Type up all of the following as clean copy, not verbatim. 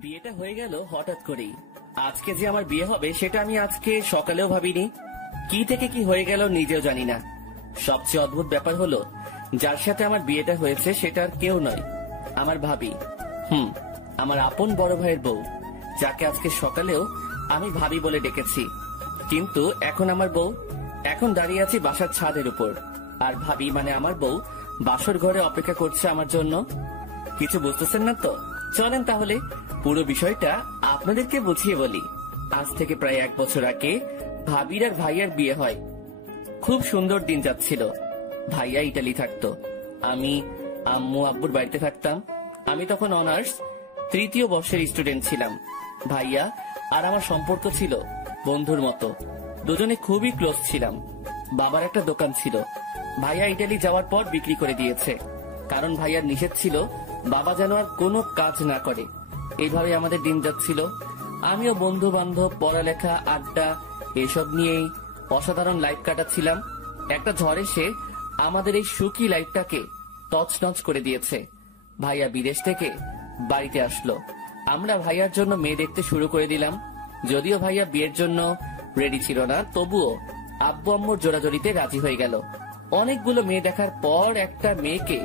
বিয়েটা হয়ে গেল হঠাৎ করেই। আজকে যে আমার বিয়ে হবে সেটা আমি আজকে সকালেও ভাবিনি। কি থেকে কি হয়ে গেল নিজেও জানি না। সবচেয়ে অদ্ভুত ব্যাপার হলো, যার সাথে আমার বিয়েটা হয়েছে সেটা আর কেউ নয়, আমার ভাবি। আমার আপন বড় ভাইয়ের বউ, যাকে আজকে সকালেও আমি ভাবি বলে ডেকেছি। কিন্তু এখন আমার বউ, এখন দাঁড়িয়ে আছি বাসার ছাদের উপর, আর ভাবি মানে আমার বউ বাসর ঘরে অপেক্ষা করছে আমার জন্য। কিছু বুঝতেছেন না তো? চলেন তাহলে পুরো বিষয়টা আপনাদেরকে বুঝিয়ে বলি। আজ থেকে প্রায় 1 বছর আগে ভাবির আর ভাইয়ার বিয়ে হয়। খুব সুন্দর দিন যাচ্ছিল। ভাইয়া ইটালি থাকতো, আমি আম্মু আব্বুর বাড়িতে থাকতাম। আমি তখন অনার্স 3য় বর্ষের স্টুডেন্ট ছিলাম। ভাইয়া আর আমার সম্পর্ক ছিল বন্ধুর মতো, দুজনে খুবই ক্লোজ ছিলাম। বাবার একটা দোকান ছিল, ভাইয়া ইটালি যাওয়ার পর বিক্রি করে দিয়েছে, কারণ ভাইয়ার নিষেধ ছিল বাবা যেন আর কোনো কাজ না করে। এইভাবে আমাদের দিন যাচ্ছিল। আমিও বন্ধু বান্ধব, পড়ালেখা, আড্ডা এসব নিয়েই অসাধারণ লাইফ কাটাচ্ছিলাম। একটা ঝড় এসে আমাদের এই সুখী লাইফটাকে তছনছ করে দিয়েছে। ভাইয়া বিদেশ থেকে বাড়িতে আসলো। আমরা ভাইয়ার জন্য মেয়ে দেখতে শুরু করে দিলাম। যদিও ভাইয়া বিয়ের জন্য রেডি ছিল না, তবুও আব্বু আম্মুর জোরাজোরিতে রাজি হয়ে গেল। অনেকগুলো মেয়ে দেখার পর একটা মেয়েকে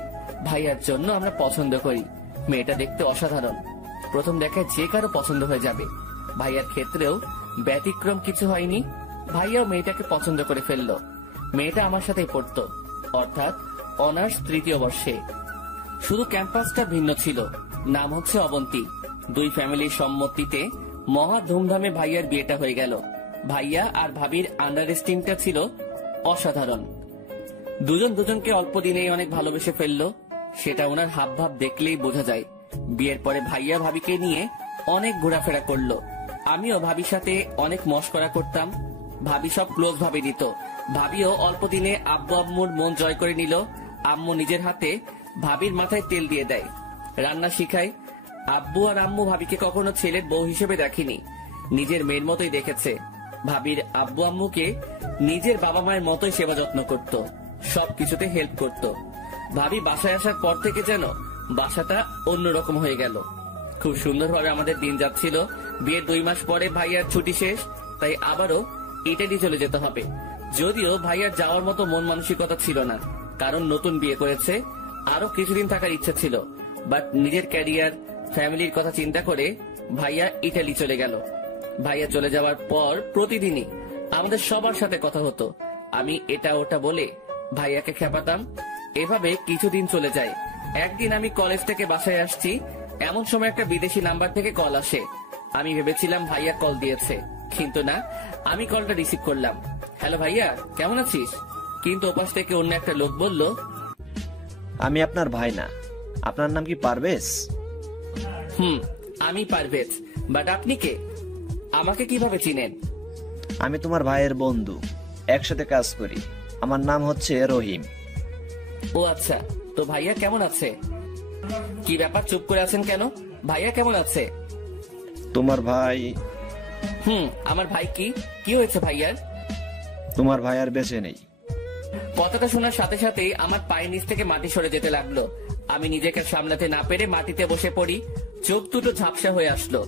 ভাইয়ার জন্য আমরা পছন্দ করি। মেয়েটা দেখতে অসাধারণ, প্রথম দেখায় যে কারো পছন্দ হয়ে যাবে। ভাইয়ার ক্ষেত্রেও ব্যতিক্রম কিছু হয়নি। ভাইয়াও মেয়েটাকে পছন্দ করে ফেললো। মেয়েটা আমার সাথেই পড়তো, অর্থাৎ অনার্স 3য় বর্ষে। শুধু ক্যাম্পাসটা ভিন্ন ছিল। নাম হচ্ছে অবন্তী। দুই ফ্যামিলির সম্মতিতে মহা ধুমধামে ভাইয়ার বিয়েটা হয়ে গেল। ভাইয়া আর ভাবির আন্ডারস্ট্যান্ডিংটা ছিল অসাধারণ। দুজন দুজনকে অল্প দিনেই অনেক ভালোবেসে ফেললো, সেটা ওনার হাব ভাব দেখলেই বোঝা যায়। বিয়ের পরে ভাইয়া ভাবিকে নিয়ে অনেক ঘোরাফেরা করলো। আমিও ভাবির সাথে অনেক মশকরা করতাম। ভাবি সব ক্লোজ ভাবে দিত। ভাবিও অল্প দিনে আব্বু আম্মুর মন জয় করে নিল। আম্মু নিজের হাতে ভাবির মাথায় তেল দিয়ে দেয়, রান্না শিখায়। আব্বু আর আম্মু ভাবিকে কখনো ছেলের বউ হিসেবে দেখেনি, নিজের মেয়ের মতোই দেখেছে। ভাবির আব্বু আম্মুকে নিজের বাবা মায়ের মতোই সেবা যত্ন করত, সবকিছুতে হেল্প করত। ভাবি বাসায় আসার পর থেকে যেন বাসাটা অন্যরকম হয়ে গেল। খুব সুন্দরভাবে আমাদের দিন যাচ্ছিল। বিয়ের 2 মাস পরে ভাইয়ার ছুটি শেষ, তাই আবারও ইটালি চলে যেতে হবে। যদিও ভাইয়ার যাওয়ার মতো মন মানসিকতা ছিল না, কারণ নতুন বিয়ে করেছে, আরো কিছুদিন থাকার ইচ্ছা ছিল। বাট নিজের ক্যারিয়ার, ফ্যামিলির কথা চিন্তা করে ভাইয়া ইটালি চলে গেল। ভাইয়া চলে যাওয়ার পর প্রতিদিনই আমাদের সবার সাথে কথা হতো। আমি এটা ওটা বলে ভাইয়াকে খেপাতাম। এভাবে কিছুদিন চলে যায়। একদিন আমি কলেজ থেকে বাসায় আসছি, এমন সময় একটা বিদেশি নাম্বার থেকে কল আসে। আমি ভেবেছিলাম ভাইয়া কল দিয়েছে, কিন্তু না। আমি কলটা রিসিভ করলাম। হ্যালো ভাইয়া, কেমন আছিস? কিন্তু ওপাশ থেকে অন্য একটা লোক বলল, আমি আপনার ভাই না, আপনার নাম কি পারভেজ? আমি পারভেজ, বাট আপনি কে? আমাকে কিভাবে চিনেন? আমি তোমার ভাইয়ের বন্ধু, একসাথে কাজ করি। আমার নাম হচ্ছে রহিম। ও আচ্ছা, তো ভাইয়া কেমন আছে? কি ব্যাপার, চুপ করে আছেন কেন? ভাইয়া কেমন আছে? তোমার ভাই? আমার ভাই কি হয়েছে ভাইয়ার? তোমার ভাই আর বেঁচে নেই। কথাটা শোনার সাথে সাথেই আমার পায়ের নিচ থেকে মাটি সরে যেতে লাগলো। আমি নিজেকে সামলাতে না পেরে মাটিতে বসে পড়ি। চোখ দুটো ঝাপসা হয়ে আসলো।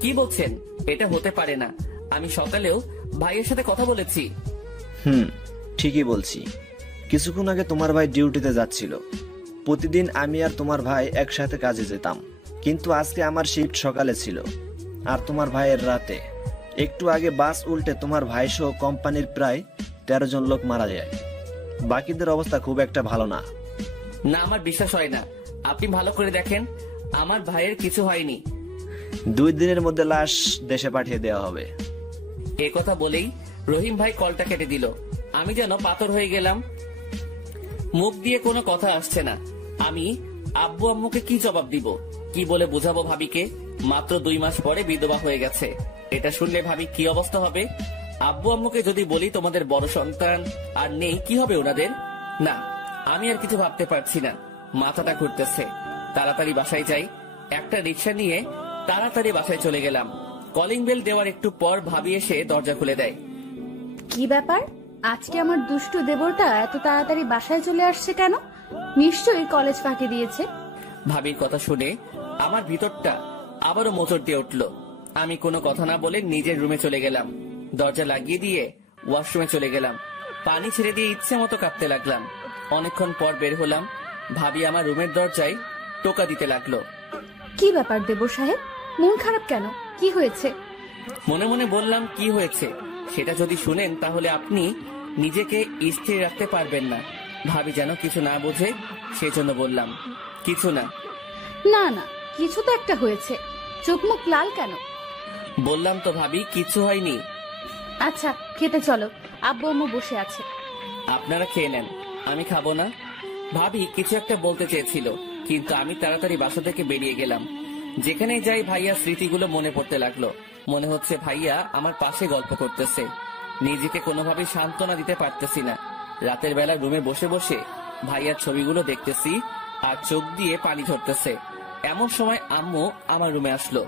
কি বলছেন? এটা হতে পারে না। আমি সকালেও ভাইয়ের সাথে কথা বলেছি। ঠিকই বলছি। কিছুক্ষণ আগে তোমার ভাই ডিউটিতে যাচ্ছিল। প্রতিদিন আমি আর তোমার ভাই একসাথে কাজে যেতাম, কিন্তু আজকে আমার শিফট সকালে ছিল আর তোমার ভাইয়ের রাতে। একটু আগে বাস উল্টে তোমার ভাই সহ কোম্পানির প্রায় 13 জন লোক মারা যায়। বাকিদের অবস্থা খুব একটা ভালো না। না, আমার বিশ্বাস হয় না। আপনি ভালো করে দেখেন, আমার ভাইয়ের কিছু হয়নি। 2 দিনের মধ্যে লাশ দেশে পাঠিয়ে দেওয়া হবে। এ কথা বলেই রহিম ভাই কলটা কেটে দিল। আমি যেন পাথর হয়ে গেলাম। মুখ দিয়ে কোনো কথা আসছে না। আমি আব্বু আম্মুকে কি জবাব দিব? কি বলে বোঝাবো ভাবিকে? মাত্র 2 মাস পরে বিধবা হয়ে গেছে। এটা শুনলে ভাবি কি অবস্থা হবে? আব্বু আম্মুকে যদি বলি তোমাদের বড় সন্তান আর নেই, কি হবে ওনাদের? না, আমি আর কিছু ভাবতে পারছি না। মাথাটা ঘুরতেছে। তাড়াতাড়ি বাসায় যাই। একটা রিক্সা নিয়ে তাড়াতাড়ি বাসায় চলে গেলাম। কলিং বেল দেওয়ার একটু পর ভাবি এসে দরজা খুলে দেয়। কি ব্যাপার, আজকে আমার দুষ্টু দেবরটা এত তাড়াতাড়ি বাসায় চলে আসছে কেন? নিশ্চয়ই কলেজ ফাঁকি দিয়েছে। ভাবির কথা শুনে আমার ভিতরটা আবারও মোচড় দিয়ে উঠল। আমি কোনো কথা না বলে নিজের রুমে চলে গেলাম। দরজা লাগিয়ে দিয়ে ওয়াশরুমে চলে গেলাম। পানি ছেড়ে দিয়ে ইচ্ছে মতো কাঁপতে লাগলাম। অনেকক্ষণ পর বের হলাম। ভাবি আমার রুমের দরজায় টোকা দিতে লাগলো। কি ব্যাপার দেবর সাহেব, মন খারাপ কেন? কি হয়েছে? মনে মনে বললাম, কি হয়েছে সেটা যদি শুনেন তাহলে আপনি নিজেকে স্থির রাখতে পারবেন না। ভাবি যেন কিছু না বোঝে, সেজন্য বললাম, কিছু না। না না, কিছু তো একটা হয়েছে। চোখ মুখ লাল কেন? বললাম তো ভাবি, কিছু হয়নি। আচ্ছা, খেতে চলো, আব্বু আম্মু বসে আছে। আপনারা খেয়ে নেন, আমি খাবো না। ভাবি কিছু একটা বলতে চেয়েছিল, কিন্তু আমি তাড়াতাড়ি বাসা থেকে বেরিয়ে গেলাম। যেখানেই যাই ভাইয়া স্মৃতিগুলো মনে পড়তে লাগলো। মনে হচ্ছে ভাইয়া আমার পাশে গল্প করতেছে। নিজেকে কোনোভাবে সান্ত্বনা দিতে পারতেছি না। রাতের বেলা রুমে বসে বসে ভাইয়ার ছবিগুলো দেখতেছি আর চোখ দিয়ে পানি ঝরতেছে। এমন সময় আম্মু আমার রুমে আসলো।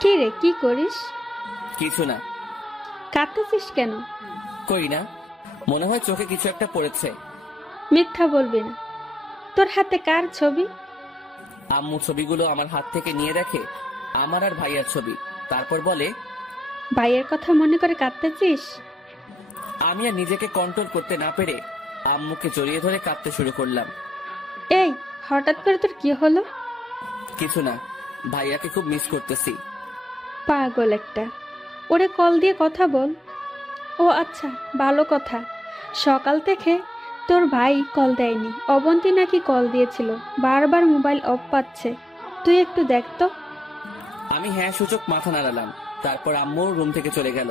কি রে, কি করিস? কিছু না। কাঁদতেছিস কেন? কই না, মনে হয় চোখে কিছু একটা পড়েছে। মিথ্যা বলবি না। তোর হাতে কার ছবি? আম্মু ছবিগুলো আমার হাত থেকে নিয়ে দেখে আমার আর ভাইয়ার ছবি, তারপর বলে, ভাইয়ের কথা মনে করে কাঁদতেছিস? আমি আর নিজেকে কন্ট্রোল করতে না পেরে আম্মুকে জড়িয়ে ধরে কাঁদতে শুরু করলাম। এই, হঠাৎ করে তোর কি হলো? কিছু না, ভাইয়াকে খুব মিস করতেছি। পাগল একটা, ওরে কল দিয়ে কথা বল। ও আচ্ছা, ভালো কথা। সকাল থেকে তোর ভাই কল দেয়নি। অবন্তী নাকি কল দিয়েছিল, বারবার মোবাইল অফ পাচ্ছে। তুই একটু দেখ তো। আমি হ্যাঁ সূচক মাথা নাড়ালাম। তারপর আম্মু রুম থেকে চলে গেল।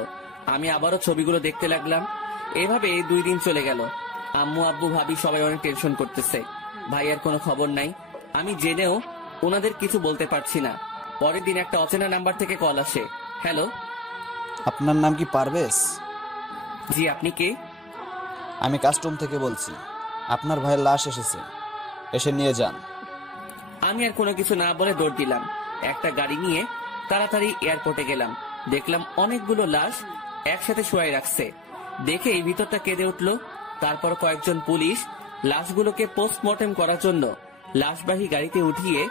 আমি আবারও ছবিগুলো দেখতে লাগলাম। এভাবে 2 দিন চলে গেল। আম্মু আব্বু ভাবি সবাই অনেক টেনশন করতেছে। ভাইয়ার কোনো খবর নাই। আমি জেনেও ওনাদের কিছু বলতে পারছি না। পরের দিন একটা অচেনা নাম্বার থেকে কল আসে। হ্যালো। আপনার নাম কি পারভেজ? জি, আপনি কে? আমি কাস্টম থেকে বলছি। আপনার ভাইয়ের লাশ এসেছে, এসে নিয়ে যান। আমি আর কোনো কিছু না বলে দৌড় দিলাম। একটা গাড়ি নিয়ে তাড়াতাড়ি এয়ারপোর্টে গেলাম। দেখলাম অনেকগুলো লাশ একসাথে শুয়াই রাখছে। দেখে এই ভিতরটা কেঁদে উঠলো। তারপর কয়েকজন পুলিশ লাশগুলোকে পোস্টমর্টেম করার জন্য লাশবাহী গাড়িতে উঠিয়ে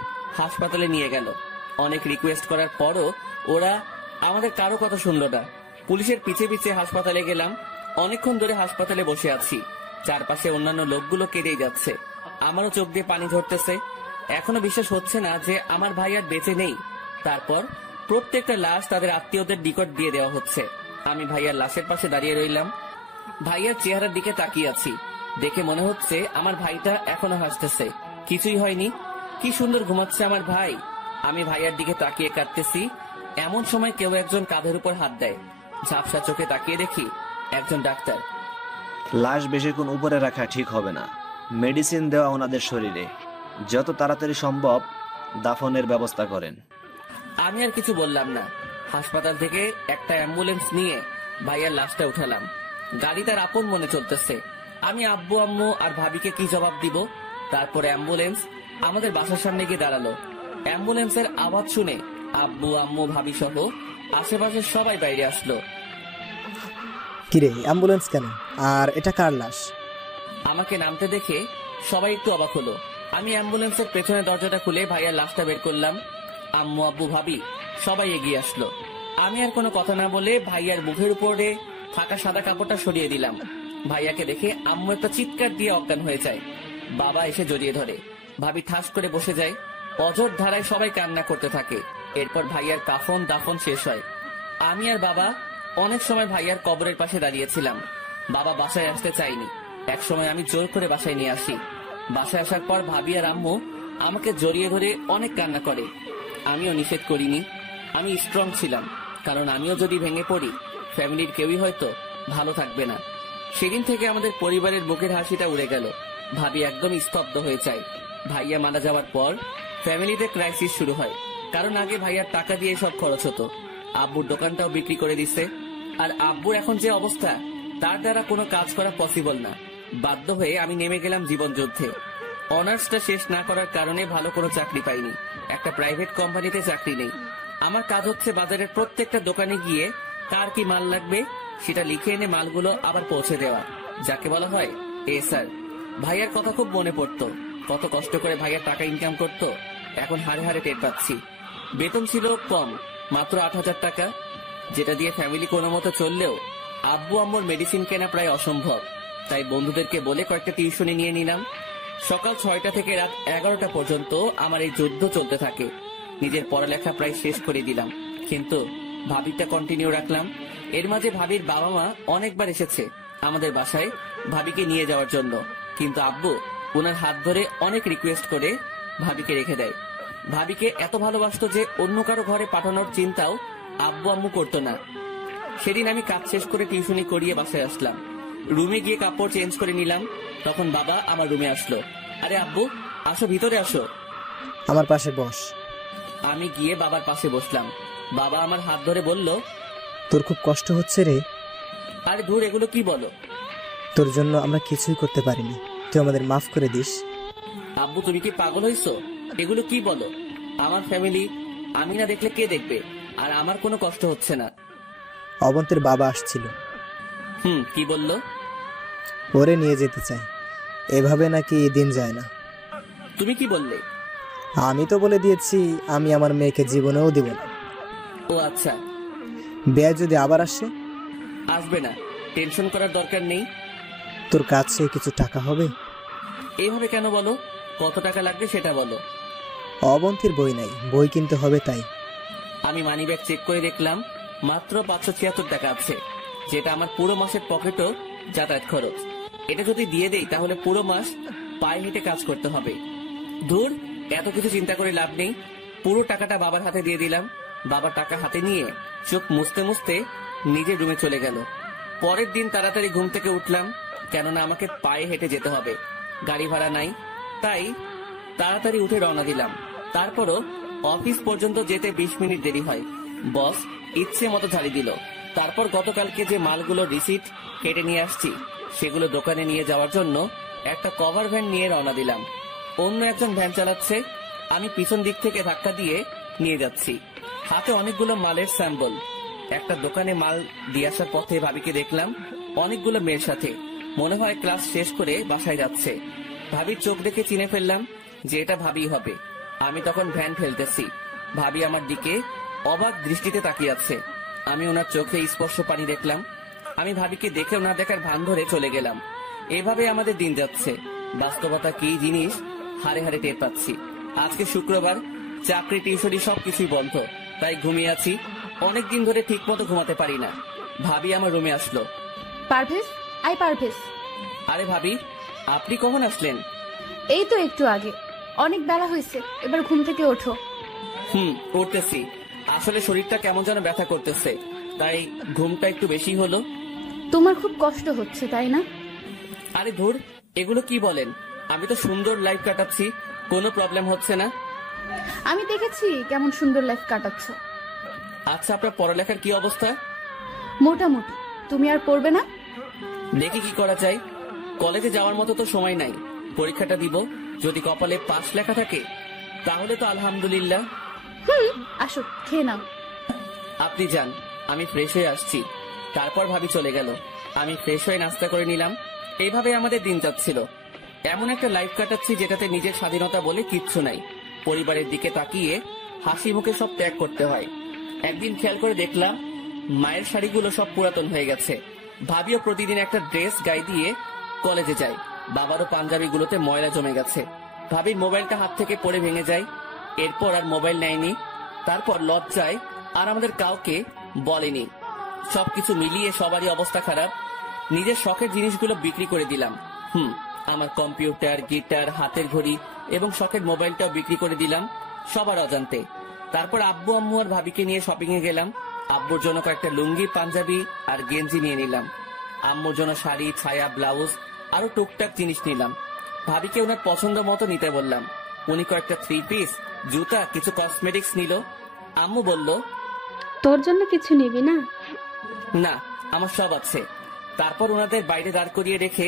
হাসপাতালে নিয়ে গেল। অনেক রিকোয়েস্ট করার পরও ওরা আমাদের কারো কথা শুনলো না। পুলিশের পিছে পিছে হাসপাতালে গেলাম। অনেকক্ষণ ধরে হাসপাতালে বসে আছি। চারপাশে অন্যান্য লোকগুলো কেঁদেই যাচ্ছে। আমারও চোখ দিয়ে পানি ঝরতেছে। এখনো বিশ্বাস হচ্ছে না যে আমার ভাই আর বেঁচে নেই। তারপর প্রত্যেকটা লাশ তাদের আত্মীয়দের নিকট দিয়ে দেওয়া হচ্ছে। আমি ভাইয়ার লাশের পাশে দাঁড়িয়ে রইলাম। ভাইয়ার চেহারার দিকে তাকিয়ে আছি। দেখে মনে হচ্ছে আমার ভাইটা এখনো হাসতেছে, কিছুই হয়নি। কি সুন্দর ঘুমাচ্ছে আমার ভাই। আমি ভাইয়ার দিকে তাকিয়ে কাঁদতেছি। এমন সময় কেউ একজন কাঁধের উপর হাত দেয়। ঝাপসা চোখে তাকিয়ে দেখি একজন ডাক্তার। লাশ বেশিক্ষণ উপরে রাখা ঠিক হবে না। মেডিসিন দেওয়া ওনাদের শরীরে। যত তাড়াতাড়ি সম্ভব দাফনের ব্যবস্থা করেন। আমি আর কিছু বললাম না। হাসপাতাল থেকে একটা অ্যাম্বুলেন্স নিয়ে ভাইয়ার লাশটা উঠালাম। গাড়ি তার আপন মনে চলতেছে। আমি আব্বু আম্মু আর ভাবিকে কি জবাব দিব? তারপরে অ্যাম্বুলেন্স আমাদের বাসার সামনে গিয়ে দাঁড়ালো। অ্যাম্বুলেন্সের আওয়াজ শুনে আব্বু আম্মু ভাবি সহ আশেপাশের সবাই বাইরে আসলো। কিরে, অ্যাম্বুলেন্স কেন? আর এটা কার লাশ? আমাকে নামতে দেখে সবাই একটু অবাক হলো। আমি অ্যাম্বুলেন্সের পেছনে দরজাটা খুলে ভাইয়ার লাশটা বের করলাম। আম্মু আব্বু ভাবি সবাই এগিয়ে আসলো। আমি আর কোনো কথা না বলে ভাইয়ার মুখের উপরে থাকা সাদা কাপড়টা সরিয়ে দিলাম। ভাইয়াকে দেখে আম্মু একটা চিৎকার দিয়ে অজ্ঞান হয়ে যায়। বাবা এসে জড়িয়ে ধরে। ভাবি ঠাস করে বসে যায়। অঝোর ধারায় সবাই কান্না করতে থাকে। এরপর ভাইয়ার কাফন দাফন শেষ হয়। আমি আর বাবা অনেক সময় ভাইয়ার কবরের পাশে দাঁড়িয়েছিলাম। বাবা বাসায় আসতে চাইনি। একসময় আমি জোর করে বাসায় নিয়ে আসি। বাসায় আসার পর ভাবি আর আম্মু আমাকে জড়িয়ে ধরে অনেক কান্না করে। আমিও নিষেধ করিনি। আমি স্ট্রং ছিলাম, কারণ আমিও যদি ভেঙে পড়ি ফ্যামিলির কেউই হয়তো ভালো থাকবে না। সেদিন থেকে আমাদের পরিবারের মুখের হাসিটা উড়ে গেল। ভাবি একদম স্তব্ধ হয়ে যায়। ভাইয়া মারা যাওয়ার পর ফ্যামিলিতে ক্রাইসিস শুরু হয়, কারণ আগে ভাইয়ার টাকা দিয়ে সব খরচ হতো। আব্বুর দোকানটাও বিক্রি করে দিচ্ছে। আর আব্বুর এখন যে অবস্থা, তার দ্বারা কোনো কাজ করা পসিবল না। বাধ্য হয়ে আমি নেমে গেলাম জীবন যুদ্ধে। অনার্সটা শেষ না করার কারণে ভালো কোনো চাকরি পাইনি। একটা প্রাইভেট কোম্পানিতে চাকরি নেই। আমার কাজ হচ্ছে বাজারের প্রত্যেকটা দোকানে গিয়ে কার কি মাল লাগবে সেটা লিখে এনে মালগুলো আবার পৌঁছে দেওয়া, যাকে বলা হয় স্যার। ভাইয়ার কথা খুব মনে পড়তো, কত কষ্ট করে ভাইয়ার টাকা ইনকাম করতো, এখন হারে হারে টের পাচ্ছি। বেতন ছিল কম, মাত্র 8,000 টাকা, যেটা দিয়ে ফ্যামিলি কোনো মতো চললেও আব্বু আম্মুর মেডিসিন কেনা প্রায় অসম্ভব। তাই বন্ধুদেরকে বলে কয়েকটা টিউশনি নিয়ে নিলাম। সকাল 6টা থেকে রাত 11টা পর্যন্ত আমার এই যুদ্ধ চলতে থাকে। নিজের পড়ালেখা প্রায় শেষ করে দিলাম, কিন্তু ভাবিটা কন্টিনিউ রাখলাম। এর মাঝে ভাবির বাবা মা অনেকবার এসেছে আমাদের বাসায় ভাবিকে নিয়ে যাওয়ার জন্য, কিন্তু আব্বু ওনার হাত ধরে অনেক রিকোয়েস্ট করে ভাবিকে রেখে দেয়। ভাবিকে এত ভালোবাসতো যে অন্য কারো ঘরে পাঠানোর চিন্তাও আব্বু আম্মু করতো না। সেদিন আমি কাজ শেষ করে টিউশনি করিয়ে বাসায় আসলাম। রুমে গিয়ে কাপড় চেঞ্জ করে নিলাম, তখন বাবা আমার রুমে আসলো। আরে আব্বু, আসো, ভিতরে আসো। আমার পাশে বস। আমি গিয়ে বাবার পাশে বসলাম। বাবা আমার হাত ধরে বলল, তোর খুব কষ্ট হচ্ছে রে। আরে ধুর, এগুলো কি বলো? তোর জন্য আমরা কিছুই করতে পারিনি, তুই আমাদের মাফ করে দিস। আব্বু, তুমি কি পাগল হইছো? এগুলো কি বলো? আমার ফ্যামিলি আমি না দেখলে কে দেখবে? আর আমার কোনো কষ্ট হচ্ছে না। অবন্তের বাবা আসছিল, কি বললো? ওরে নিয়ে যেতে চাই। এভাবে নাকি দিন যায় না। তুমি কি বললে? আমি তো বলে দিয়েছি আমি আমার মেয়েকে জীবনেও দিব না। ও আচ্ছা। বেয়া যদি আবার আসে? আসবে না, টেনশন করার দরকার নেই। তোর কাছে কিছু টাকা হবে? এইভাবে কেন বলো? কত টাকা লাগবে সেটা বলো। অবন্তীর বই নাই, বই কিনতে হবে তাই। আমি মানিব্যাগ চেক করে দেখলাম মাত্র 576 টাকা আছে, যেটা আমার পুরো মাসের পকেটও যাতায়াত খরচ। এটা যদি দিয়ে দেই তাহলে পুরো মাস পায়ে হেঁটে কাজ করতে হবে। দূর, এত কিছু চিন্তা করে লাভ নেই। পুরো টাকাটা বাবার হাতে দিয়ে দিলাম। বাবা টাকা হাতে নিয়ে চোখ মুছতে মুছতে নিজের রুমে চলে গেল। পরের দিন তাড়াতাড়ি ঘুম থেকে উঠলাম, কেননা আমাকে পায়ে হেঁটে যেতে হবে, গাড়ি ভাড়া নাই। তাই তাড়াতাড়ি উঠে রওনা দিলাম। তারপরও অফিস পর্যন্ত যেতে 20 মিনিট দেরি হয়। বস ইচ্ছে মতো ঝাড়ি দিল। তারপর গতকালকে যে মালগুলো রিসিট কেটে নিয়ে আসছি সেগুলো দোকানে নিয়ে যাওয়ার জন্য একটা কভার ভ্যান নিয়ে রওনা দিলাম। অন্য একজন ভ্যান চালাচ্ছে, আমি পিছন দিক থেকে ধাক্কা দিয়ে নিয়ে যাচ্ছি, হাতে অনেকগুলো মালের স্যাম্পল। একটা দোকানে মাল দিয়ে আসার পথে ভাবিকে দেখলাম অনেকগুলো মেয়ের সাথে, মনে হয় ক্লাস শেষ করে বাসায় যাচ্ছে। ভাবির চোখ দেখে চিনে ফেললাম যে এটা ভাবি হবে। আমি তখন ভ্যান ফেলতেছি, ভাবি আমার দিকে অবাক দৃষ্টিতে তাকিয়ে আছে। আমি ওনার চোখে স্পর্শ পানি দেখলাম। আমি ভাবিকে দেখেও না দেখার ভান ধরে চলে গেলাম। এভাবে আমাদের দিন যাচ্ছে। বাস্তবতা কি জিনিস হারে হারে টের পাচ্ছি। আজকে শুক্রবার, চাকরি টিউশনি সবকিছুই বন্ধ, তাই ঘুমিয়ে আছি। অনেকদিন ধরে ঠিক মতো ঘুমাতে পারি না। ভাবি আমার রুমে আসলো। পারভেজ, আই পারভেজ। আরে ভাবি, আপনি কখন আসলেন? এই তো একটু আগে। অনেক বেলা হয়েছে, এবার ঘুম থেকে ওঠো। উঠতেছি। আসলে শরীরটা কেমন যেন ব্যথা করতেছে, তাই ঘুমটা একটু বেশি হলো। তোমার খুব কষ্ট হচ্ছে তাই না? আরে ধুর, এগুলো কি বলেন? আমি তো সুন্দর লাইফ কাটাচ্ছি, কোনো প্রবলেম হচ্ছে না। আমি দেখেছি কেমন সুন্দর লাইফ কাটাচ্ছ। আচ্ছা, আপনার পড়ালেখার কি অবস্থা? মোটামুটি। তুমি আর পড়বে না? দেখি কি করা যায়। কলেজে যাওয়ার মতো তো সময় নাই। পরীক্ষাটা দিব, যদি কপালে পাস লেখা থাকে তাহলে তো আলহামদুলিল্লাহ। আসো, খেয়ে নাও। আপনি যান, আমি ফ্রেশ হয়ে আসছি। তারপর ভাবি চলে গেল। আমি ফ্রেশ হয়ে নাস্তা করে নিলাম। এইভাবে আমাদের দিন যাচ্ছিল। এমন একটা লাইফ কাটাচ্ছি যেটাতে নিজের স্বাধীনতা বলে কিচ্ছু নাই। পরিবারের দিকে তাকিয়ে হাসি মুখে সব ত্যাগ করতে হয়। একদিন খেয়াল করে দেখলাম মায়ের শাড়িগুলো সব পুরাতন হয়ে গেছে। ভাবিও প্রতিদিন একটা ড্রেস গায়ে দিয়ে কলেজে যায়। বাবারও পাঞ্জাবিগুলোতে ময়লা জমে গেছে। ভাবির মোবাইলটা হাত থেকে পড়ে ভেঙে যায়। এরপর আর মোবাইল নেয়নি। তারপর লজ্জায় আর আমাদের কাউকে বলেনি। সবকিছু মিলিয়ে সবারই অবস্থা খারাপ। নিজের শখের জিনিসগুলো বিক্রি করে দিলাম। আমার কম্পিউটার, গিটার, হাতের ঘড়ি এবং শখের মোবাইলটাও বিক্রি করে দিলাম সবার অজান্তে। তারপর আব্বু আম্মু আর ভাবিকে নিয়ে শপিং এ গেলাম। আব্বুর জন্য কয়েকটা লুঙ্গি, পাঞ্জাবি আর গেঞ্জি নিয়ে নিলাম। আম্মুর জন্য শাড়ি, ছায়া, ব্লাউজ আরো টুকটাক জিনিস নিলাম। ভাবিকে ওনার পছন্দ মতো নিতে বললাম। উনি কয়েকটা 3 পিস, জুতা, কিছু কসমেটিক্স নিল। আম্মু বলল, তোর জন্য কিছু নিবি না? না, আমার সব আছে। তারপর ওনাদের বাইরে দাঁড় করিয়ে রেখে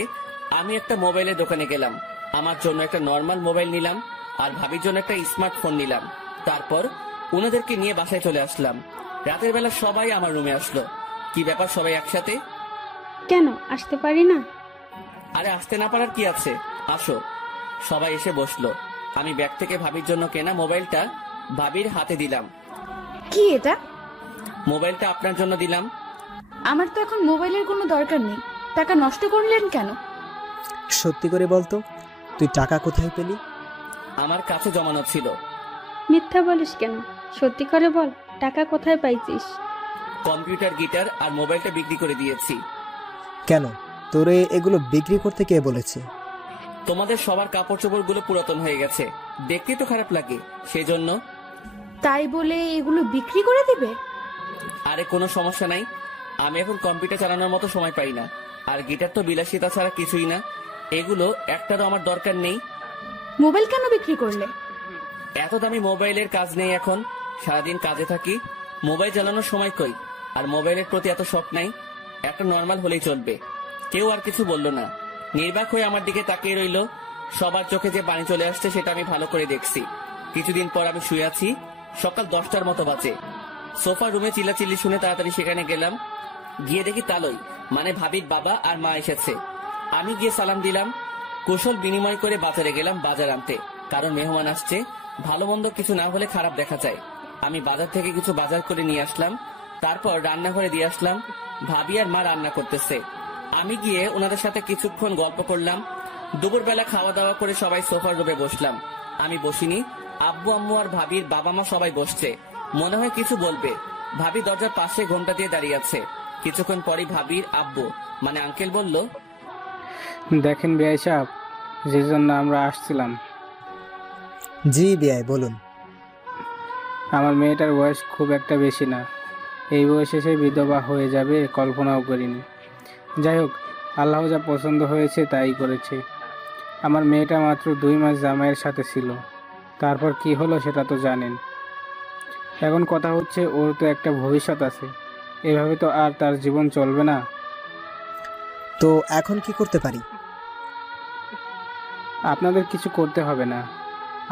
আমি একটা মোবাইলের দোকানে গেলাম। আমার জন্য একটা নর্মাল মোবাইল নিলাম আর ভাবির জন্য একটা স্মার্টফোন নিলাম। তারপর ওনাদেরকে নিয়ে বাসায় চলে আসলাম। রাতের বেলা সবাই আমার রুমে আসলো, কি ব্যাপার সবাই একসাথে? কেন আসতে পারি না? আরে আসতে না পারার কি আছে, আসো। সবাই এসে বসলো। আমি ব্যাগ থেকে ভাবির জন্য কেনা মোবাইলটা ভাবির হাতে দিলাম। কি এটা? মোবাইলটা আপনার জন্য দিলাম। আমার তো এখন মোবাইলের কোনো দরকার নেই। টাকা নষ্ট করলেন কেন? সত্যি করে বলতো, তুই টাকা কোথায় পেলি? আমার কাছে জমানো ছিল। মিথ্যা বলিস কেন? সত্যি করে বল, টাকা কোথায় পাইছিস? কম্পিউটার, গিটার আর মোবাইলটা বিক্রি করে দিয়েছি। কেন, তোরে এগুলো বিক্রি করতে কে বলেছে? তোমাদের সবার কাপড় চোপড় গুলো পুরাতন হয়ে গেছে, দেখতে তো খারাপ লাগে, সেজন্য। তাই বলে এগুলো বিক্রি করে দিবে? আরে কোনো সমস্যা নাই, আমি এখন কম্পিউটার চালানোর মতো সময় পাই না। আর গিটার তো বিলাসিতা ছাড়া কিছুই না, এগুলো একটারও আমার দরকার নেই। মোবাইল কেন বিক্রি করলে? এত দামি মোবাইলের কাজ নেই এখন, সারাদিন কাজে থাকি, মোবাইল চালানোর সময় কই। আর মোবাইলের প্রতি এত শখ নাই, একটা নর্মাল হলেই চলবে। কেউ আর কিছু বললো না, নির্বাক হয়ে আমার দিকে তাকিয়ে রইলো। সবার চোখে যে পানি চলে আসছে সেটা আমি ভালো করে দেখছি। কিছুদিন পর আমি শুয়ে আছি, সকাল 10টার মতো বাজে। সোফা রুমে চিল্লাচিল্লি শুনে তাড়াতাড়ি সেখানে গেলাম। গিয়ে দেখি তালই, মানে ভাবির বাবা আর মা এসেছে। আমি গিয়ে সালাম দিলাম, কুশল বিনিময় করে বাজারে গেলাম বাজার আনতে, কারণ মেহমান আসছে, ভালো মন্দ কিছু না হলে খারাপ দেখা যায়। আমি বাজার থেকে কিছু বাজার করে নিয়ে আসলাম, তারপর রান্নাঘরে দিয়ে আসলাম। ভাবি আর মা রান্না করতেছে, আমি গিয়ে ওনাদের সাথে কিছুক্ষণ গল্প করলাম। দুপুরবেলা খাওয়া দাওয়া করে সবাই সোফার রুমে বসলাম। আমি বসিনি, আব্বু আম্মু আর ভাবির বাবা মা সবাই বসছে, মনে হয় কিছু বলবে। ভাবি দরজার পাশে ঘোমটা দিয়ে দাঁড়িয়ে আছে। কিছুক্ষণ পরই ভাবির আব্বু, মানে আঙ্কেল বলল, দেখেন বিআই সাহেব, যে জন্য আমরা আসছিলাম, জি বিআই বলুন। আমার মেয়েটার বয়স খুব একটা বেশি না, এই বয়সে সে বিধবা হয়ে যাবে কল্পনাও করিনি। যাই হোক, আল্লাহ যা পছন্দ হয়েছে তাই করেছে। আমার মেয়েটা মাত্র 2 মাস জামাইয়ের সাথে ছিল, তারপর কি হলো সেটা তো জানেন। এখন কথা হচ্ছে, ওর তো একটা ভবিষ্যৎ আছে, এভাবে তো আর তার জীবন চলবে না। তো এখন কি করতে পারি? আপনাদের কিছু করতে হবে না,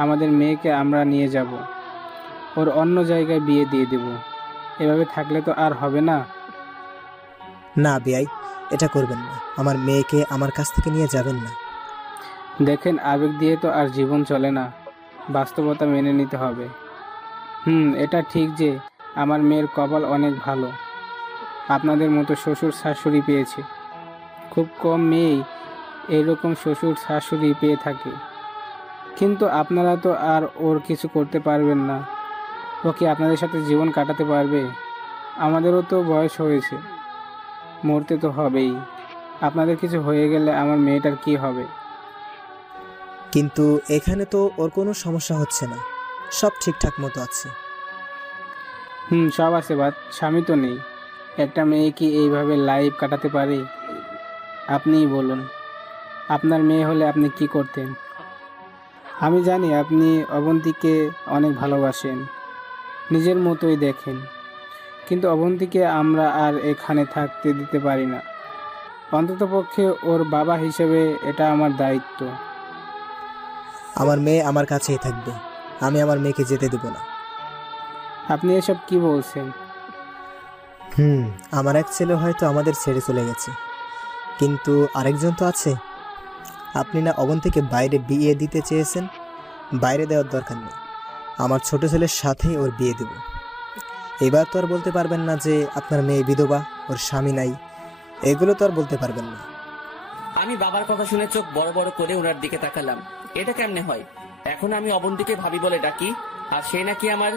আমাদের মেয়েকে আমরা নিয়ে যাব, ওর অন্য জায়গায় বিয়ে দিয়ে দেব। এভাবে থাকলে তো আর হবে না। না বিআই, এটা করবেন না। আমার মেয়েকে আমার কাছ থেকে নিয়ে যাবেন না। দেখেন, আবেগ দিয়ে তো আর জীবন চলে না, বাস্তবতা মেনে নিতে হবে। এটা ঠিক যে আমার মেয়ের কপাল অনেক ভালো, আপনাদের মতো শ্বশুর শাশুড়ি পেয়েছে। খুব কম মেয়েই এরকম শ্বশুর শাশুড়ি পেয়ে থাকে। কিন্তু আপনারা তো আর ওর কিছু করতে পারবেন না। ও কি আপনাদের সাথে জীবন কাটাতে পারবে? আমাদেরও তো বয়স হয়েছে, মরতে তো হবেই। আপনাদের কিছু হয়ে গেলে আমার মেয়েটার কি হবে? কিন্তু এখানে তো ওর কোনো সমস্যা হচ্ছে না, সব ঠিকঠাক মতো আছে। সব আছে, বাট স্বামী তো নেই। একটা মেয়ে কি এইভাবে লাইফ কাটাতে পারে? আপনিই বলুন, আপনার মেয়ে হলে আপনি কি করতেন? আমি জানি আপনি অবন্তীকে অনেক ভালোবাসেন, নিজের মতোই দেখেন, কিন্তু অবন্তীকে আমরা আর এখানে থাকতে দিতে পারি না। অন্ততপক্ষে ওর বাবা হিসেবে এটা আমার দায়িত্ব। আমার মেয়ে আমার কাছেই থাকবে, আমি আমার মেয়েকে যেতে দেব না। আপনি এসব কি বলছেন? আমার এক ছেলে হয়তো আমাদের ছেড়ে চলে গেছে, কিন্তু আরেকজন তো আছে। আপনি না অবন্তীকে বাইরে বিয়ে দিতে চেয়েছেন, বাইরে দেওয়ার দরকার নেই, আমার ছোট ছেলের সাথেই ওর বিয়ে দেব। এবার তো আর বলতে পারবেন না যে আপনার মেয়ে বিধবা, ওর স্বামী নাই, এগুলো তো আর বলতে পারবেন না। আমি বাবার কথা শুনে চোখ বড় বড় করে ওনার দিকে তাকালাম। এটা কেমনে হয়? এখন আমি অবন্তীকে ভাবি বলে ডাকি, আর সে নাকি আমার?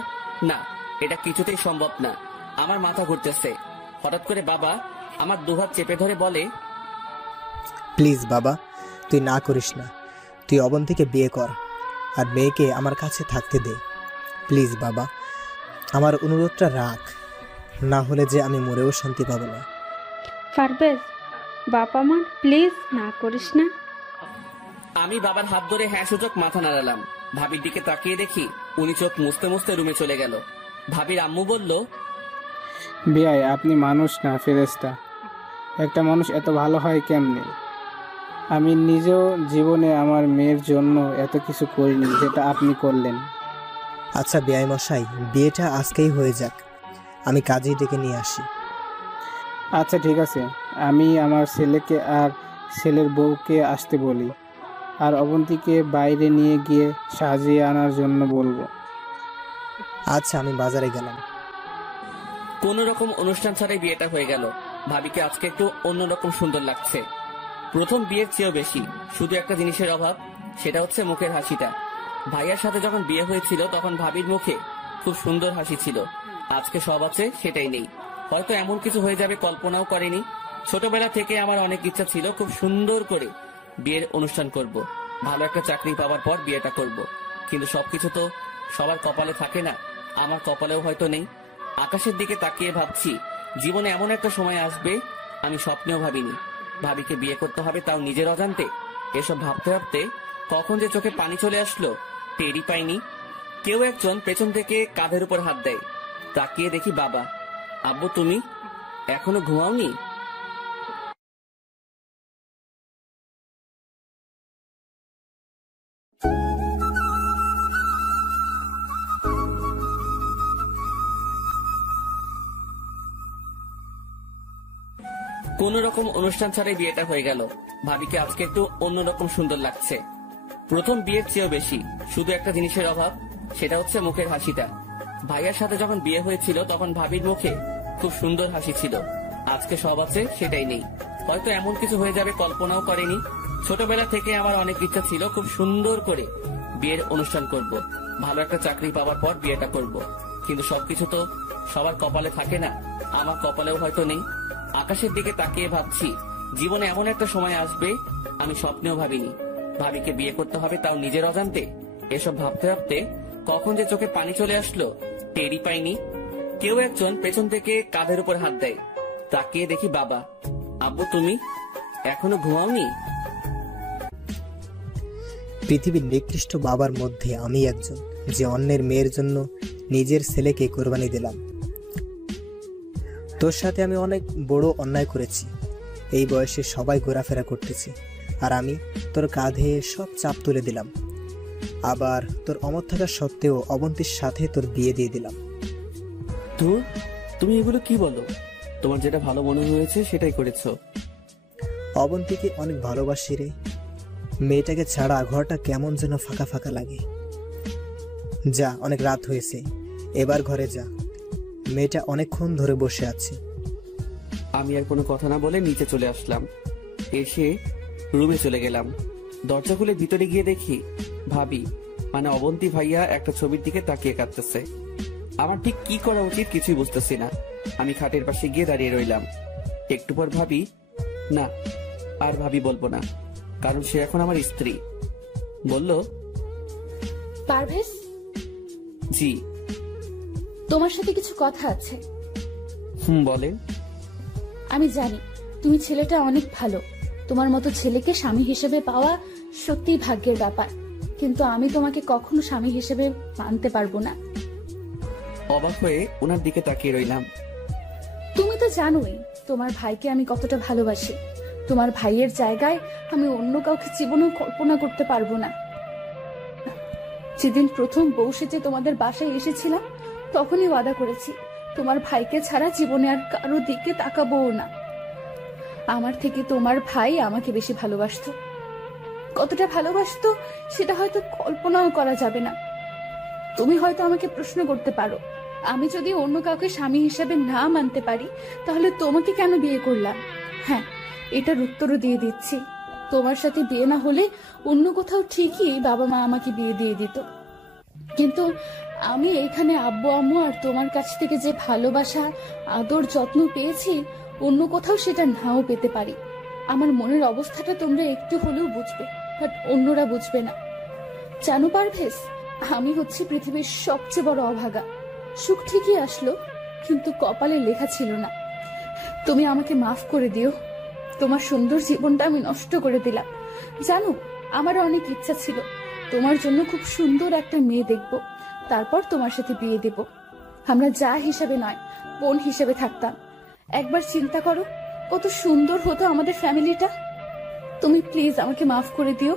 না, এটা কিছুতেই সম্ভব না। আমার মাথা ঘুরতেছে। হঠাৎ করে বাবা আমার দুহাত চেপে ধরে বলে, প্লিজ বাবা, তুই না করিস না, তুই অবন্তীকে বিয়ে কর আর মেয়েকে আমার কাছে থাকতে দে। প্লিজ বাবা, আমার অনুরোধটা রাখ, না হলে যে আমি মরেও শান্তি পাবো না। পারবেজ, বাবা মা প্লিজ না করিস না। আমি বাবার হাত ধরে হ্যাঁ সূচক মাথা নাড়ালাম। ভাবির দিকে তাকিয়ে দেখি উনি চোখ মুছতে মুছতে রুমে চলে গেল। ভাবির আম্মু বলল, বিআই, আপনি মানুষ না ফেরেশতা। একটা মানুষ এত ভালো হয় কেমনে? আমি নিজেও জীবনে আমার মেয়ের জন্য এত কিছু করিনি যেটা আপনি করলেন। আচ্ছা বেয়াই মশাই, বিয়েটা আজকেই হয়ে যাক, আমি কাজেই ডেকে নিয়ে আসি। আচ্ছা ঠিক আছে, আমি আমার ছেলেকে আর ছেলের বউকে আসতে বলি, আর অবন্তীকে বাইরে নিয়ে গিয়ে সাজিয়ে আনার জন্য বলবো। আচ্ছা, আমি বাজারে গেলাম। কোন রকম অনুষ্ঠান ছাড়াই বিয়েটা হয়ে গেল। ভাবিকে আজকে একটু অন্যরকম সুন্দর লাগছে। প্রথম বিয়ের চেয়েও বেশি। শুধু একটা জিনিসের অভাব, সেটা হচ্ছে মুখের হাসিটা। ভাইয়ার সাথে যখন বিয়ে হয়েছিল তখন ভাবির মুখে খুব সুন্দর হাসি ছিল। আজকে সব আছে, সেটাই নেই। হয়তো এমন কিছু হয়ে যাবে কল্পনাও করেনি। ছোটবেলা থেকে আমার অনেক ইচ্ছা ছিল খুব সুন্দর করে বিয়ের অনুষ্ঠান করব, ভালো একটা চাকরি পাওয়ার পর বিয়েটা করব। কিন্তু সবকিছু তো সবার কপালে থাকে না, আমার কপালেও হয়তো নেই। আকাশের দিকে তাকিয়ে ভাবছি জীবনে এমন একটা সময় আসবে আমি স্বপ্নেও ভাবিনি। ভাবিকে বিয়ে করতে হবে, তাও নিজের অজান্তে। এসব ভাবতে ভাবতে কখন যে চোখে পানি চলে আসলো টেরই পাইনি। কেউ একজন পেছন থেকে কাঁধের উপর হাত দেয়। তাকিয়ে দেখি বাবা। আব্বু তুমি এখনো ঘুমাওনি? কোন রকম অনুষ্ঠান ছাড়াই বিয়েটা হয়ে গেল। ভাবিকে আজকে একটু অন্যরকম সুন্দর লাগছে। প্রথম বিয়ের চেয়েও বেশি। শুধু একটা জিনিসের অভাব, সেটা হচ্ছে মুখের হাসিটা। ভাইয়ার সাথে যখন বিয়ে হয়েছিল তখন ভাবির মুখে খুব সুন্দর হাসি ছিল। আজকে সব আছে, সেটাই নেই। হয়তো এমন কিছু হয়ে যাবে কল্পনাও করেনি। ছোটবেলা থেকে আমার অনেক ইচ্ছা ছিল খুব সুন্দর করে বিয়ের অনুষ্ঠান করব, ভালো একটা চাকরি পাওয়ার পর বিয়েটা করব। কিন্তু সবকিছু তো সবার কপালে থাকে না, আমার কপালেও হয়তো নেই। আকাশের দিকে তাকিয়ে ভাবছি জীবনে এমন একটা সময় আসবে আমি স্বপ্নেও ভাবিনি। ভাবিকে বিয়ে করতে হবে, তাও নিজের অজান্তে। এসব ভাবতে ভাবতে কখন যে চোখে পানি চলে আসলো টেরই পাইনি। কেউ একজন পেছন থেকে কাঁধের উপর হাত দেয়। তাকিয়ে দেখি বাবা। আব্বু তুমি এখনো ঘুমাওনি? পৃথিবীর নিকৃষ্ট বাবার মধ্যে আমি একজন, যে অন্যের মেয়ের জন্য নিজের ছেলেকে কোরবানি দিলাম। তোর সাথে আমি অনেক বড় অন্যায় করেছি। এই বয়সে সবাই ঘোরাফেরা করতেছে, আর আমি তোর কাঁধে সব চাপ তুলে দিলাম। আবার তোর অমত থাকা সত্ত্বেও অবন্তীর সাথে তোর বিয়ে দিয়ে দিলাম। ধুর, তুমি এগুলো কি বলো? তোমার যেটা ভালো মনে হয়েছে সেটাই করেছো। অবন্তীকে অনেক ভালোবাসি রে। মেয়েটাকে ছাড়া ঘরটা কেমন যেন ফাঁকা ফাঁকা লাগে। যা, অনেক রাত হয়েছে, এবার ঘরে যা। মেয়েটা অনেকক্ষণ ধরে বসে আছে। আমি আর কোনো কথা না বলে নিচে চলে আসলাম। এসে রুমে চলে গেলাম। দরজা খুলে ভিতরে গিয়ে দেখি ভাবি মানে অবন্তী ভাইয়া একটা ছবির দিকে তাকিয়ে কাঁদতেছে। আমার ঠিক কি করা উচিত কিছুই বুঝতেছি না। আমি খাটের পাশে গিয়ে দাঁড়িয়ে রইলাম। একটু পর ভাবি, না আর ভাবি বলবো না, কারণ সে এখন আমার স্ত্রী। বলল, পারভেজ, জি। তোমার সাথে কিছু কথা আছে। বলেন। আমি জানি তুমি ছেলেটা অনেক ভালো। তোমার মতো ছেলেকে স্বামী হিসেবে পাওয়া সত্যিই ভাগ্যের ব্যাপার, কিন্তু আমি তোমাকে কখনো স্বামী হিসেবে মানতে পারবো না। অবাক হয়ে ওনার দিকে তাকিয়ে রইলাম। তুমি তো জানোই তোমার ভাইকে আমি কতটা ভালোবাসি। তোমার ভাইয়ের জায়গায় আমি অন্য কাউকে জীবনেও কল্পনা করতে পারবো না। যেদিন প্রথম বউ সেজে তোমাদের বাসায় এসেছিলাম তখনই ওয়াদা করেছি তোমার ভাইকে ছাড়া জীবনে আর কারো দিকে তাকাবোও না। আমার থেকে তোমার ভাই আমাকে বেশি ভালোবাসতো। কতটা ভালোবাসতো সেটা হয়তো কল্পনাও করা যাবে না। তুমি হয়তো আমাকে প্রশ্ন করতে পারো, আমি যদি অন্য কাউকে স্বামী হিসেবে না মানতে পারি তাহলে তোমাকে কেন বিয়ে করলাম? হ্যাঁ, এটার উত্তরও দিয়ে দিচ্ছি। তোমার সাথে বিয়ে না হলে অন্য কোথাও ঠিকই বাবা মা আমাকে বিয়ে দিয়ে দিত, কিন্তু আমি এখানে আব্বু আম্মু আর তোমার কাছ থেকে যে ভালোবাসা আদর যত্ন পেয়েছি অন্য কোথাও সেটা নাও পেতে পারি। আমার মনের অবস্থাটা তোমরা একটু হলেও বুঝবে, বাট অন্যরা বুঝবে না। জানো পারভেজ, আমি হচ্ছে পৃথিবীর সবচেয়ে বড় অভাগা। সুখ ঠিকই আসলো, কিন্তু কপালে লেখা ছিল না। তুমি আমাকে মাফ করে দিও। তোমার সুন্দর জীবনটা আমি নষ্ট করে দিলাম। জানো, আমার অনেক ইচ্ছা ছিল তোমার জন্য খুব সুন্দর একটা মেয়ে দেখব, তারপর তোমার সাথে বিয়ে দেব। আমরা যা হিসেবে নয় বোন হিসেবে থাকতাম। একবার চিন্তা করো কত সুন্দর হতো আমাদের ফ্যামিলিটা। তুমি প্লিজ আমাকে মাফ করে দিও।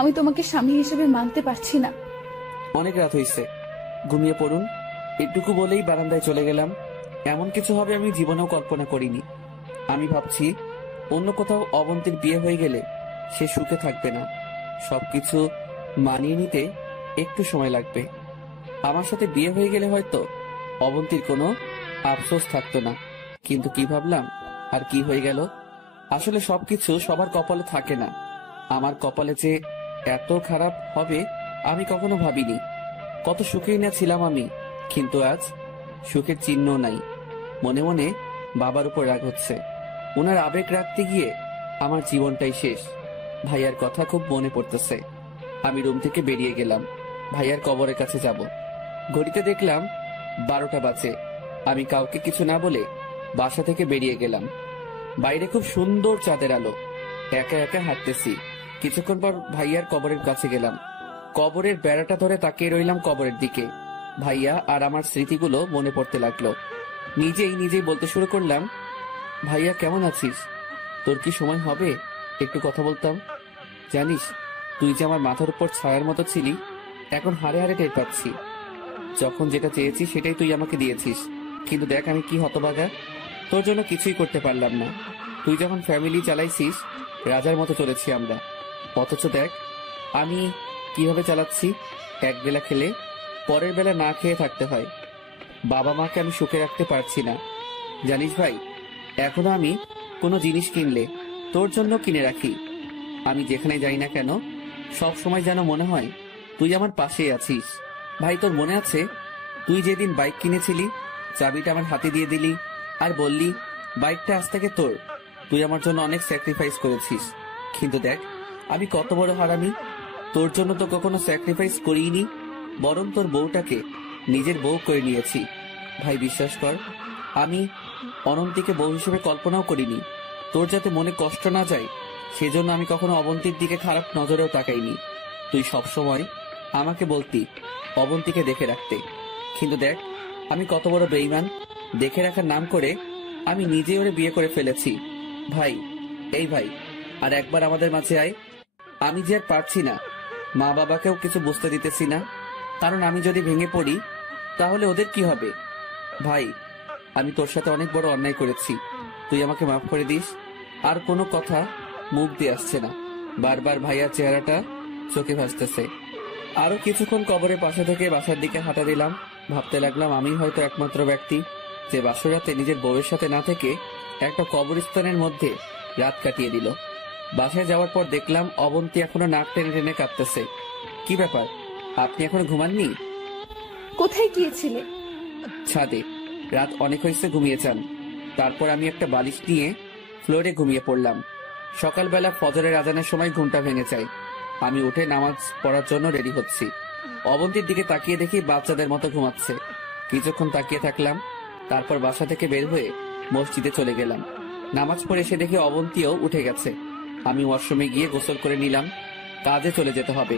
আমি তোমাকে স্বামী হিসেবে মানতে পারছি না। অনেক রাত হয়েছে, ঘুমিয়ে পড়ুন। এটুকু বলেই বারান্দায় চলে গেলাম। এমন কিছু হবে আমি জীবনেও কল্পনা করিনি। আমি ভাবছি অন্য কোথাও অবন্তীর বিয়ে হয়ে গেলে সে সুখে থাকবে না। সবকিছু মানিয়ে নিতে একটু সময় লাগবে। আমার সাথে বিয়ে হয়ে গেলে হয়তো অবন্তীর কোনো আফসোস থাকতো না। কিন্তু কি ভাবলাম আর কি হয়ে গেল। আসলে সবকিছু সবার কপালে থাকে না। আমার কপালে যে এত খারাপ হবে আমি কখনো ভাবিনি। কত সুখেই না ছিলাম আমি, কিন্তু আজ সুখের চিহ্ন নাই। মনে মনে বাবার উপর রাগ হচ্ছে। ওনার আবেগ রাখতে গিয়ে আমার জীবনটাই শেষ। ভাইয়ার কথা খুব মনে পড়তেছে। আমি রুম থেকে বেরিয়ে গেলাম। ভাইয়ার কবরের কাছে যাব। ঘড়িতে দেখলাম 12টা বাজে। আমি কাউকে কিছু না বলে বাসা থেকে বেরিয়ে গেলাম। বাইরে খুব সুন্দর চাঁদের আলো। একা একা হাঁটতেছি। কিছুক্ষণ পর ভাইয়ার কবরের কাছে গেলাম। কবরের বেড়াটা ধরে তাকিয়ে রইলাম কবরের দিকে। ভাইয়া আর আমার স্মৃতিগুলো মনে পড়তে লাগলো। নিজেই বলতে শুরু করলাম, ভাইয়া কেমন আছিস? তোর কি সময় হবে একটু কথা বলতাম? জানিস তুই যে আমার মাথার উপর ছায়ার মতো ছিলি, এখন হাড়ে হাড়ে টের পাচ্ছি। যখন যেটা চেয়েছি সেটাই তুই আমাকে দিয়েছিস, কিন্তু দেখ আমি কি হতভাগা। তোর জন্য কিছুই করতে পারলাম না। তুই যখন ফ্যামিলি চালাইছিস রাজার মতো চলেছি আমরা, অথচ দেখ আমি কিভাবে চালাচ্ছি। এক বেলা খেলে পরের বেলা না খেয়ে থাকতে হয়। বাবা মাকে আমি সুখে রাখতে পারছি না। জানিস ভাই, এখনো আমি কোনো জিনিস কিনলে তোর জন্য কিনে রাখি। আমি যেখানে যাই না কেন সব সময় যেন মনে হয় তুই আমার পাশেই আছিস। ভাই তোর মনে আছে তুই যেদিন বাইক কিনেছিলি, চাবিটা আমার হাতে দিয়ে দিলি আর বললি বাইকটা আজ থেকে তোর। তুই আমার জন্য অনেক স্যাক্রিফাইস করেছিস, কিন্তু দেখ আমি কত বড় হারামি। তোর জন্য তো কখনো স্যাক্রিফাইস করিনি, বরং তোর বউটাকে নিজের বউ করে নিয়েছি। ভাই বিশ্বাস কর, আমি অনন্তীকে বউ হিসেবে কল্পনাও করিনি। তোর যাতে মনে কষ্ট না যায় সেজন্য আমি কখনো অবন্তীর দিকে খারাপ নজরেও তাকাইনি। তুই সবসময় আমাকে বলতি অবন্তীকে দেখে রাখতে, কিন্তু দেখ আমি কত বড় বেঈমান। দেখে রাখার নাম করে আমি নিজে ওরে বিয়ে করে ফেলেছি। ভাই, এই ভাই, আর একবার আমাদের মাঝে আয়। আমি যে আর পারছি না, মা বাবাকেও কিছু বুঝতে দিতেছি না, কারণ আমি যদি ভেঙে পড়ি তাহলে ওদের কি হবে। ভাই, আমি তোর সাথে অনেক বড় অন্যায় করেছি, তুই আমাকে মাফ করে দিস। আর কোনো কথা মুখ দিয়ে আসছে না, বারবার ভাইয়ার চেহারাটা চোখে ভাসতেছে। আরো কিছুক্ষণ কবরের পাশে থেকে বাসার দিকে হাঁটা দিলাম। ভাবতে লাগলাম আমি হয়তো একমাত্র ব্যক্তি যে বাসরাতে নিজের বউয়ের সাথে না থেকে একটা কবরস্থানের মধ্যে রাত কাটিয়ে দিল। বাসায় যাওয়ার পর দেখলাম অবন্তী এখনো নাক টেনে টেনে কাঁদতেছে। কি ব্যাপার, আপনি এখনো ঘুমাননি? কোথায় গিয়েছিলে? ছাদে। রাত অনেক হয়েছে, ঘুমিয়ে যান। তারপর আমি একটা বালিশ নিয়ে ফ্লোরে ঘুমিয়ে পড়লাম। সকালবেলা ফজরের আজানের সময় ঘুমটা ভেঙে যায়। আমি উঠে নামাজ পড়ার জন্য রেডি হচ্ছি। অবন্তীর দিকে তাকিয়ে দেখি বাচ্চাদের মতো ঘুমাচ্ছে। কিছুক্ষণ তাকিয়ে থাকলাম, তারপর বাসা থেকে বের হয়ে মসজিদে চলে গেলাম। নামাজ পড়ে এসে দেখি অবন্তীও উঠে গেছে। আমি ওয়াশরুমে গিয়ে গোসল করে নিলাম। কাজে চলে যেতে হবে,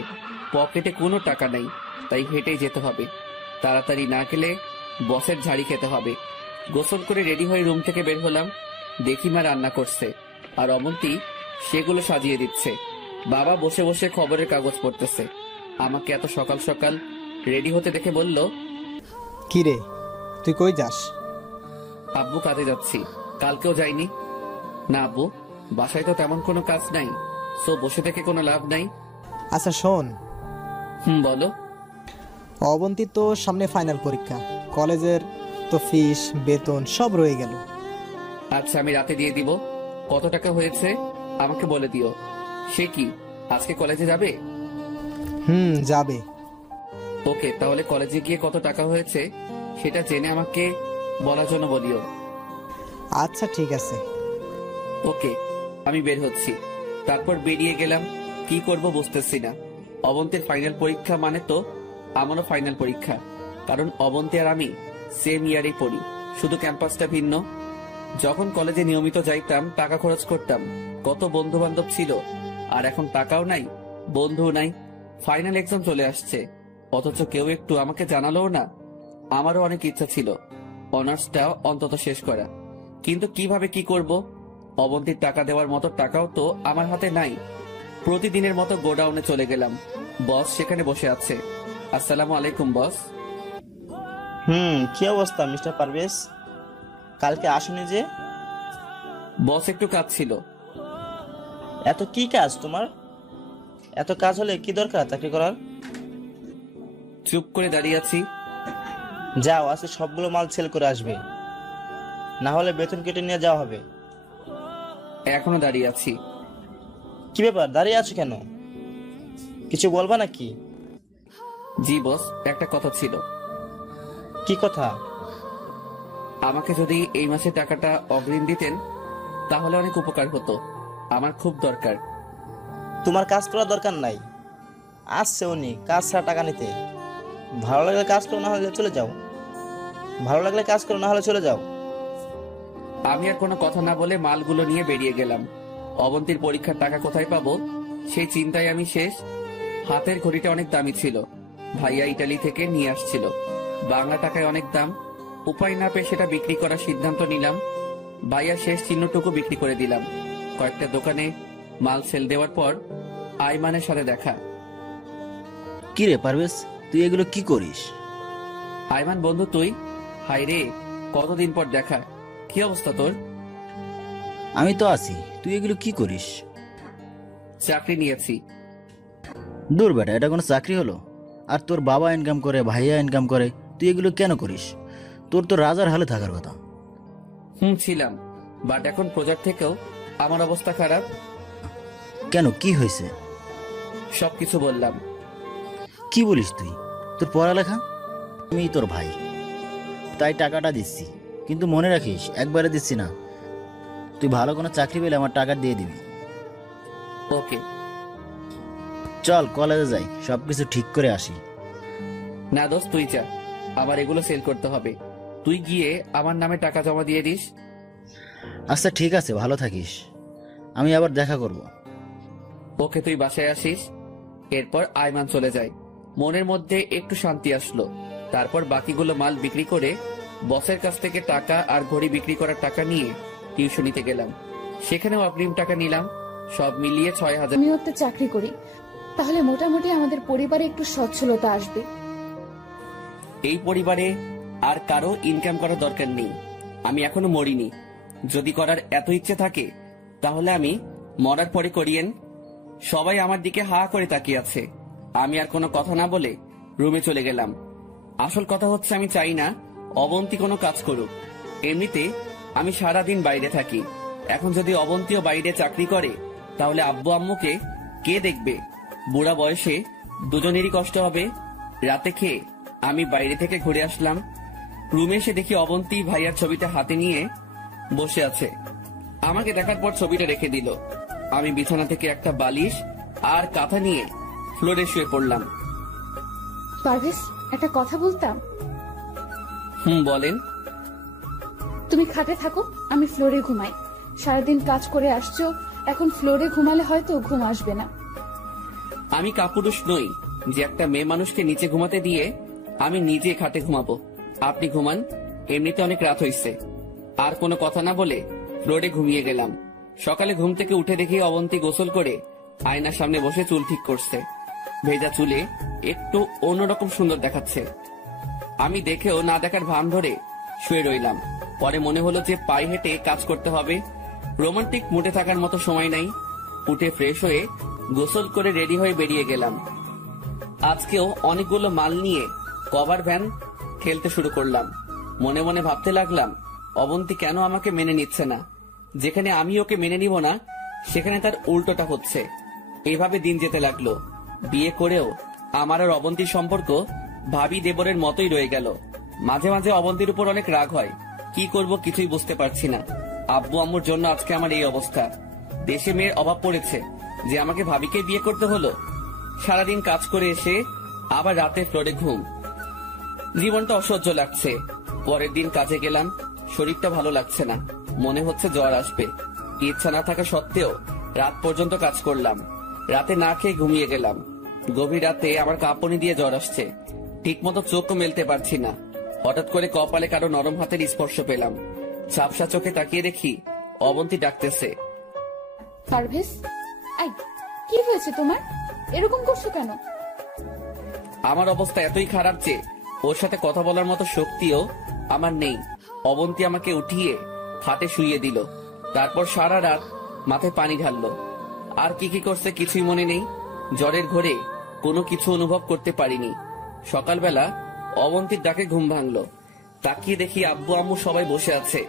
পকেটে কোনো টাকা নেই, তাই হেঁটেই যেতে হবে। তাড়াতাড়ি না গেলে বসের ঝাড়ি খেতে হবে। গোসল করে রেডি হয়ে রুম থেকে বের হলাম। দেখি মা রান্না করছে আর অবন্তী সেগুলো সাজিয়ে দিচ্ছে। বাবা বসে বসে খবরের কাগজ পড়তেছে। আমাকে এত সকাল সকাল রেডি হতে দেখে বলল, কি রে, তুই কই যাস? আব্বু কাজে যাচ্ছি। কালকেও যাইনি। না আব্বু, বাসায় তো তেমন কোনো কাজ নাই, সো বসে থেকে কোনো লাভ নাই। আচ্ছা শোন, বলো। অবন্তী তো সামনে ফাইনাল পরীক্ষা, কলেজের তো ফিস বেতন সব রয়ে গেল। আচ্ছা আমি রাতে দিয়ে দিব। কত টাকা হয়েছে আমাকে বলে দিও। সে কি আজকে কলেজে যাবে? যাবে। ওকে, তাহলে কলেজে গিয়ে কত টাকা হয়েছে সেটা জেনে আমাকে বলার জন্য বলিও। আচ্ছা ঠিক আছে। ওকে, আমি বের হচ্ছি। তারপর বেরিয়ে গেলাম। কি করব বুঝতেছি না। অবন্তীর ফাইনাল পরীক্ষা মানে তো আমারও ফাইনাল পরীক্ষা, কারণ অবন্তী আর আমি সেম ইয়ারেই পড়ি, শুধু ক্যাম্পাসটা ভিন্ন। যখন কলেজে নিয়মিত যাইতাম টাকা খরচ করতাম, কত বন্ধু বান্ধব ছিল, আর এখন টাকাও নাই, বন্ধুও নাই। ফাইনাল এক্সাম চলে আসছে, অথচ কেউ একটু আমাকে জানালোও না। আমারও অনেক ইচ্ছা ছিল অনার্সটা অন্তত শেষ করা, কিন্তু কিভাবে কি করব? অবন্তীর টাকা দেওয়ার মতো টাকাও তো আমার হাতে নাই। প্রতিদিনের মতো গোডাউনে চলে গেলাম। বস সেখানে বসে আছে। আসসালামু আলাইকুম বস। কি অবস্থা মিস্টার পারভেজ? কালকে আসুনি যে? বস একটু কাজ ছিল। এত কি কাজ তোমার? এত কাজ হলে কি দরকার চাকরি করার? চুপ করে দাঁড়িয়ে আছি। যাও, আজকে সবগুলো মাল সেল করে আসবে, না হলে বেতন কেটে নিয়ে যাওয়া হবে। এখনো দাঁড়িয়ে আছি। কি ব্যাপার, দাঁড়িয়ে আছো কেন? কিছু বলবা নাকি? জি বস, একটা কথা ছিল। কি কথা? আমাকে যদি এই মাসে টাকাটা অগ্রিম দিতেন তাহলে অনেক উপকার হতো, আমার খুব দরকার। তোমার কাজ করার দরকার নাই, আসছে উনি কাজ ছাড়া টাকা নিতে। ভালো লাগলে কাজ করো, না হলে চলে যাও। ভালো লাগলে কাজ করো, না হলে চলে যাও। আমি আর কোনো কথা না বলে মালগুলো নিয়ে বেরিয়ে গেলাম। অবন্তীর পরীক্ষার টাকা কোথায় পাবো সেই চিন্তায় আমি শেষ। হাতের ঘড়িটা অনেক দামি ছিল, ভাইয়া ইটালি থেকে নিয়ে আসছিল। বাংলা টাকায় অনেক দাম, উপায় না পেয়ে সেটা বিক্রি করার সিদ্ধান্ত নিলাম। ভাইয়া শেষ চিহ্নটুকু বিক্রি করে দিলাম। কয়েকটা দোকানে মাল সেল দেওয়ার পর আইমানের সাথে দেখা। কি রে পারভেজ, তুই এগুলো কি করিস? আইমান বন্ধু তুই? হাই রে, কতদিন পর দেখা। কি অবস্থা তোর? আমি তো আছি, তুই এগুলো কি করিস? চাকরি নিয়েছি। দূর বেটা, এটা কোনো চাকরি হলো? আর তোর বাবা ইনকাম করে, ভাইয়া ইনকাম করে, তুই এগুলো কেন করিস? তোর তো রাজার হালে থাকার কথা। ছিলাম, বাট এখন প্রজেক্ট থেকেও আমার অবস্থা খারাপ। কেন, কি হয়েছে? সবকিছু বললাম। কি বলিস তুই? তোর পড়ালেখা? আমি তোর ভাই, তাই টাকাটা দিচ্ছি, কিন্তু মনে রাখিস একবারে দিচ্ছি না। তুই ভালো কোনো চাকরি পেলে আমার টাকা দিয়ে দিবি। ওকে চল কলেজে যাই, সবকিছু ঠিক করে আসি। না দোস্ত, তুই যা, আবার এগুলো সেল করতে হবে। তুই গিয়ে আমার নামে টাকা জমা দিয়ে দিস। আচ্ছা ঠিক আছে, ভালো থাকিস, আমি আবার দেখা করব। ওকে, তুই বাসায় আসিস। এরপর আইমান চলে যায়। মনের মধ্যে একটু শান্তি আসলো। তারপর বাকিগুলো মাল বিক্রি করে বসের কাছ থেকে টাকা আর ঘড়ি বিক্রি করার টাকা নিয়ে টিউশনিতে গেলাম। সেখানেও অগ্রিম টাকা নিলাম। সব মিলিয়ে ৬,০০০। আমিও একটা চাকরি করি, তাহলে মোটামুটি আমাদের পরিবারে একটু সচ্ছলতা আসবে। এই পরিবারে আর কারো ইনকাম করার দরকার নেই। আমি এখনো মরিনি। যদি করার এত ইচ্ছে থাকে তাহলে আমি মরার পরে করিয়েন। সবাই আমার দিকে হা করে তাকিয়ে আছে। আমি আর কোনো কথা না বলে রুমে চলে গেলাম। আসল কথা হচ্ছে আমি চাই না অবন্তী কোনো কাজ করুক। এমনিতে আমি সারাদিন বাইরে থাকি। এখন যদি অবন্তীও বাইরে চাকরি করে তাহলে আব্বু আম্মুকে কে দেখবে? বুড়া বয়সে দুজনেরই কষ্ট হবে। রাতে খেয়ে আমি বাইরে থেকে ঘুরে আসলাম। রুমে এসে দেখি অবন্তী ভাইয়ার ছবিটা হাতে নিয়ে বসে আছে। আমাকে দেখার পর ছবিটা রেখে দিল। আমি বিছানা থেকে একটা বালিশ আর কাঁথা নিয়ে ফ্লোরে শুয়ে পড়লাম। পারভেজ, একটা কথা বলতাম। বলেন। তুমি খাটে থাকো, আমি ফ্লোরে ঘুমাই। সারাদিন কাজ করে আসছো, এখন ফ্লোরে ঘুমালে হয়তো ঘুম আসবে না। আমি কাপুরুষ নই যে একটা মেয়ে মানুষকে নিচে ঘুমাতে দিয়ে আমি নিজে খাটে ঘুমাবো। আপনি ঘুমান, এমনিতে অনেক রাত হয়েছে। আর কোনো কথা না বলে ফ্লোরে ঘুমিয়ে গেলাম। সকালে ঘুম থেকে উঠে দেখি অবন্তী গোসল করে আয়নার সামনে বসে চুল ঠিক করছে। ভেজা চুলে একটু অন্যরকম সুন্দর দেখাচ্ছে। আমি দেখেও না দেখার ভান ধরে শুয়ে রইলাম। পরে মনে হলো যে পায়ে হেঁটে কাজ করতে হবে। রোমান্টিক মুডে থাকার মতো সময় নাই। উঠে ফ্রেশ হয়ে গোসল করে রেডি হয়ে বেরিয়ে গেলাম। আজকেও অনেকগুলো মাল নিয়ে কভার ভ্যান ঠেলতে শুরু করলাম। মনে মনে ভাবতে লাগলাম, অবন্তী কেন আমাকে মেনে নিচ্ছে না? যেখানে আমি ওকে মেনে নিব না সেখানে তার উল্টোটা হচ্ছে। এভাবে দিন যেতে লাগলো। বিয়ে করেও আমার আর অবন্তীর সম্পর্ক ভাবি দেবরের মতোই রয়ে গেল। মাঝে মাঝে অবন্তীর উপর অনেক রাগ হয়। কি করব কিছুই বুঝতে পারছি না। আব্বু আম্মুর জন্য আজকে আমার এই অবস্থা। দেশে মেয়ের অভাব পড়েছে যে আমাকে ভাবিকে বিয়ে করতে হলো। সারাদিন কাজ করে এসে আবার রাতে ফ্লোরে ঘুম। জীবনটা অসহ্য লাগছে। পরের দিন কাজে গেলাম, শরীরটা ভালো লাগছে না, মনে হচ্ছে জ্বর আসবে। ইচ্ছা না থাকা সত্ত্বেও রাত পর্যন্ত কাজ করলাম। রাতে না খেয়ে ঘুমিয়ে গেলাম। গভীর রাতে আমার কাঁপুনি দিয়ে জ্বর আসছে। ঠিক মতো চোখও মেলতে পারছি না। হঠাৎ করে কপালে কারো নরম হাতের স্পর্শ পেলাম। ঝাপসা চোখে তাকিয়ে দেখি অবন্তী ডাকতেছে। পারভেজ, আই, কি হয়েছে তোমার? এরকম করছো কেন? আমার অবস্থা এতই খারাপ যে ওর সাথে কথা বলার মতো শক্তিও আমার নেই। অবন্তী আমাকে উঠিয়ে খাটে শুইয়ে দিল। তারপর সারা রাত মাথায় পানি ঢাললো। আর কি কি করছে কিছুই মনে নেই। জ্বরের ঘোরে কোনো কিছু অনুভব করতে পারিনি। সকালবেলা অবন্তীর ডাকে ঘুম ভাঙলো। তাকিয়ে দেখি আব্বু আম্মু সবাই বসে আছে।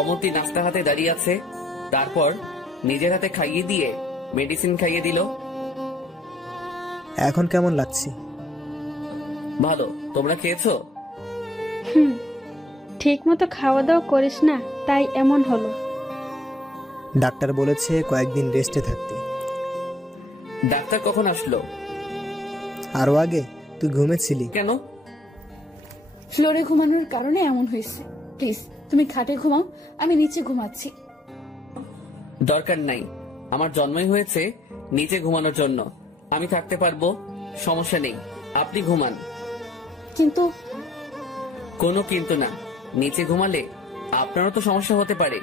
অবন্তী নাস্তা হাতে দাঁড়িয়ে আছে। তারপর নিজের হাতে খাইয়ে দিয়ে মেডিসিন খাইয়ে দিল। এখন কেমন লাগছে? ভালো, তোমরা খেয়েছো? ঠিক মতো খাওয়া দাওয়া করিস না, তাই এমন হলো। ডাক্তার বলেছে কয়েকদিন রেস্টে থাকতে। ডাক্তার কখন আসলো? আরো আগে তুই ঘুমেছিলি। কেন? ফ্লোরে ঘুমানোর কারণে এমন হয়েছে। প্লিজ তুমি খাটে ঘুমাও, আমি নিচে ঘুমাচ্ছি। দরকার নাই, আমার জন্মই হয়েছে নিচে ঘুমানোর জন্য। আমি থাকতে পারবো, সমস্যা নেই, আপনি ঘুমান। কিন্তু কোনো কিন্তু না। নিচে ঘুমালে আপনারও তো সমস্যা হতে পারে,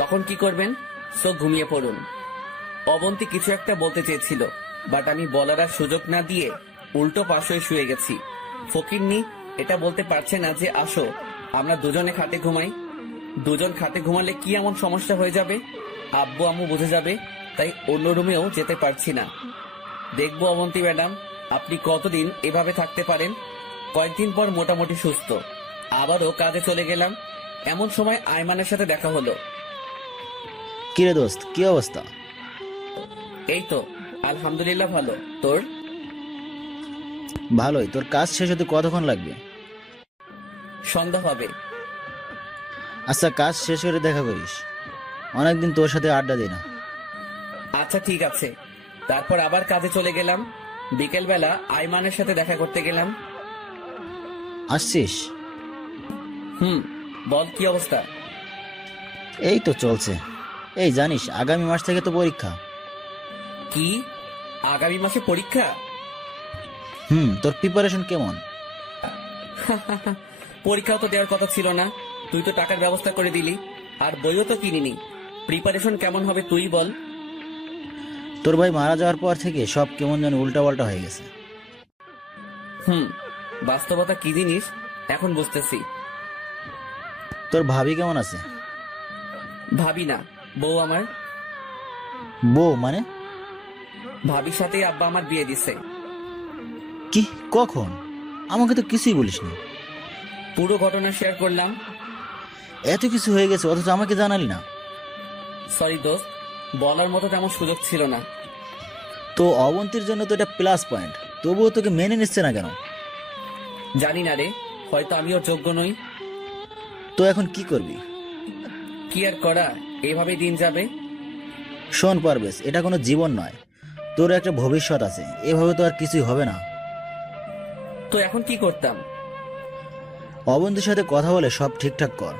তখন কি করবেন? সো ঘুমিয়ে পড়ুন। অবন্তী কিছু একটা বলতে চেয়েছিল, বাট আমি বলার আর সুযোগ না দিয়ে উল্টো পাশ হয়ে শুয়ে গেছি। ফকিন্নি এটা বলতে পারছে না যে আসো আমরা দুজনে খাটে ঘুমাই। দুজন খাটে ঘুমালে কি এমন সমস্যা হয়ে যাবে? আব্বু আম্মু বুঝে যাবে, তাই অন্য রুমেও যেতে পারছি না। দেখবো অবন্তী ম্যাডাম আপনি কতদিন এভাবে থাকতে পারেন। কয়েকদিন পর মোটামুটি সুস্থ, আবারও কাজে চলে গেলাম। এমন সময় আয়মানের সাথে দেখা হলো। কিরে দোস্ত, কি অবস্থা? এই তো আলহামদুলিল্লাহ ভালো, তোর? ভালোই। তোর কাজ শেষ হতে কতক্ষণ লাগবে? সন্ধ্যা হবে। আচ্ছা, কাজ শেষ করে দেখা করিস। অনেকদিন তোর সাথে আড্ডা দিই না। আচ্ছা ঠিক আছে। তারপর আবার কাজে চলে গেলাম। বিকেলবেলা আইমানের সাথে দেখা করতে গেলাম। আসছিস? বল কি অবস্থা? এই তো চলছে। এই জানিস আগামী মাস থেকে তো পরীক্ষা। কি আগামী মাসে পরীক্ষা? তোর প্রিপারেশন কেমন? পরীক্ষাও তো দেওয়ার কথা ছিল না, তুই তো টাকার ব্যবস্থা করে দিলি, আর বইও তো কিনিনি। প্রিপারেশন কেমন হবে তুই বল। তোর ভাই মারা যাওয়ার পর থেকে সব কেমন যেন উল্টাপাল্টা হয়ে গেছে। বাস্তবতা কি জিনিস এখন বুঝতেছি। তোর ভাবি কেমন আছে? ভাবি না, বউ আমার। বউ মানে? ভাবির সাথে আব্বা আমার বিয়ে দিছে। কি? কখন? আমাকে তো কিছুই বলিসনি। পুরো ঘটনা শেয়ার করলাম। এত কিছু হয়ে গেছে অথচ আমাকে জানালি না। সরি দোস্ত, বলার মতো তেমন সুযোগ ছিল না। তো অবন্তীর জন্য তো এটা প্লাস পয়েন্ট, তবুও তোকে মেনে নিচ্ছে না কেন? জানি না রে, হয়তো আমিও যোগ্য নই। তো এখন কি করবি? কি আর করা, এভাবেই দিন যাবে। শোন পারবেশ, এটা কোনো জীবন নয়, তোর একটা ভবিষ্যৎ আছে। এভাবে তো আর কিছুই হবে না। তো এখন কি করতাম? অবন্তীর সাথে কথা বলে সব ঠিকঠাক কর।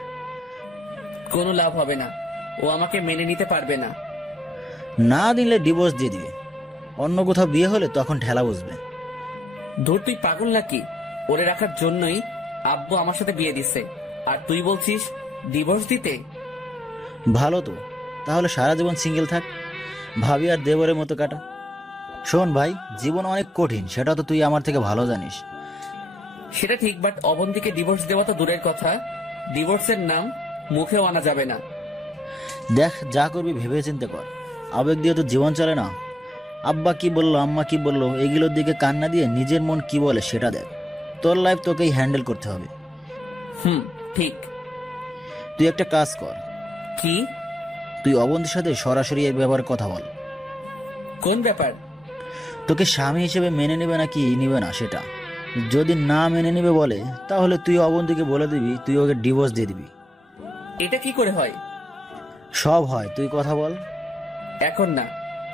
কোনো লাভ হবে না, ও আমাকে মেনে নিতে পারবে না। না দিলে ডিভোর্স দিয়ে দিবে। অন্য কোথাও বিয়ে হলে তখন ঠেলা বুঝবে। ধুর, তুই পাগল নাকি? ওরে রাখার জন্যই আব্বু আমার সাথে বিয়ে দিছে, আর তুই বলছিস ডিভোর্স দিতে? ভালো তো, তাহলে সারা জীবন সিঙ্গেল থাক, ভাবি আর দেবরের মতো কাটা। শোন ভাই, জীবন অনেক কঠিন, সেটা তো তুই আমার থেকে ভালো জানিস। সেটা ঠিক, বাট অবন্তীকে ডিভোর্স দেওয়া তো দূরের কথা, ডিভোর্সের নাম মুখেও আনা যাবে না। দেখ, যা করবি ভেবে চিন্তে কর। আবেগ দিয়ে তো জীবন চলে না। আব্বা কি বললো, আম্মা কি বললো, এগুলোর দিকে কান্না দিয়ে নিজের মন কি বলে সেটা দেখ। তোর লাইফ তোকেই হ্যান্ডেল করতে হবে। ঠিক। তুই একটা কাজ কর। কি? তুই অবন্তীর সাথে সরাসরি এর ব্যাপারে কথা বল। কোন ব্যাপার? তোকে স্বামী হিসেবে মেনে নেবে নাকি নিবে না সেটা। যদি না মেনে নেবে বলে, তাহলে তুই অবন্তীকে বলে দিবি তুই ওকে ডিভোর্স দিয়ে দিবি। এটা কি করে হয়? সব হয়, তুই কথা বল। এখন না,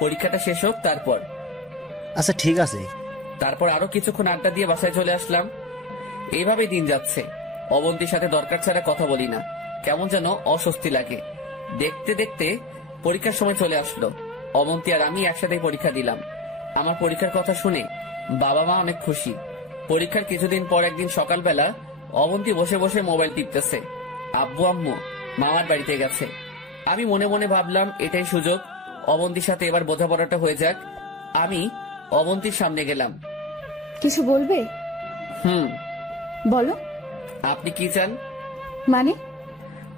পরীক্ষাটা শেষ হোক তারপর। আচ্ছা ঠিক আছে। তারপর আরো কিছুক্ষণ আড্ডা দিয়ে বাসায় চলে আসলাম। এইভাবে দিন যাচ্ছে। অবন্তীর সাথে দরকার ছাড়া কথা বলি না, কেমন যেন অস্বস্তি লাগে। দেখতে দেখতে পরীক্ষার সময় চলে আসলো। অবন্তী আর আমি একসাথে পরীক্ষা দিলাম। আমার পরীক্ষার কথা শুনে বাবা মা অনেক খুশি। পরীক্ষার কিছুদিন পর একদিন সকালবেলা অবন্তী বসে বসে মোবাইল টিপতেছে। আব্বু আম্মু মামার বাড়িতে গেছে। আমি মনে মনে ভাবলাম এটাই সুযোগ, অবন্তীর সাথে এবার বোঝাপড়াটা হয়ে যাক। আমি অবন্তীর সামনে গেলাম। কিছু বলবে? বলো। আপনি কি চান?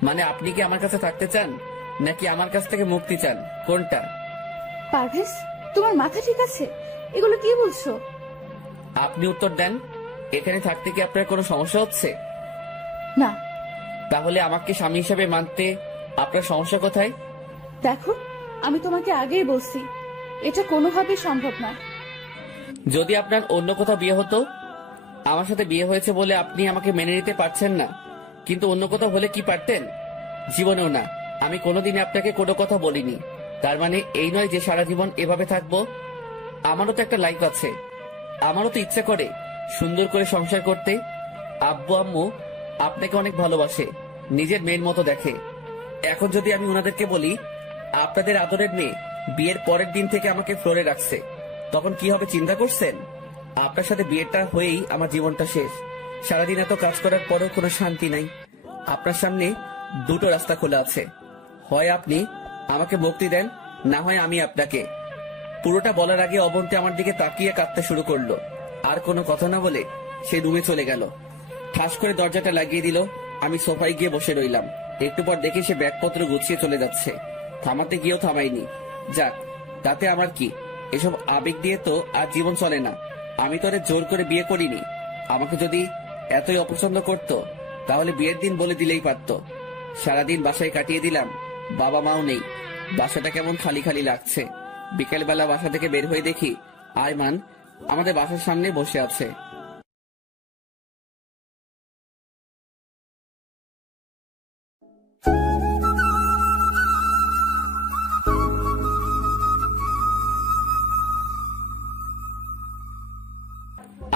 মানে আপনি কি আমার কাছে থাকতে চান? নাকি আমার কাছ থেকে মুক্তি চান, কোনটা? পারভেজ, তোমার মাথা ঠিক আছে? এগুলো কি বলছো? আপনি উত্তর দেন। এখানে থাকতে কি আপনার কোনো সমস্যা হচ্ছে? না। তাহলে আমাকে স্বামী হিসেবে মানতে আপনার সমস্যা কোথায়? দেখো, আমি তোমাকে আগেই বলছি, এটা কোনোভাবেই সম্ভব না। যদি আপনার অন্য কোথাও বিয়ে হতো, আমার সাথে বিয়ে হয়েছে বলে আপনি আমাকে মেনে নিতে পারছেন না, কিন্তু অন্য কোথাও হলে কি পারতেন? জীবনেও না। আমি কোনোদিনই আপনাকে কোনো কথা বলিনি। তার মানে এই নয় যে সারা জীবন এভাবে থাকবো। আমারও তো একটা লাইফ আছে। আমারও তো ইচ্ছা করে সুন্দর করে সংসার করতে। আব্বু আম্মু আপনাকে অনেক ভালোবাসে, নিজের মেয়ের মতো দেখে। এখন যদি আমি ওনাদেরকে বলি আপনাদের আদরের মেয়ে বিয়ের পরের দিন থেকে আমাকে ফ্লোরে রাখছে, তখন কি হবে চিন্তা করছেন? আপনার সাথে বিয়েটা হয়েই আমার জীবনটা শেষ। সারাদিন এত কাজ করার পরেও কোনো শান্তি নাই। আপনার সামনে দুটো রাস্তা খোলা আছে, হয় আপনি আমাকে মুক্তি দেন, না হয় আমি আপনাকে। পুরোটা বলার আগে অবন্তী আমার দিকে তাকিয়ে কাঁদতে শুরু করলো। আর কোনো কথা না বলে সে রুমে চলে গেল। ঠাস করে দরজাটা লাগিয়ে দিল। আমি সোফায় গিয়ে বসে রইলাম। একটু পর দেখি সে ব্যাগপত্র গুছিয়ে চলে যাচ্ছে। থামাতে গিয়েও থামাইনি। যাক, তাতে আমার কি? এসব আবেগ দিয়ে তো আর জীবন চলে না। আমি তো ওদের জোর করে বিয়ে করিনি। আমাকে যদি এতই অপছন্দ করতো তাহলে বিয়ের দিন বলে দিলেই পারতো। সারাদিন বাসায় কাটিয়ে দিলাম, বাবা মাও নেই। বাসাটা কেমন খালি খালি লাগছে। বিকেলবেলা বাসা থেকে বের হয়ে দেখি আয়মান আমাদের বাসার সামনে বসে আছে।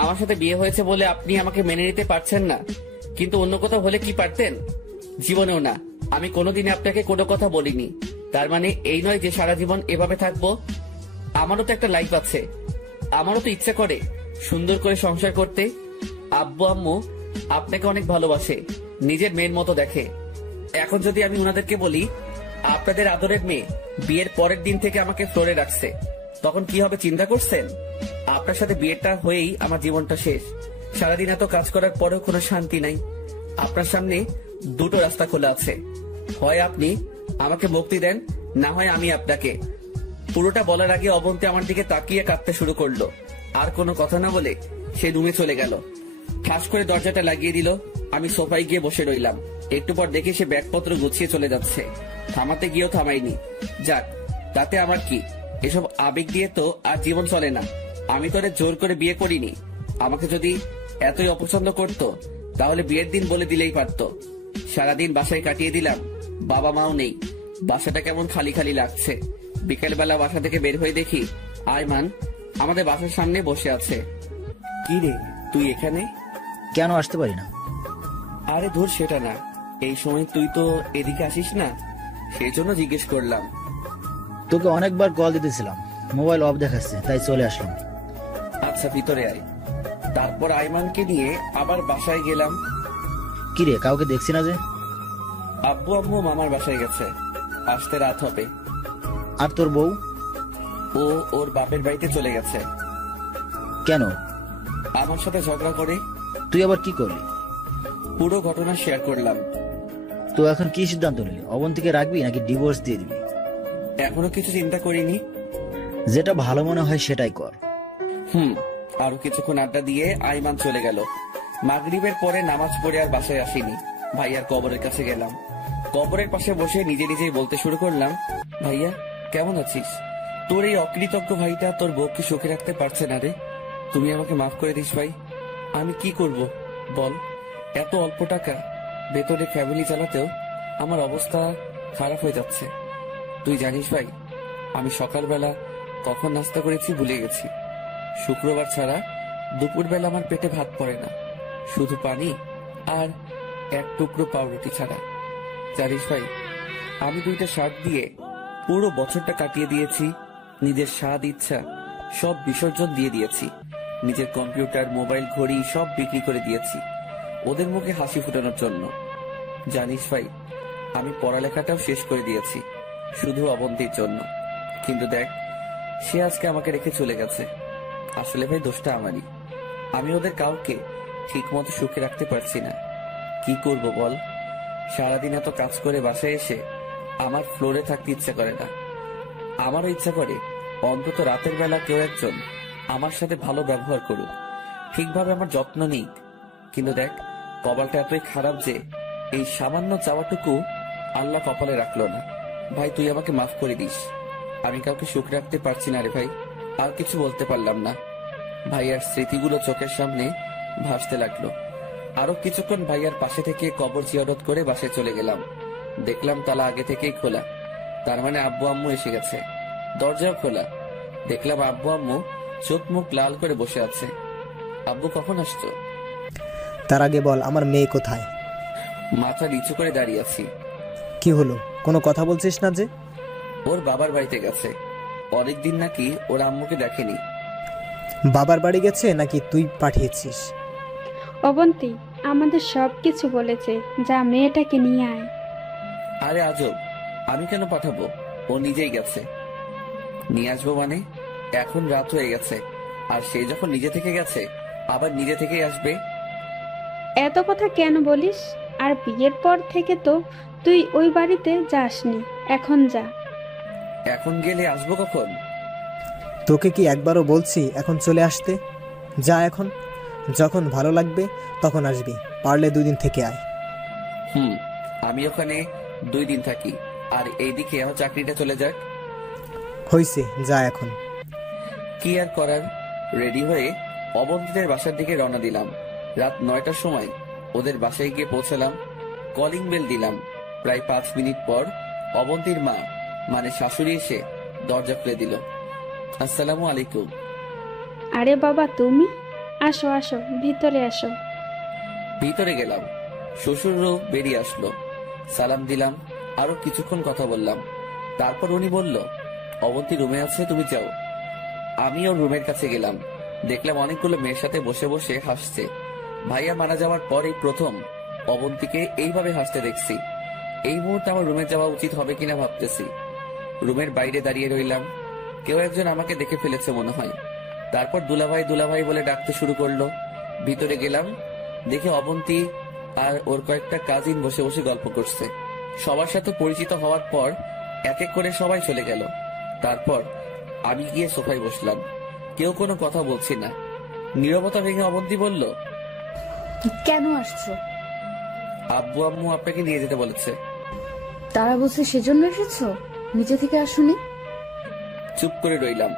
আমার সাথে বিয়ে হয়েছে বলে আপনি আমাকে মেনে নিতে পারছেন না, কিন্তু অন্য কোথাও হলে কি পারতেন? জীবনেও না। আমি কোনোদিনই আপনাকে কোনো কথা বলিনি। তার মানে এই নয় যে সারা জীবন এভাবে থাকবো। আমারও তো একটা লাইফ আছে। আমারও তো ইচ্ছা করে সুন্দর করে সংসার করতে। আব্বু আম্মু আপনাকে অনেক ভালোবাসে, নিজের মেয়ের মতো দেখে। এখন যদি আমি ওনাদেরকে বলি আপনাদের আদরের মেয়ে বিয়ের পরের দিন থেকে আমাকে ফ্লোরে রাখছে, তখন কি হবে চিন্তা করছেন? আপনার সাথে বিয়েটা হয়েই আমার জীবনটা শেষ। সারাদিন এত কাজ করার পরেও কোনো শান্তি নাই। আপনার সামনে দুটো রাস্তা খোলা আছে, হয় আপনি আমাকে মুক্তি দেন, না হয় আমি আপনাকে। পুরোটা বলার আগে অবন্তী আমার দিকে তাকিয়ে কাঁদতে শুরু করলো। আর কোনো কথা না বলে সে রুমে চলে গেল। ঠাস করে দরজাটা লাগিয়ে দিল। আমি সোফায় গিয়ে বসে রইলাম। একটু পর দেখে সে ব্যাগপত্র গুছিয়ে চলে যাচ্ছে। থামাতে গিয়েও থামাইনি। যাক, তাতে আমার কি? এসব আবেগ দিয়ে তো আর জীবন চলে না। আমি তো ওদের জোর করে বিয়ে করিনি। আমাকে যদি এতই অপছন্দ করতো তাহলে বিয়ের দিন বলে দিলেই পারতো। সারাদিন বাসায় কাটিয়ে দিলাম, বাবা মাও নেই। বাসাটা কেমন খালি খালি লাগছে। বিকেলবেলা বাসা থেকে বের হয়ে দেখি আয়মান আমাদের বাসার সামনে বসে আছে। কি রে, তুই এখানে? কেন আসতে পারি না? আরে ধুর, সেটা না। এই সময় তুই তো এদিকে আসিস না, সেই জন্য জিজ্ঞেস করলাম। তোকে অনেকবার কল দিতেছিলাম, মোবাইল অফ দেখাচ্ছে, তাই চলে আসলাম। আচ্ছা, ভিতরে আয়। তারপর আয়মানকে নিয়ে আবার বাসায় গেলাম। কি রে, কাউকে দেখছি না যে? আব্বু আম্মু মামার বাসায় গেছে, আসতে রাত হবে। আর তোর বউ? ও ওর বাপের বাড়িতে চলে গেছে। কেন? আমার সাথে ঝগড়া করে। তুই আবার কি করলি? পুরো ঘটনা শেয়ার করলাম। তো এখন কি সিদ্ধান্ত নিলি? অবন্তীকে রাখবি নাকি ডিভোর্স দিয়ে দিবি? এখনো কিছু চিন্তা করিনি। যেটা ভালো মনে হয় সেটাই কর। আরো কিছুক্ষণ আড্ডা দিয়ে আইমান চলে গেল। মাগরিবের পরে নামাজ পড়ে আর বাসায় আসিনি। ভাইয়ার কবরের কাছে গেলাম। কবরের পাশে বসে নিজে নিজেই বলতে শুরু করলাম, ভাইয়া কেমন আছিস? তোর এই অকৃতজ্ঞ ভাইটা তোর বউকে সুখে রাখতে পারছে না রে। তুমি আমাকে মাফ করে দিস ভাই। আমি কি করব বল? এত অল্প টাকা বেতনে ফ্যামিলি চালাতেও আমার অবস্থা খারাপ হয়ে যাচ্ছে। তুই জানিস ভাই, আমি সকালবেলা কখন নাস্তা করেছি ভুলে গেছি। শুক্রবার ছাড়া দুপুরবেলা আমার পেটে ভাত পড়ে না, শুধু পানি আর এক টুকরো পাউরুটি ছাড়া। জানিস ভাই, আমি 2টা শার্ট দিয়ে পুরো বছরটা কাটিয়ে দিয়েছি। নিজের স্বাদ ইচ্ছা সব বিসর্জন দিয়ে দিয়েছি। নিজের কম্পিউটার, মোবাইল, ঘড়ি সব বিক্রি করে দিয়েছি ওদের মুখে হাসি ফোটানোর জন্য। জানিস ভাই, আমি পড়ালেখাটাও শেষ করে দিয়েছি শুধু অবন্তীর জন্য। কিন্তু দেখ, সে আজকে আমাকে রেখে চলে গেছে। আসলে ভাই দোষটা আমারই। আমি ওদের কাউকে ঠিক মতো সুখে রাখতে পারছি না। কি করব বল? সারাদিন এত কাজ করে বাসায় এসে আমার ফ্লোরে থাকতে ইচ্ছা করে না। আমারও ইচ্ছা করে অন্তত রাতের বেলা কেউ একজন আমার সাথে ভালো ব্যবহার করুক, ঠিকভাবে আমার যত্ন নিক। কিন্তু দেখ, কপালটা এতই খারাপ যে এই সামান্য চাওয়াটুকু আল্লাহ কপালে রাখলো না। ভাই, তুই আমাকে মাফ করে দিস। আমি কাউকে সুখ রাখতে পারছি না রে ভাই। আর কিছু বলতে পারলাম না। ভাইয়ার স্মৃতিগুলো চোখের সামনে ভাসতে লাগলো। আরো কিছুক্ষণ ভাইয়ার পাশে থেকে কবর জিয়ারত করে বাসায় চলে গেলাম। দেখলাম তালা আগে থেকেই খোলা, তার মানে আব্বু আম্মু এসে গেছে। দরজাও খোলা। দেখলাম আব্বু আম্মু চোখ মুখ লাল করে বসে আছে। আব্বু কখন আসছো? তার আগে বল, আমার মেয়ে কোথায়? মাথা নিচু করে দাঁড়িয়ে আছি। কি হলো, কোনো কথা বলছিস না যে? ওর বাবার বাড়িতে গেছে। অনেকদিন নাকি ওর আম্মুকে দেখেনি। বাবার বাড়ি গেছে নাকি তুই পাঠিয়েছিস? অবন্তী আমাদের সব কিছু বলেছে, যা মেয়েটাকে নিয়ে আয়। আরে আজব, আমি কেন পাঠাবো? ও নিজেই গেছে। নিয়ে আসবো মানে? এখন রাত হয়ে গেছে, আর সে যখন নিজে থেকে গেছে আবার নিজে থেকেই আসবে। এত কথা কেন বলিস? আর বিয়ের পর থেকে তো তুই ওই বাড়িতে যাসনি, এখন যা। এখন গেলে আসবো কখন? তোকে কি একবারও বলছি এখন চলে আসতে? যা এখন, যখন ভালো লাগবে তখন আসবি, পারলে 2 দিন থেকে আয়। আমি ওখানে 2 দিন থাকি, আর এইদিকে আমার চাকরিটা চলে যাক। হইছে, যা এখন। কি আর করার। রেডি হয়ে অবন্তীদের বাসার দিকে রওনা দিলাম। রাত 9টার সময় ওদের বাসায় গিয়ে পৌঁছলাম। কলিং বেল দিলাম। প্রায় 5 মিনিট পর অবন্তীর মা মানে শাশুড়ি এসে দরজা খুলে দিল। আসসালামু আলাইকুম। আরে বাবা, তুমি আসো আসো, ভিতরে আসো। ভিতরে গেলাম। শ্বশুরও বেরিয়ে আসলো। সালাম দিলাম, আরো কিছুক্ষণ কথা বললাম। তারপর উনি বলল, অবন্তী রুমে আছে, তুমি যাও। আমি ওর রুমের কাছে গেলাম। দেখলাম অনেকগুলো মেয়ের সাথে বসে বসে হাসছে। ভাইয়া মারা যাওয়ার পর এই প্রথম অবন্তীকে এইভাবে হাসতে দেখছি। এই মুহূর্তে আমার রুমে যাওয়া উচিত হবে কিনা ভাবতেছি। রুমের বাইরে দাঁড়িয়ে রইলাম। কেউ একজন আমাকে দেখে ফেলেছে মনে হয়। তারপর দুলাভাই দুলাভাই বলে ডাকতে শুরু করলো। ভিতরে গেলাম, দেখে অবন্তী আর ওর কয়েকটা কাজিন বসে বসে গল্প করছে। সবার সাথে পরিচিত হওয়ার পর এক এক করে সবাই চলে গেল। তারপর আমি গিয়ে সোফায় বসলাম। কেউ কোনো কথা বলছি না। নীরবতা ভেঙে অবন্তী বলল, কেন আসছো? আব্বু আম্মু আপনাকে নিয়ে যেতে বলেছে। তারা বলছে সেজন্য এসেছো, নিজে থেকে আসোনি? চুপ করে রইলাম।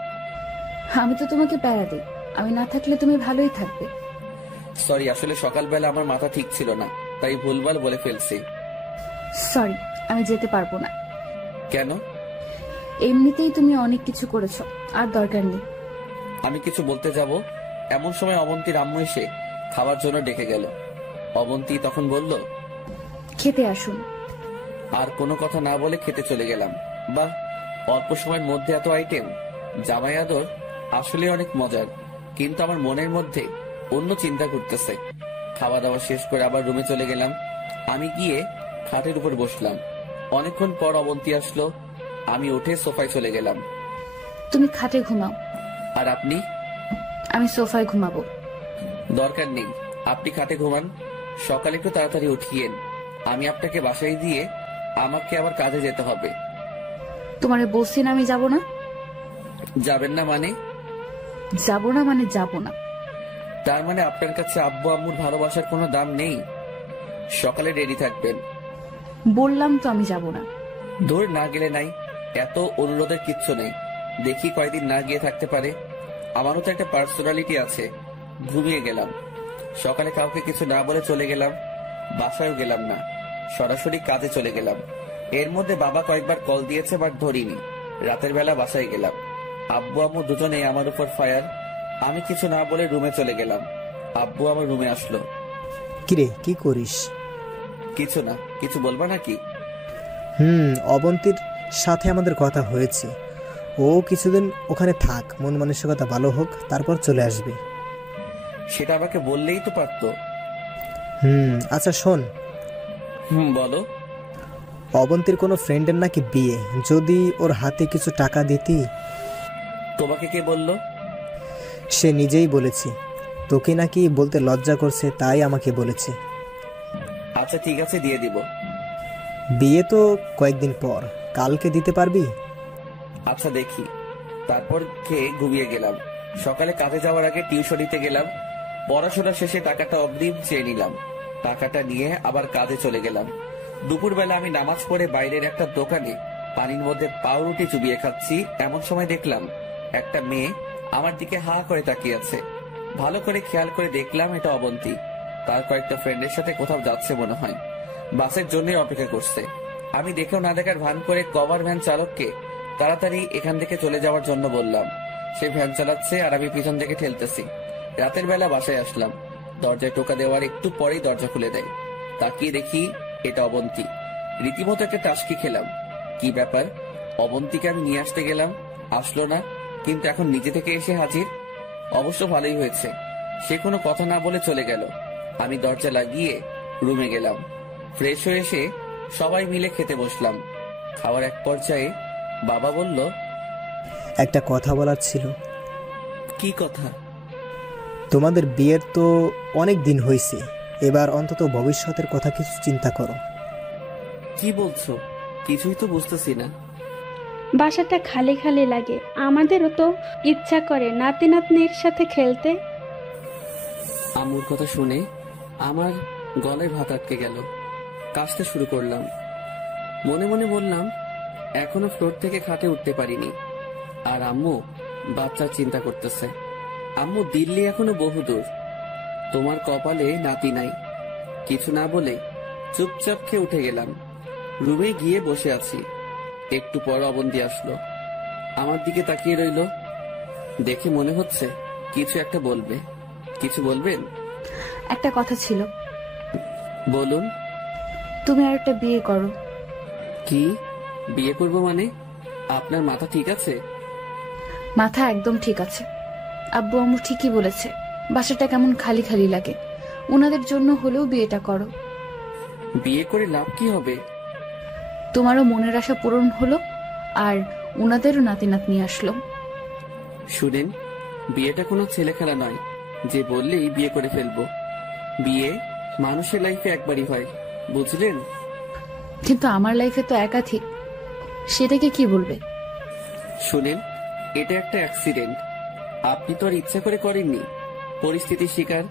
আমি তো তোমাকে প্যারা দিই, আমি না থাকলে তুমি ভালোই থাকবে। সরি, আসলে সকালবেলা আমার মাথা ঠিক ছিল না, তাই ভুলভাল বলে ফেলছি। সরি, আমি যেতে পারবো না। কেন? এমনিতেই তুমি অনেক কিছু করেছো, আর দরকার নেই। আমি কিছু বলতে যাব, এমন সময় অবন্তীর আম্মু এসে খাবার জন্য ডেকে গেল। অবন্তী তখন বলল, খেতে আসুন। আর কোনো কথা না বলে খেতে চলে গেলাম। বাহ, অল্প সময়ের মধ্যে এত আইটেম। জামাই আদর আসলে অনেক মজার, কিন্তু আমার মনের মধ্যে অন্য চিন্তা করতেছে। খাওয়া দাওয়া শেষ করে আবার রুমে চলে গেলাম। আমি গিয়ে খাটের উপর বসলাম। অনেকক্ষণ পর অবন্তী আসলো। আমি উঠে সোফায় চলে গেলাম। তুমি খাটে ঘুমাও। আর আপনি? আমি সোফায় ঘুমাবো। দরকার নেই, আপনি খাটে ঘুমান। সকালে একটু তাড়াতাড়ি উঠিয়েন। আমি আপনাকে বাসায় দিয়ে আমাকে আবার কাজে যেতে হবে। তোমারে বলছি না আমি যাব না। যাবেন না মানে? যাব না মানে যাব না। তার মানে আপনার কাছে আব্বু আম্মুর ভালোবাসার কোনো দাম নেই? সকালে রেডি থাকবেন। বললাম তো আমি যাব না। দূর না গেলে নাই, এত অনুরোধের কিচ্ছু নেই। দেখি কয়দিন না গিয়ে থাকতে পারে। আমারও তো একটা পার্সোনালিটি আছে। ঘুমিয়ে গেলাম। সকালে কাউকে কিছু না বলে চলে গেলাম। বাসায়ও গেলাম না, সরাসরি কাজে চলে গেলাম। এর মধ্যে বাবা কয়েকবার কল দিয়েছে, বাট ধরিনি। রাতের বেলা বাসায় গেলাম। আব্বু আম্মু দুজনেই আমার উপর ফায়ার। আমি কিছু না বলে রুমে চলে গেলাম। আব্বু আমার রুমে আসলো। কিরে, কি করিস? কিছু না। কিছু বলবা নাকি? অবন্তীর সাথে আমাদের কথা হয়েছে। ও কিছুদিন ওখানে থাক, মন মানসিকতা ভালো হোক, তারপর চলে আসবে। সেটা আমাকে বললেই তো পারতো। আচ্ছা শোন। বলো। অবন্তীর কোনো ফ্রেন্ডের নাকি বিয়ে, যদি ওর হাতে কিছু টাকা দিতি। তোমাকে কে বললো? সে নিজেই বলেছে। তোকে নাকি বলতে লজ্জা করছে, তাই আমাকে বলেছে। আচ্ছা ঠিক আছে, দিয়ে দিব। বিয়ে তো কয়েকদিন পর, কালকে দিতে পারবি? আচ্ছা দেখি। তারপর খেয়ে ঘুমিয়ে গেলাম। সকালে কাজে যাওয়ার আগে টিউশনিতে গেলাম। পড়াশোনা শেষে টাকাটা অগ্রিম চেয়ে নিলাম। টাকাটা নিয়ে আবার কাজে চলে গেলাম। দুপুরবেলা আমি নামাজ পড়ে বাইরের একটা দোকানে পানির মধ্যে পাউরুটি চুবিয়ে খাচ্ছি। এমন সময় দেখলাম একটা মেয়ে আমার দিকে হা করে তাকিয়ে আছে। ভালো করে খেয়াল করে দেখলাম এটা অবন্তী। তার কয়েকটা ফ্রেন্ডের সাথে কোথাও যাচ্ছে মনে হয়। বাসের জন্য অপেক্ষা করছে। আমি দেখেও না দেখার ভান করে কভার ভ্যান চালককে তাড়াতাড়ি এখান থেকে চলে যাওয়ার জন্য বললাম। সে ভ্যান চালাচ্ছে আর আমি পিছন থেকে ঠেলতেছি। রাতের বেলা বাসায় আসলাম। দরজায় টোকা দেওয়ার একটু পরেই দরজা খুলে দেয়। তাকিয়ে দেখি এটা অবন্তী। রীতিমতো একটা টাসকি খেলাম। কি ব্যাপার, অবন্তীকে আমি নিয়ে আসতে গেলাম, আসলো না, কিন্তু এখন নিজে থেকে এসে হাজির। অবশ্য ভালোই হয়েছে, সে কোনো কথা না বলে চলে গেল। আমি দরজা লাগিয়ে রুমে গেলাম। ফ্রেশ হয়ে এসে সবাই মিলে খেতে বসলাম। খাওয়ার এক পর্যায়ে বাবা বলল, একটা কথা বলার ছিল। কি কথা? তোমাদের বিয়ের তো অনেক দিন হয়েছে, এবার অন্তত ভবিষ্যতের কথা কিছু চিন্তা করো। কি বলছো? কিছুই তো বুঝতেছি না। বাসাটা খালি খালি লাগে, আমাদেরও তো ইচ্ছা করে নাতি নাতনির সাথে খেলতে। আম্মুর কথা শুনে আমার গলায় ভাত আটকে গেল। কাশতে শুরু করলাম। মনে মনে বললাম, এখনো ফ্লোর থেকে খাটে উঠতে পারিনি, আর আম্মু বাচ্চার চিন্তা করতেছে। আম্মু, দিল্লি এখনো বহুদূর, তোমার কপালে নাতি নাই। কিছু না বলে চুপচাপ খেয়ে উঠে গেলাম। রুমে গিয়ে বসে আছি। একটু পর অবন্তী আসলো, আমার দিকে তাকিয়ে রইল। দেখে মনে হচ্ছে কিছু একটা বলবে। কিছু বলবেন? একটা কথা ছিল। বলুন। তুমি আর একটা বিয়ে করো। কি বিয়ে করব মানে? আপনার মাথা ঠিক আছে? মাথা একদম ঠিক আছে। আব্বু আম্মু ঠিকই বলেছে, বাসাটা কেমন খালি খালি লাগে। ওনাদের জন্য হলেও বিয়েটা করো। বিয়ে করে লাভ কি হবে? তোমারও মনের আশা পূরণ হলো, আর ওনাদেরও নাতি নাতনি আসলো। শুনেন, বিয়েটা কোনো ছেলে খেলা নয় যে বললেই বিয়ে করে ফেলবো। বিয়ে মানুষের লাইফে একবারই হয়, বুঝলেন? কিন্তু আমার লাইফে তো একাধিক, সেটাকে কি বলবে? শুনেন, এটা একটা অ্যাক্সিডেন্ট। আপনি তো আর ইচ্ছা করে করেননি, পরিস্থিতির শিকার।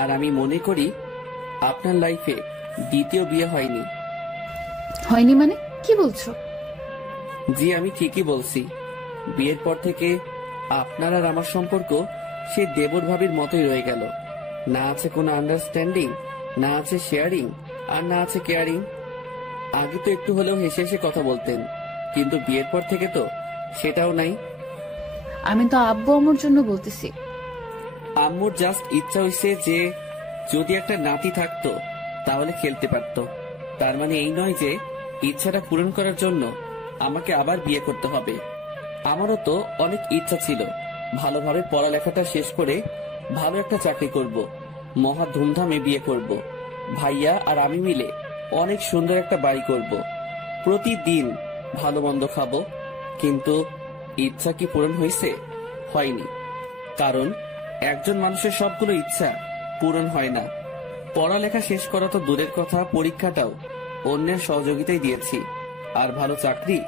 আর আমি মনে করি আপনার লাইফে দ্বিতীয় বিয়ে হয়নি। হয়নি মানে কি বলছো? জি, আমি ঠিকই বলছি। বিয়ের পর থেকে আপনার আর আমার সম্পর্ক সে দেবর ভাবির মতোই রয়ে গেল। না আছে কোনো আন্ডারস্ট্যান্ডিং, না আছে শেয়ারিং, আর না আছে কেয়ারিং। আগে তো একটু হলেও হেসে হেসে কথা বলতেন, কিন্তু বিয়ের পর থেকে তো সেটাও নাই। আমি তো আব্বু আম্মুর জন্য বলতেছি। আম্মুর জাস্ট ইচ্ছা হয়েছে যে যদি একটা নাতি থাকতো তাহলে খেলতে পারতো। তার মানে এই নয় যে ইচ্ছাটা পূরণ করার জন্য আমাকে আবার বিয়ে করতে হবে। আমারও তো অনেক ইচ্ছা ছিল, ভালোভাবে পড়ালেখাটা শেষ করে ভালো একটা চাকরি করব, মহা ধুমধামে বিয়ে করব, ভাইয়া আর আমি মিলে অনেক সুন্দর একটা বাড়ি করব, প্রতিদিন ভালো মন্দ খাবো। কিন্তু ইচ্ছা কি পূরণ হয়েছে? হয়নি। কারণ একজন মানুষের সবগুলো ইচ্ছা পূরণ হয় না। পড়ালেখা শেষ করা তো দূরের কথা, পরীক্ষাটাও অন্যের সহযোগিতায় দিয়েছি। আর ভালো চাকরি,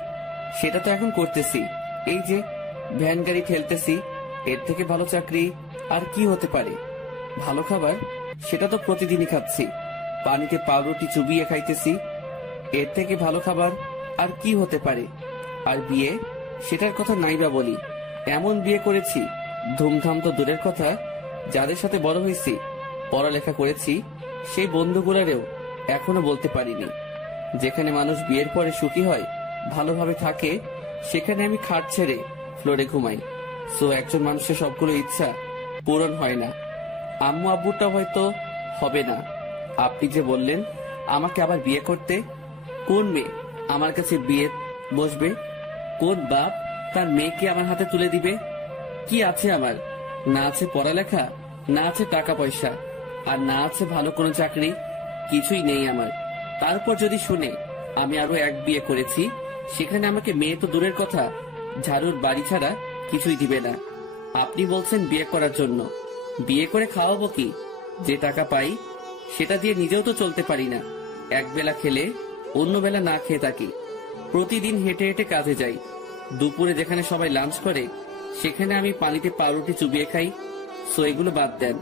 সেটা তো এখন করতেছি। এই যে ভ্যান গাড়ি ঠেলতেছি, এর থেকে ভালো চাকরি আর কি হতে পারে? ভালো খাবার, সেটা তো প্রতিদিনই খাচ্ছি, পানিতে পাউরুটি চুবিয়ে খাইতেছি, এর থেকে ভালো খাবার আর কি হতে পারে? আর বিয়ে, সেটার কথা নাইবা বলি, এমন বিয়ে করেছি, ধুমধাম তো দূরের কথা, যাদের সাথে বড় হয়েছি, পড়ালেখা করেছি, সেই বন্ধুগুলারেও এখনো বলতে পারিনি। যেখানে মানুষ বিয়ের পরে সুখী হয়, ভালোভাবে থাকে, সেখানে আমি খাট ছেড়ে ফ্লোরে ঘুমাই। সো একজন মানুষের সবগুলো ইচ্ছা পূরণ হয় না। আম্মু আব্বুটা হয়তো হবে না। আপনি যে বললেন আমাকে আবার বিয়ে করতে, কোন মেয়ে আমার কাছে বিয়ে বসবে? কোন বাপ তার মেয়েকে আমার হাতে তুলে দিবে? কি আছে আমার? না আছে পড়ালেখা, না আছে টাকা পয়সা, আর না আছে ভালো কোনো চাকরি। কিছুই নেই আমার। তারপর যদি শুনে আমি আরো এক বিয়ে করেছি, সেখানে আমাকে মেয়ে তো দূরের কথা, ঝাড়ুর বাড়ি ছাড়া কিছুই দিবে না। আপনি বলছেন বিয়ে করার জন্য। বিয়ে করে খাওয়াবো কি? যে টাকা পাই সেটা দিয়ে নিজেও তো চলতে পারি না। এক বেলা খেলে অন্য বেলা না খেয়ে থাকি। প্রতিদিন হেঁটে হেঁটে কাজে যাই। দুপুরে যেখানে সবাই লাঞ্চ করে সেখানে আমি পানিতে পাউরুটি চুবিয়ে খাই। সো এগুলো বাদ দেন।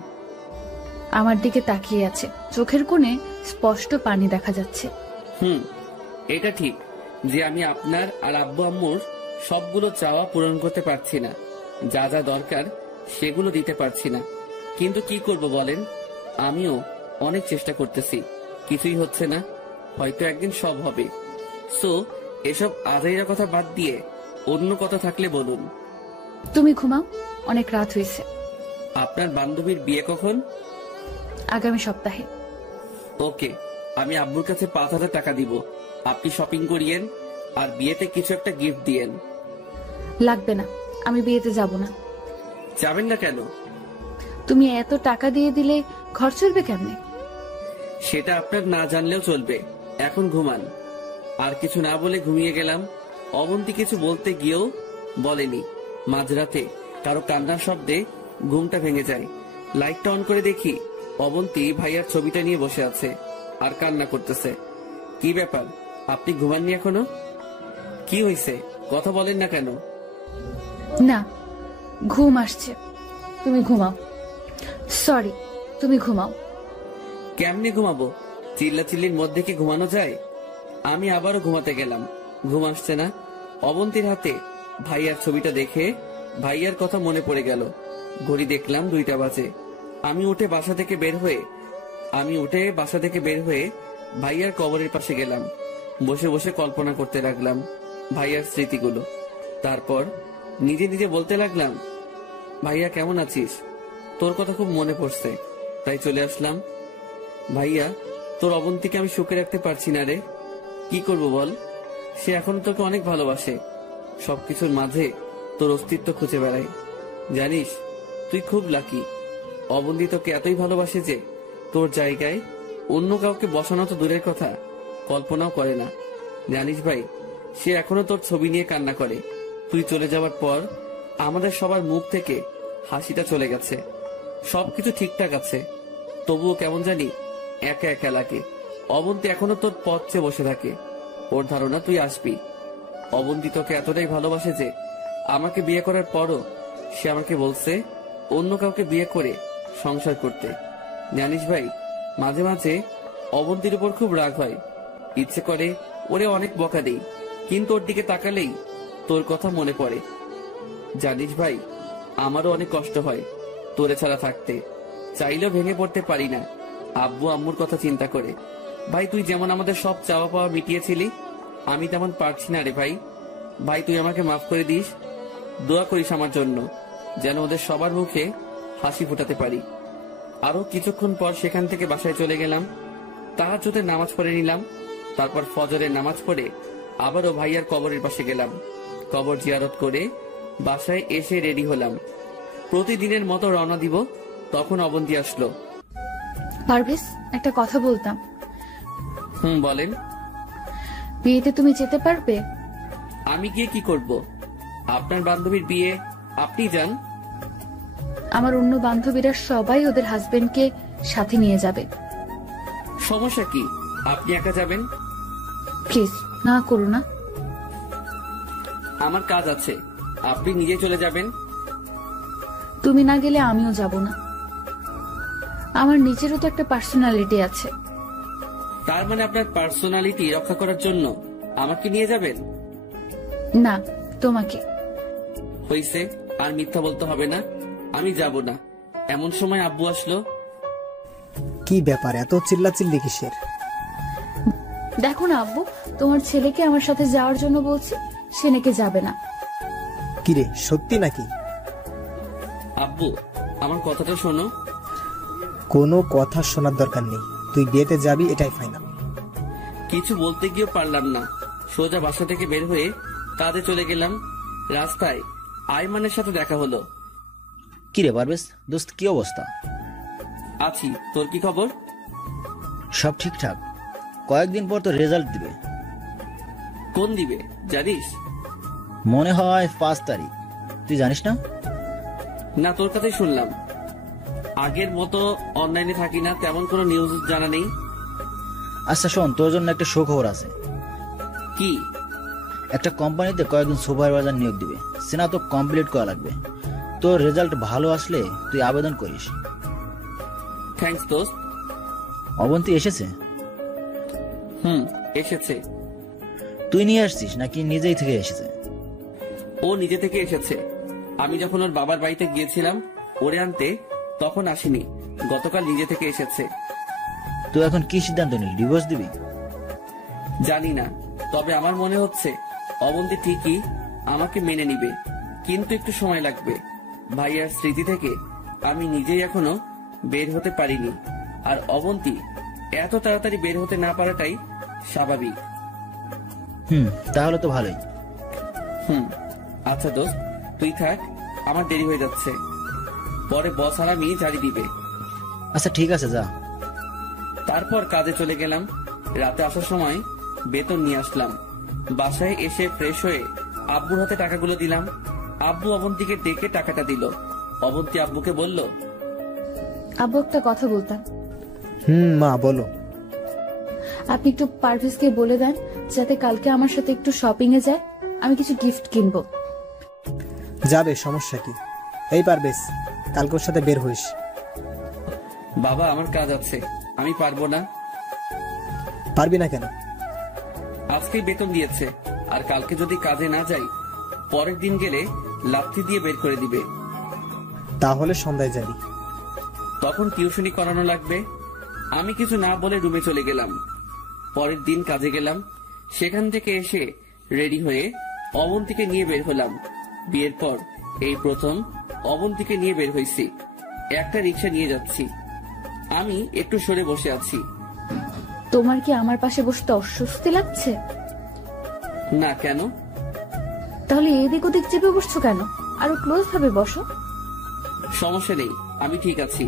আমার দিকে তাকিয়ে আছে, চোখের কোণে স্পষ্ট পানি দেখা যাচ্ছে। এটা ঠিক যে আমি আপনার আর আব্বু আম্মুর সবগুলো চাওয়া পূরণ করতে পারছি না। যা যা দরকার সেগুলো দিতে পারছি না, কিন্তু কি করব বলেন? আমিও অনেক চেষ্টা করতেছি, কিছুই হচ্ছে না। হয়তো একদিন সব হবে। সো এসব আজাইরা কথা বাদ দিয়ে অন্য কথা থাকলে বলুন। তুমি ঘুমাও, অনেক রাত হয়েছে। আপনার বান্ধবীর বিয়ে কখন? আগামী সপ্তাহে। ওকে, আমি আব্বুর কাছে 5,000 টাকা দিব। আপনি শপিং করিয়েন আর বিয়েতে কিছু একটা গিফট দিয়েন। লাগবে না, আমি বিয়েতে যাব না। যাবেন না কেন? তুমি এত টাকা দিয়ে দিলে ঘর চলবে কেমনে? সেটা আপনার না জানলেও চলবে। এখন ঘুমান। আর কিছু না বলে ঘুমিয়ে গেলাম। অবন্তী কিছু বলতে গিয়েও বলেনি। মাঝরাতে কারো কান্নার শব্দে ঘুমটা ভেঙে যায়। লাইটটা অন করে দেখি অবন্তী ভাইয়ার ছবিটা নিয়ে বসে আছে আর কান্না করতেছে। কি ব্যাপার, আপনি ঘুমাননি এখনো? কি হয়েছে, কথা বলেন না কেন? না, ঘুম আসছে। তুমি ঘুমাও। সরি, তুমি ঘুমাও। কেমনে ঘুমাবো? চিল্লাচিল্লির মধ্যে কি ঘুমানো যায়? আমি আবারও ঘুমাতে গেলাম। ঘুম আসছে না। অবন্তীর হাতে ভাইয়ার ছবিটা দেখে ভাইয়ার কথা মনে পড়ে গেল। ঘড়ি দেখলাম 2টা বাজে। আমি উঠে বাসা থেকে বের হয়ে ভাইয়ার কবরের পাশে গেলাম। বসে বসে কল্পনা করতে লাগলাম ভাইয়ার স্মৃতিগুলো। তারপর নিজে নিজে বলতে লাগলাম, ভাইয়া কেমন আছিস? তোর কথা খুব মনে পড়ছে, তাই চলে আসলাম। ভাইয়া, তোর অবন্তীকে আমি সুখে রাখতে পারছি না রে। কি করব বল? সে এখনো তোকে অনেক ভালোবাসে। সবকিছুর মাঝে তোর অস্তিত্ব খুঁজে বেড়ায়। জানিস, তুই খুব লাকি। অবন্তী তোকে এতই ভালোবাসে যে তোর জায়গায় অন্য কাউকে বসানো তো দূরের কথা, কল্পনাও করে না। জানিস ভাই, সে এখনো তোর ছবি নিয়ে কান্না করে। তুই চলে যাওয়ার পর আমাদের সবার মুখ থেকে হাসিটা চলে গেছে। সবকিছু ঠিকঠাক আছে, তবুও কেমন জানি একা একা লাগে। অবন্তী এখনো তোর পথ চেয়ে বসে থাকে। ওর ধারণা তুই আসবি। অবন্তী তোকে এতটাই ভালোবাসে যে আমাকে বিয়ে করার পরও সে আমাকে বলছে অন্য কাউকে বিয়ে করে সংসার করতে। জানিস ভাই, মাঝে মাঝে অবন্তীর উপর খুব রাগ হয়। ইচ্ছে করে ওরে অনেক বকা দেই, কিন্তু ওর দিকে তাকালেই তোর কথা মনে পড়ে। জানিস ভাই, আমারও অনেক কষ্ট হয় তোরে ছাড়া থাকতে। চাইলেও ভেঙে পড়তে পারি না আব্বু আম্মুর কথা চিন্তা করে। ভাই, তুই যেমন আমাদের সব চাওয়া পাওয়া মিটিয়েছিলি, আমি তেমন পারছি না রে ভাই। ভাই, তুই আমাকে মাফ করে দিস। দোয়া করিস আমার জন্য, যেন ওদের সবার মুখে হাসি ফোটাতে পারি। আরো কিছুক্ষণ পর সেখান থেকে বাসায় চলে গেলাম। তাহাজ্জুদের নামাজ পড়ে নিলাম। তারপর ফজরের নামাজ পড়ে আবারও ভাইয়ার কবরের পাশে গেলাম। কবর জিয়ারত করে বাসায় এসে রেডি হলাম। প্রতিদিনের মতো রওনা দিব। তখন অবন্তী আসলো। পারভেজ, একটা কথা বলতাম। বলেন। বিয়েতে তুমি যেতে পারবে? আমি গিয়ে কি করব? আপনার বান্ধবীর বিয়ে, আপনি যান। আমার অন্য বান্ধবীরা সবাই ওদের হাজবেন্ডকে সাথে নিয়ে যাবে। সমস্যা কি? আপনি একা যাবেন? প্লিজ না করো না। আমার কাজ আছে, আপনি নিজে চলে যাবেন। তুমি না গেলে আমিও যাব না। আমার নিজেরও তো একটা পার্সোনালিটি আছে। তার মানে আপনার পার্সোনালিটি রক্ষা করার জন্য আমাকে নিয়ে যাবেন? না, তোমাকে। হইছে, আর মিথ্যা বলতে হবে না। আমি যাব না। এমন সময় আব্বু আসলো। কি ব্যাপার, এত চিল্লাচিল্লি কিসের? দেখো না আব্বু, তোমার ছেলেকে আমার সাথে যাওয়ার জন্য বলছে, সে নাকি যাবে না। কিরে, সত্যি নাকি? আব্বু, আমার কথাটা শোনো। কোনো কথা শোনার দরকার নেই, তুই বিয়েতে যাবি, এটাই ফাইনাল। কিছু বলতে গিয়েও পারলাম না। সোজা বাসা থেকে বের হয়ে কাজে চলে গেলাম। রাস্তায় আইমানের সাথে দেখা হলো। কি রে পারভেজ, দোস্ত কি অবস্থা? আছি, তোর কি খবর? সব ঠিকঠাক। কয়েকদিন পর তো রেজাল্ট দিবে। কোন দিবে জানিস? মনে হয় 5 তারিখ। তুই জানিস না? না, তোর কথাই শুনলাম। আগের মতো অনলাইনে থাকি না, তেমন কোনো নিউজ জানা নেই। আচ্ছা শোন, তোর জন্য একটা সুখবর আছে। কি? একটা কোম্পানিতে কয়েকজন সুপারভাইজার নিয়োগ দিবে, স্নাতক কমপ্লিট করা লাগবে। তোর রেজাল্ট ভালো আসলে তুই আবেদন করিস। থ্যাঙ্কস দোস্ত। অবন্তী এসেছে? এসেছে। তুই নিয়ে আসছিস নাকি নিজেই থেকে এসেছে? ও নিজে থেকে এসেছে। আমি যখন ওর বাবার বাড়িতে গিয়েছিলাম ওরে আনতে, তখন আসেনি, গতকাল নিজে থেকে এসেছে। তুই এখন কি সিদ্ধান্ত নিলি, ডিভোর্স দিবি? জানি না, তবে আমার মনে হচ্ছে অবন্তী ঠিকই আমাকে মেনে নিবে, কিন্তু একটু সময় লাগবে। ভাইয়ার স্মৃতি থেকে আমি নিজেই এখনো বের হতে পারিনি, আর অবন্তী এত তাড়াতাড়ি বের হতে না পারাটাই স্বাভাবিক। তাহলে তো ভালোই। আচ্ছা দোস্ত, তুই থাক, আমার দেরি হয়ে যাচ্ছে, পরে বস আর আমি ঝাড়ি দিবে। আচ্ছা ঠিক আছে, যা। তারপর কাজে চলে গেলাম। রাতে আসার সময় বেতন নিয়ে আসলাম। বাসায় এসে ফ্রেশ হয়ে আব্বুর হাতে টাকাগুলো দিলাম। আব্বু অবন্তীকে ডেকে টাকাটা দিল। অবন্তী আব্বুকে বলল, আব্বু একটা কথা বলতাম। মা বলো। আপনি একটু পারভেজকে বলে দেন যাতে কালকে আমার সাথে একটু শপিং এ যায়, আমি কিছু গিফট কিনবো। যাবে, সমস্যা কি? এই পারভেজ, কালকে ওর সাথে বের হইস। বাবা আমার কাজ আছে, আমি পারবো না। পারবি না কেন? আজকেই বেতন দিয়েছে, আর কালকে যদি কাজে না যাই পরের দিন গেলে লাথি দিয়ে বের করে দিবে। তাহলে সন্ধ্যায় যাবি। তখন টিউশনি করানো লাগবে। আমি কিছু না বলে রুমে চলে গেলাম। পরের দিন কাজে গেলাম। সেখান থেকে এসে রেডি হয়ে অবন্তীকে নিয়ে বের হলাম। বিয়ের পর এই প্রথম অবন্তীকে নিয়ে বের হইছি। একটা রিক্সা নিয়ে যাচ্ছি। আমি একটু সরে বসে আছি। তোমার কি আমার পাশে বসতে অস্বস্তি লাগছে? না, কেন? তাহলে এদিক ওদিক চেপে বসছো কেন? আরো ক্লোজ ভাবে বসো। সমস্যা নেই, আমি ঠিক আছি।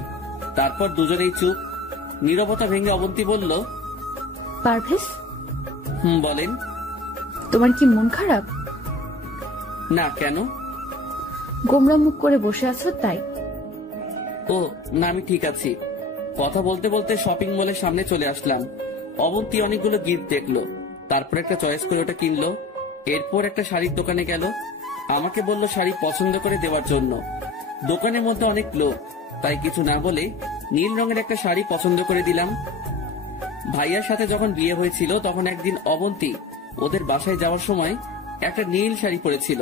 তারপর দুজনেই চুপ। নীরবতা ভেঙে অবন্তী বলল, পারভেজ, বলেন। তোমার কি মন খারাপ? না, কেন? গোমরা মুখ করে বসে আছো তাই। ও না, আমি ঠিক আছি। কথা বলতে বলতে শপিং মলের সামনে চলে আসলাম। অবন্তী অনেকগুলো গিফট দেখলো, তারপর একটা চয়েস করে ওটা কিনলো। এরপর একটা শাড়ির দোকানে গেল। আমাকে বলল শাড়ি পছন্দ করে দেওয়ার জন্য। দোকানের মধ্যে অনেক লোক, তাই কিছু না বলে নীল রঙের একটা শাড়ি পছন্দ করে দিলাম। ভাইয়ার সাথে যখন বিয়ে হয়েছিল তখন একদিন অবন্তী ওদের বাসায় যাওয়ার সময় একটা নীল শাড়ি পরেছিল।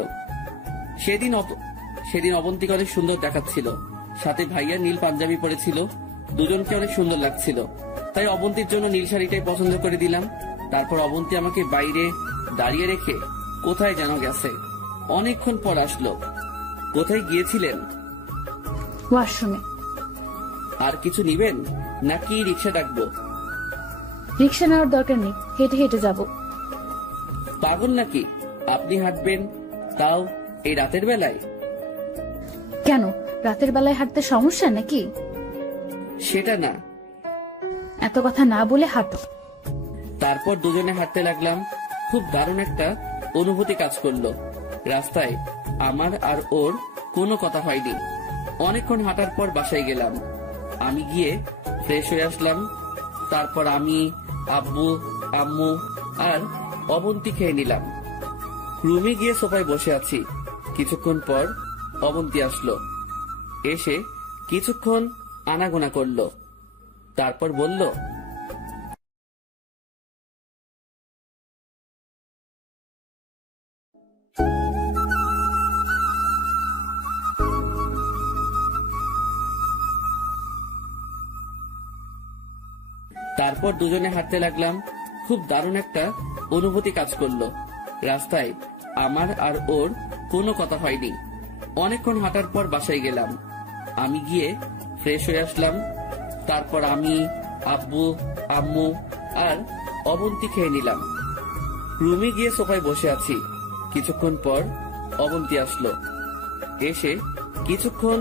সেদিন অবন্তীকে অনেক সুন্দর দেখাচ্ছিল। সাথে ভাইয়া নীল পাঞ্জাবি পরেছিল। দুজনকে অনেক সুন্দর লাগছিল, তাই অবন্তীর জন্য নীল শাড়িটাই পছন্দ করে দিলাম। তারপর অবন্তী আমাকে বাইরে দাঁড়িয়ে রেখে কোথায় যেন গেছে। অনেকক্ষণ পর আসলো। কোথায় গিয়েছিলেন? ওয়াশরুমে। আর কিছু নিবেন নাকি রিক্সা ডাকবো? রিক্সা নেওয়ার দরকার নেই, হেঁটে হেঁটে যাব। পাগল নাকি আপনি হাঁটবেন, তাও এই রাতের বেলায়? কেন, রাতের বেলায় হাঁটতে সমস্যা নাকি? সেটা না। এত কথা না বলে হাঁটো। তারপর দুজনে হাঁটতে লাগলাম। খুব দারুণ একটা অনুভূতি কাজ করলো। রাস্তায় আমার আর ওর কোনো কথা হয়নি। অনেকক্ষণ হাঁটার পর বাসায় গেলাম। আমি গিয়ে ফ্রেশ হয়ে আসলাম। তারপর আমি, আব্বু, আম্মু আর অবন্তী খেয়ে নিলাম। রুমে গিয়ে সোফায় বসে আছি। কিছুক্ষণ পর অবন্তী আসলো। এসে কিছুক্ষণ আনাগোনা করলো, তারপর বলল, তারপর দুজনে হাঁটতে লাগলাম। খুব দারুণ একটা অনুভূতি কাজ করলো। রাস্তায় আমার আর ওর কোনো কথা হয়নি। অনেকক্ষণ হাঁটার পর বাসায় গেলাম। আমি গিয়ে ফ্রেশ হয়ে আসলাম। তারপর আমি, আব্বু, আম্মু আর অবন্তী খেয়ে নিলাম। রুমে গিয়ে সোফায় বসে আছি। কিছুক্ষণ পর অবন্তী আসলো। এসে কিছুক্ষণ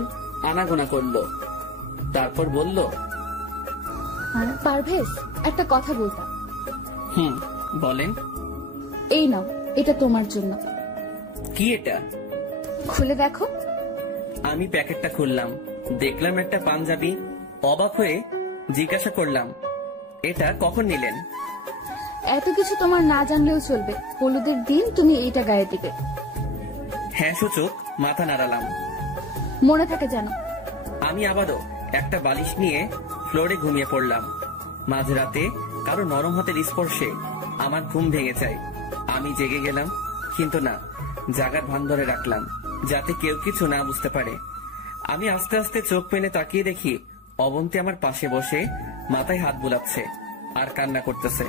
আনাগোনা করলো, তারপর বলল, পারভেজ, একটা কথা বলতাম। বলেন। এই নাও, এটা তোমার জন্য। কি এটা? খুলে দেখো। আমি প্যাকেটটা খুললাম, দেখলাম একটা পাঞ্জাবি। অবাক হয়ে জিজ্ঞাসা করলাম, এটা কখন নিলেন? এত কিছু তোমার না জানলেও চলবে, হলুদের দিন তুমি এইটা গায়ে দিবে। হ্যাঁ সূচক মাথা নাড়ালাম। মনে থাকে জানো। আমি আবারও একটা বালিশ নিয়ে ফ্লোরে ঘুমিয়ে পড়লাম। মাঝরাতে কারো নরম হাতের স্পর্শে আমার ঘুম ভেঙে যায়। আমি জেগে গেলাম, কিন্তু না, জাগার ভান ধরে রাখলাম যাতে কেউ কিছু না বুঝতে পারে। আমি আস্তে আস্তে চোখ মেলে তাকিয়ে দেখি অবন্তী আমার পাশে বসে মাথায় হাত বুলাচ্ছে আর কান্না করতেছে।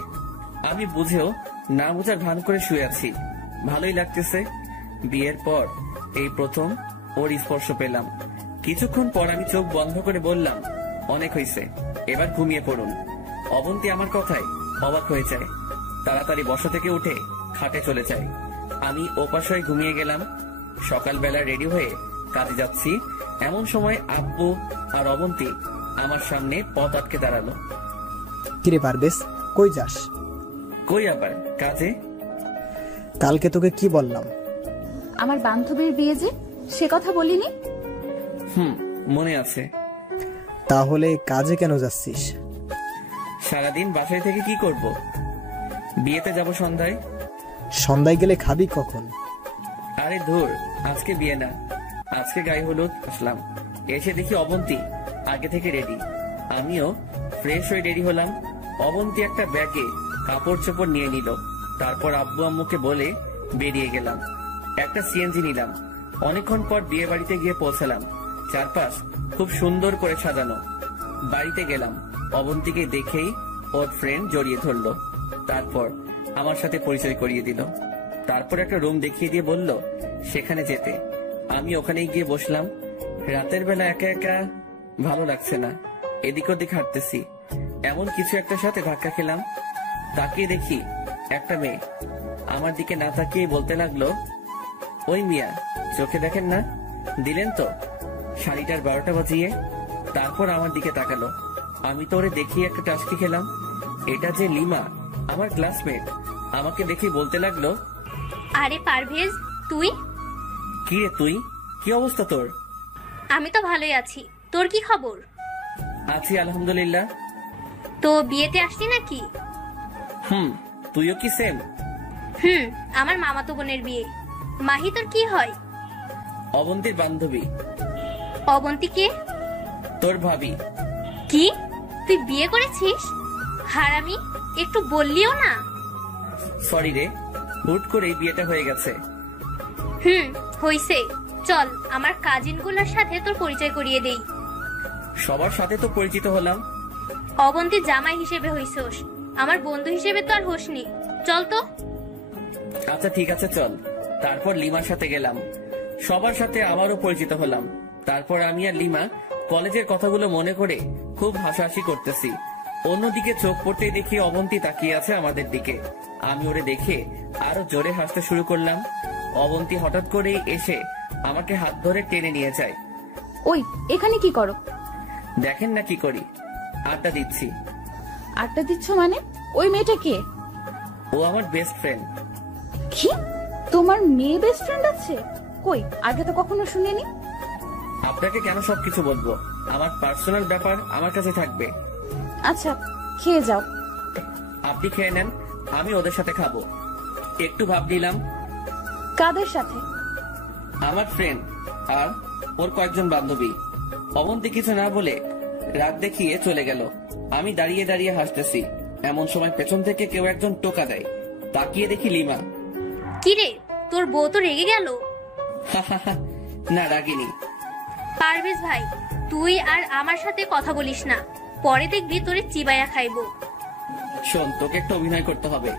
আমি বুঝেও না বুঝার ভান করে শুয়ে আছি। ভালোই লাগতেছে। বিয়ের পর এই প্রথম ওর স্পর্শ পেলাম। কিছুক্ষণ পর আমি চোখ বন্ধ করে বললাম, অনেক হয়েছে, এবার ঘুমিয়ে পড়ুন। অবন্তী আমার কথায় অবাক হয়ে যায়। তাড়াতাড়ি বসা থেকে উঠে খাটে চলে যায়। আমি ওপাশ হয়ে ঘুমিয়ে গেলাম। সকালবেলা রেডি হয়ে কাজে যাচ্ছি, এমন সময় আব্বু আর অবন্তী আমার সামনে পথ আটকে দাঁড়ালো। কিরে পারভেজ, কই যাস? কই আবার কাজে। কালকে তোকে কি বললাম? আমার বান্ধবীর বিয়ে যে, সে কথা বলিনি? মনে আছে। তাহলে কাজে কেন যাচ্ছিস? সারাদিন বাসায় থেকে কি করব? বিয়েতে যাব সন্ধ্যায়। সন্ধ্যায় গেলে খাবি কখন? আরে ধুর, আজকে বিয়ে না, আজকে গায়ে হলুদ আসলাম। এসে দেখি অবন্তী আগে থেকে রেডি। আমিও ফ্রেশ হয়ে রেডি হলাম। অবন্তী একটা ব্যাগে কাপড় চোপড় নিয়ে নিল। তারপর আব্বু আম্মুকে বলে বেরিয়ে গেলাম। একটা সিএনজি নিলাম। অনেকক্ষণ পর বিয়ে বাড়িতে গিয়ে পৌঁছালাম। চারপাশ খুব সুন্দর করে সাজানো। বাড়িতে গেলাম। অবন্তীকে দেখেই ওর ফ্রেন্ড জড়িয়ে ধরলো। তারপর আমার সাথে পরিচয় করিয়ে দিল। তারপর একটা রুম দেখিয়ে দিয়ে বলল সেখানে যেতে। আমি ওখানেই গিয়ে বসলাম। রাতের বেলা একা একা ভালো লাগছে না। এদিক ওদিক হাঁটতেছি, এমন কিছু একটা সাথে ধাক্কা খেলাম। তাকিয়ে দেখি একটা মেয়ে আমার দিকে না তাকিয়ে বলতে লাগলো, ওই মিয়া, চোখে দেখেন না, দিলেন তো শাড়িটার 12টা বাজিয়ে। তারপর আমার দিকে তাকালো। আমি তো ওরে দেখিয়ে একটা টাস্কি খেলাম। এটা যে লিমা, আমার ক্লাসমেট। আমাকে দেখে বলতে লাগলো, আরে পারভেজ, তুই? কি রে তুই, কি অবস্থা তোর? আমি তো ভালোই আছি, তোর কি খবর? আছি আলহামদুলিল্লাহ। তো বিয়েতে আসলি নাকি? তুইও কি সেম? আমার মামাতো বোনের বিয়ে। মাহি তোর কি হয়? অবন্তীর বান্ধবী। অবন্তী কে? তোর ভাবি। কি, তুই বিয়ে করেছিস? হারামি, একটু বললিও না। সরি রে, হুট করেই বিয়েটা হয়ে গেছে। হইছে। চল আমার কাজিন গুলোর সাথে তোর পরিচয় করিয়ে দেই। সবার সাথে তো পরিচিত হলাম। অবন্তী জামাই হিসেবে হইছস, আমার বন্ধু হিসেবে তো আর হোসনি। চল তো। আচ্ছা ঠিক আছে চল। তারপর লিমার সাথে গেলাম। সবার সাথে আবারও পরিচিত হলাম। তারপর আমি আর লিমা কলেজের কথাগুলো মনে করে খুব হাসাহাসি করতেছি। অন্যদিকে চোখ পড়তেই দেখি অবন্তী তাকিয়ে আছে আমাদের দিকে। আমি ওরে দেখে আরো জোরে হাসতে শুরু করলাম। অবন্তী হঠাৎ করে এসে আমাকে হাত ধরে টেনে নিয়ে যায়। ওই, এখানে কি করো? দেখেন না কি করি, আড্ডা দিচ্ছি। আড্ডা দিচ্ছ মানে? ওই মেয়েটা কে? ও আমার বেস্ট ফ্রেন্ড। কি, তোমার মেয়ে বেস্ট ফ্রেন্ড আছে? কই, আগে তো কখনো শুনিনি। আপনাকে কেন সবকিছু বলবো? আমার পার্সোনাল ব্যাপার আমার কাছে থাকবে। আচ্ছা, খেয়ে যাও। আপনি খেয়ে নেন, আমি ওদের সাথে খাবো। একটু ভাব নিলাম। কাদের সাথে? আমার ফ্রেন্ড আর ওর কয়েকজন বান্ধবী। অবন্তী কিছু না বলে রাত দেখিয়ে চলে গেল। আমি দাঁড়িয়ে দাঁড়িয়ে হাসতেছি। এমন সময় পেছন থেকে কেউ একজন টোকা দেয়। তাকিয়ে দেখি লিমা। কিরে, তোর বউ তো রেগে গেল? না, রাগিনি। পারভেজ ভাই, তুই আর আমার সাথে কথা বলিস না, পরে দেখবি তোরে চিবাইয়া খাইবো। শোন, তোকে একটা অভিনয় করতে হবে।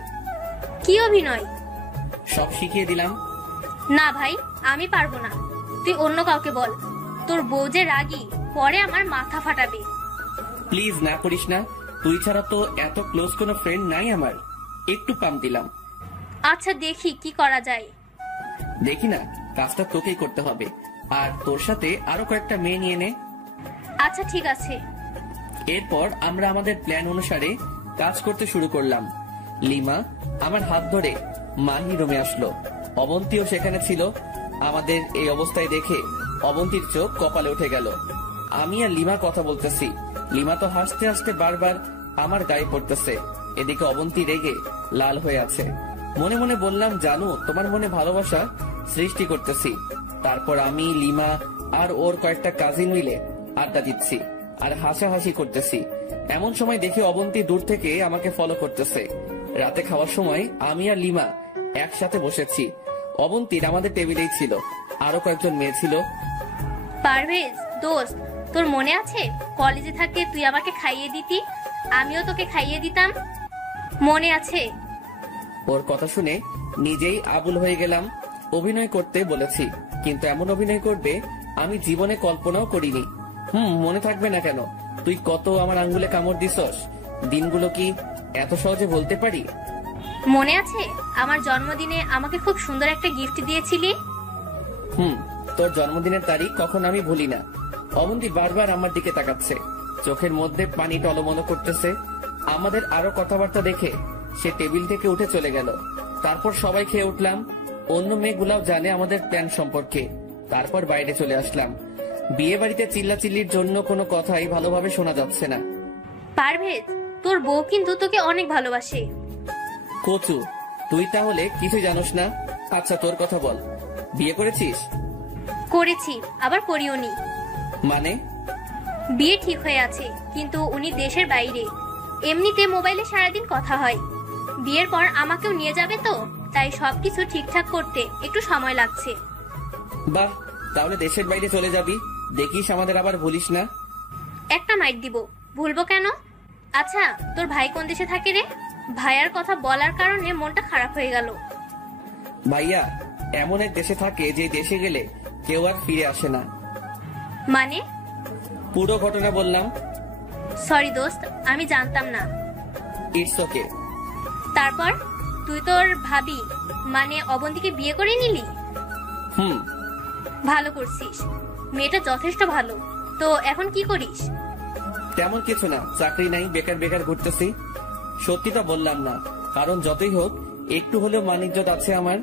কি অভিনয়? সব শিখিয়ে দিলাম। না ভাই, আমি পারবো না, তুই অন্য কাউকে বল। তোর বউ যে রাগী, পরে আমার মাথা ফাটাবে। প্লিজ না করিস না, তুই ছাড়া তো এত ক্লোজ কোনো ফ্রেন্ড নাই আমার। একটু পাম দিলাম। আচ্ছা দেখি কি করা যায়। দেখি না, কাজটা তোকেই করতে হবে। আর তোর সাথে আরো কয়েকটা মেয়ে নিয়ে নে। আচ্ছা ঠিক আছে। এরপর আমরা আমাদের প্ল্যান অনুসারে কাজ করতে শুরু করলাম। লিমা আমার হাত ধরে মাহি রুমে আসলো। অবন্তীও সেখানে ছিল। আমাদের এই অবস্থায় দেখে অবন্তীর চোখ কপালে উঠে গেল। আমি আর লিমা কথা বলতেছি। লিমা তো হাসতে হাসতে বারবার আমার গায়ে পড়তেছে। এদিকে অবন্তী রেগে লাল হয়ে আছে। মনে মনে বললাম, জানো তোমার মনে ভালোবাসা সৃষ্টি করতেছি। তারপর আমি, লিমা আর ওর কয়েকটা কাজিন মিলে আড্ডা দিচ্ছি আর হাসাহাসি করতেছি। এমন সময় দেখি অবন্তী দূর থেকে আমাকে ফলো করতেছে। রাতে খাওয়ার সময় আমি আর লিমা একসাথে বসেছি। অবন্তীর আমাদের টেবিলেই ছিল, আরো কয়েকজন মেয়ে ছিল। পারভেজ দোস্ত, তোর মনে আছে কলেজে থাকতে তুই আমাকে খাইয়ে দিতি, আমিও তোকে খাইয়ে দিতাম, মনে আছে? ওর কথা শুনে নিজেই আবুল হয়ে গেলাম। অভিনয় করতে বলেছি, কিন্তু এমন অভিনয় করবে আমি জীবনে কল্পনাও করিনি। মনে থাকবে না কেন? তুই কত আমার আঙ্গুলে কামড় দিছস, দিনগুলো কি এত সহজে বলতে পারি? মনে আছে আমার জন্মদিনে আমাকে খুব সুন্দর একটা গিফট দিয়েছিলি? তোর জন্মদিনের তারিখ কখন আমি ভুলি না। অবন্তী বারবার আমার দিকে তাকাচ্ছে, চোখের মধ্যে পানি টলমল করতেছে। আমাদের আরো কথাবার্তা দেখে সে টেবিল থেকে উঠে চলে গেল। তারপর সবাই খেয়ে উঠলাম। অন্য মেয়েগুলাও জানে আমাদের প্ল্যান সম্পর্কে। তারপর বাইরে চলে আসলাম। বিয়ে বাড়িতে চিল্লাচিল্লির জন্য কোনো কথাই ভালোভাবে শোনা যাচ্ছে না। পারভেজ, তোর বউ কিন্তু তোকে অনেক ভালোবাসে। কচু, তুই তাহলে কিছু জানোস না? আচ্ছা তোর কথা বল, বিয়ে করেছিস? করেছি, আবার করিওনি। মানে? বিয়ে ঠিক হয়ে আছে, কিন্তু উনি দেশের বাইরে। এমনিতে মোবাইলে সারাদিন কথা হয়। বিয়ের পর আমাকেও নিয়ে যাবে তো, তাই সবকিছু ঠিকঠাক করতে একটু সময় লাগছে। বাহ, তাহলে দেশের বাইরে চলে যাবি? দেখিস আমাদের আবার ভুলিস না। একটা মাইট দিব, ভুলবো কেন? আচ্ছা, তোর ভাই কোন দেশে থাকে রে? ভাইয়ার কথা বলার কারণে মনটা খারাপ হয়ে গেল। ভাইয়া এমন এক দেশে থাকে যে দেশে গেলে কেউ আর ফিরে আসে না। মানে? পুরো ঘটনা বললাম। সরি দোস্ত, আমি জানতাম না। It's okay. তারপর তুই তোর ভাবি মানে অবন্তীকে বিয়ে করে নিলি? ভালো করছিস, মেয়েটা যথেষ্ট ভালো। তো এখন কি করিস? তেমন কিছু না, চাকরি নাই, বেকার বেকার ঘুরতেছি। সত্যিটা বললাম না, কারণ যতই হোক একটু হলেও মান-ইজ্জত আছে আমার।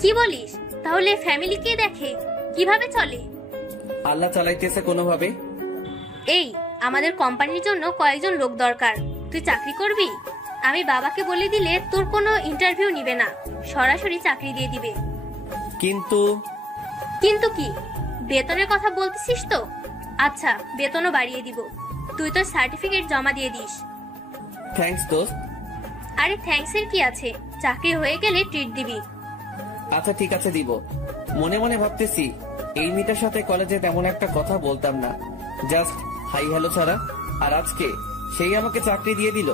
কি বলিস? তাহলে ফ্যামিলি কে দেখে, কিভাবে চলে? আল্লাহ চালাইতেছে কোনোভাবে। এই আমাদের কোম্পানির জন্য কয়েকজন লোক দরকার, তুই চাকরি করবি? আমি বাবাকে বলে দিলে তোর কোনো ইন্টারভিউ নিবে না, সরাসরি চাকরি দিয়ে দিবে। কিন্তু কি? বেতনের কথা বলতেছিস তো? আচ্ছা, বেতনও বাড়িয়ে দিব, তুই তোর সার্টিফিকেট জমা দিয়ে দিস। থ্যাঙ্কস দোস্ত। আরে থ্যাঙ্কস এর কি আছে, চাকরি হয়ে গেলে ট্রিট দিবি। আচ্ছা ঠিক আছে, দিব। মনে মনে ভাবতেছি এই মেয়েটার সাথে কলেজে তেমন একটা কথা বলতাম না, জাস্ট হাই হ্যালো ছাড়া। আর আজকে সেই আমাকে চাকরি দিয়ে দিল।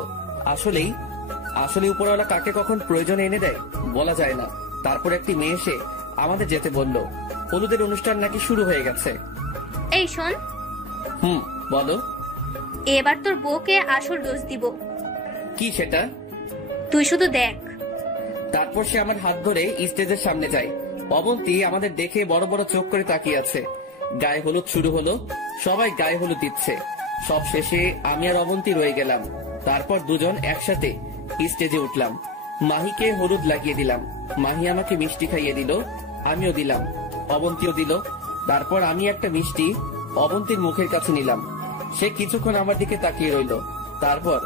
আসলে উপরওয়ালা কাকে কখন প্রয়োজনে এনে দেয় বলা যায় না। তারপর একটি মেয়ে এসে আমাদের যেতে বলল। হলুদের অনুষ্ঠান নাকি শুরু হয়ে গেছে। এই শোন। বলো। এবার তোর বউকে আসল ডোজ দিব। কি সেটা? তুই শুধু দেখ। তারপর সে আমার হাত ধরে স্টেজের সামনে যায়। অবন্তী আমাদের দেখে বড় বড় চোখ করে তাকিয়ে আছে। গায়ে হলুদ শুরু হলো, সবাই গায়ে হলুদ দিচ্ছে। সব শেষে আমি আর অবন্তী রয়ে গেলাম। তারপর দুজন একসাথে স্টেজে উঠলাম। মাহিকে হলুদ লাগিয়ে দিলাম। মাহি আমাকে মিষ্টি খাইয়ে দিল, আমিও দিলাম, অবন্তীও দিল। তারপর আমি একটা মিষ্টি অবন্তীর মুখের কাছে নিলাম। সে কিছুক্ষণ আমার দিকে তাকিয়ে রইল, তারপর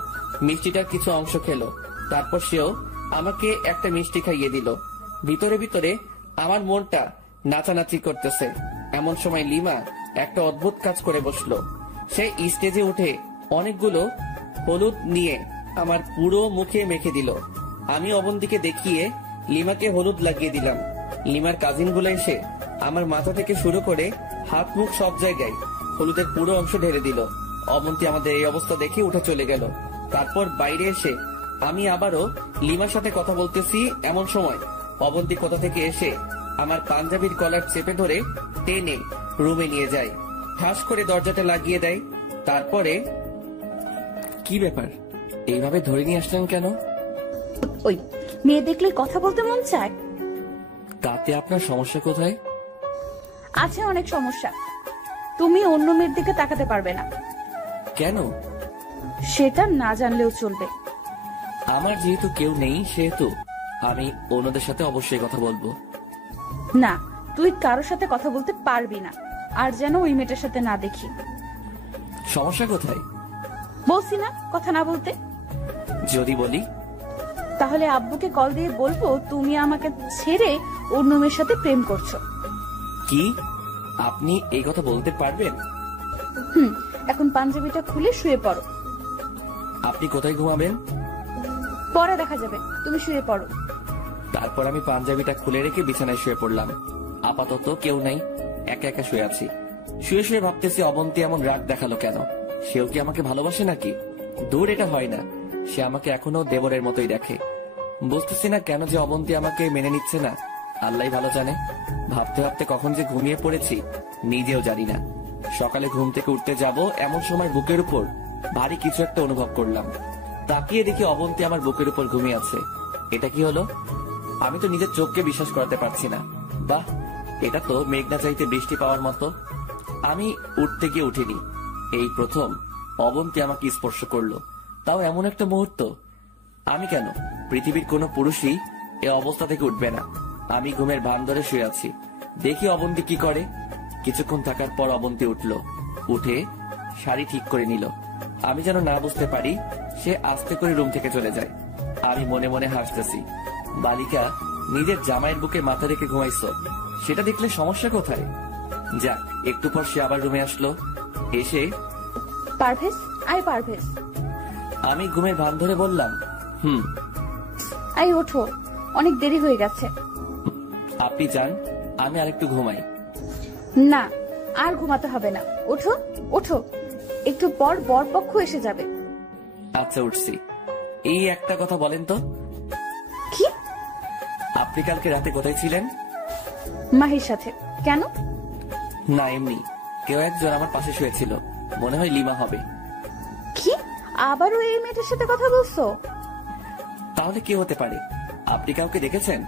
মিষ্টিটার কিছু অংশ খেলো। তারপর সেও আমাকে একটা মিষ্টি খাইয়ে দিল। ভিতরে ভিতরে আমার মনটা নাচানাচি করতেছে। এমন সময় লিমা একটা অদ্ভুত কাজ করে বসলো। সে স্টেজে উঠে অনেকগুলো হলুদ নিয়ে আমার পুরো মুখে মেখে দিল। আমি অবন্তীকে দেখিয়ে লিমাকে হলুদ লাগিয়ে দিলাম। লিমার কাজিন গুলো এসে আমার মাথা থেকে শুরু করে হাত মুখ সব জায়গায় হলুদের পুরো অংশ ঢেলে দিল। অবন্তী আমাদের এই অবস্থা দেখে উঠে চলে গেল। তারপর বাইরে এসে আমি আবারও লিমার সাথে কথা বলতেছি। এমন সময় অবন্তী কোথা থেকে এসে আমার পাঞ্জাবির কলার চেপে ধরে টেনে রুমে নিয়ে যায়, ঠাস করে দরজাটা লাগিয়ে দেয়। তারপরে কি ব্যাপার, এইভাবে ধরে নিয়ে আসলেন কেন? ওই মেয়ে দেখলে কথা বলতে মন চায়। তাতে আপনার সমস্যা কোথায়? আছে অনেক সমস্যা। তুমি অন্য মেয়ের দিকে তাকাতে পারবে না। কেন? সেটা না জানলেও চলবে। আমার যেহেতু কেউ নেই, সেহেতু আমি অন্যদের সাথে অবশ্যই কথা বলবো। না, তুই কারোর সাথে কথা বলতে পারবি না। আর যেন ওই মেয়েটার সাথে না দেখি। সমস্যা কোথায়? বলছি না কথা না বলতে। যদি বলি? তাহলে আব্বুকে কল দিয়ে বলবো তুমি আমাকে ছেড়ে অন্য মেয়ের সাথে প্রেম করছো। কি আপনি এই কথা বলতে পারবেন? এখন পাঞ্জাবিটা খুলে শুয়ে পড়ো। আপনি কোথায় ঘুমাবেন? পরে দেখা যাবে, তুমি শুয়ে পড়ো। তারপর আমি পাঞ্জাবিটা খুলে রেখে বিছানায় শুয়ে পড়লাম। আপাতত কেউ নাই, একা একা শুয়ে আছি। শুয়ে শুয়ে ভাবতেছি অবন্তী এমন রাগ দেখালো কেন? সেও কি আমাকে ভালোবাসে নাকি? দূর, এটা হয় না। সে আমাকে এখনো দেবরের মতোই দেখে। বুঝতেছি না কেন যে অবন্তী আমাকে মেনে নিচ্ছে না। আল্লাহ ভালো জানে। ভাবতে ভাবতে কখন যে ঘুমিয়ে পড়েছি নিজেও জানি না। সকালে ঘুম থেকে উঠতে যাব এমন সময় বুকের উপর ভারী কিছু একটা অনুভব করলাম। তাকিয়ে দেখি অবন্তী আমার বুকের উপর ঘুমিয়ে আছে। এটা কি হলো? আমি তো নিজের চোখকে বিশ্বাস করাতে পারছি না। বাহ, এটা তো মেঘনা চাইতে বৃষ্টি পাওয়ার মতো। আমি উঠতে গিয়ে উঠিনি। এই প্রথম অবন্তী আমাকে স্পর্শ করলো, তাও এমন একটা মুহূর্ত। আমি কেন, পৃথিবীর কোনো পুরুষই এ অবস্থা থেকে উঠবে না। আমি ঘুমের ভান ধরে শুয়ে আছি। দেখি অবন্তী কি করে। কিছুক্ষণ থাকার পর অবন্তী উঠলো, উঠে শাড়ি ঠিক করে নিল। আমি যেন না বুঝতে পারি, সে আস্তে করে রুম থেকে চলে যায়। আমি মনে মনে হাসতেছি। বালিকা নিজের জামাইয়ের বুকে মাথা রেখে ঘুমাইছো, সেটা দেখলে সমস্যা কোথায়? যাক, একটু পর সে আবার রুমে আসলো। এসে পারভেজ, আই পারভেজ। আমি ঘুমের ভান ধরে বললাম, আই ওঠো, অনেক দেরি হয়ে গেছে। আপনি যান, আমি আরেকটু ঘুমাই। না, আর ঘুমাতে হবে না, ওঠো ওঠো, একটু পর বরপক্ষ এসে যাবে। আচ্ছা, উঠছি। এই একটা কথা বলেন তো, কি? আপনি কালকে রাতে কোথায় ছিলেন? মাহির সাথে। কেন? না, এমনি। কেউ একজন আমার পাশে শুয়েছিল, মনে হয় লিমা হবে। কি? আবারও এই মেয়েটার সাথে কথা বলছো? তাহলে কি হতে পারে? আপনি কাউকে দেখেছেন?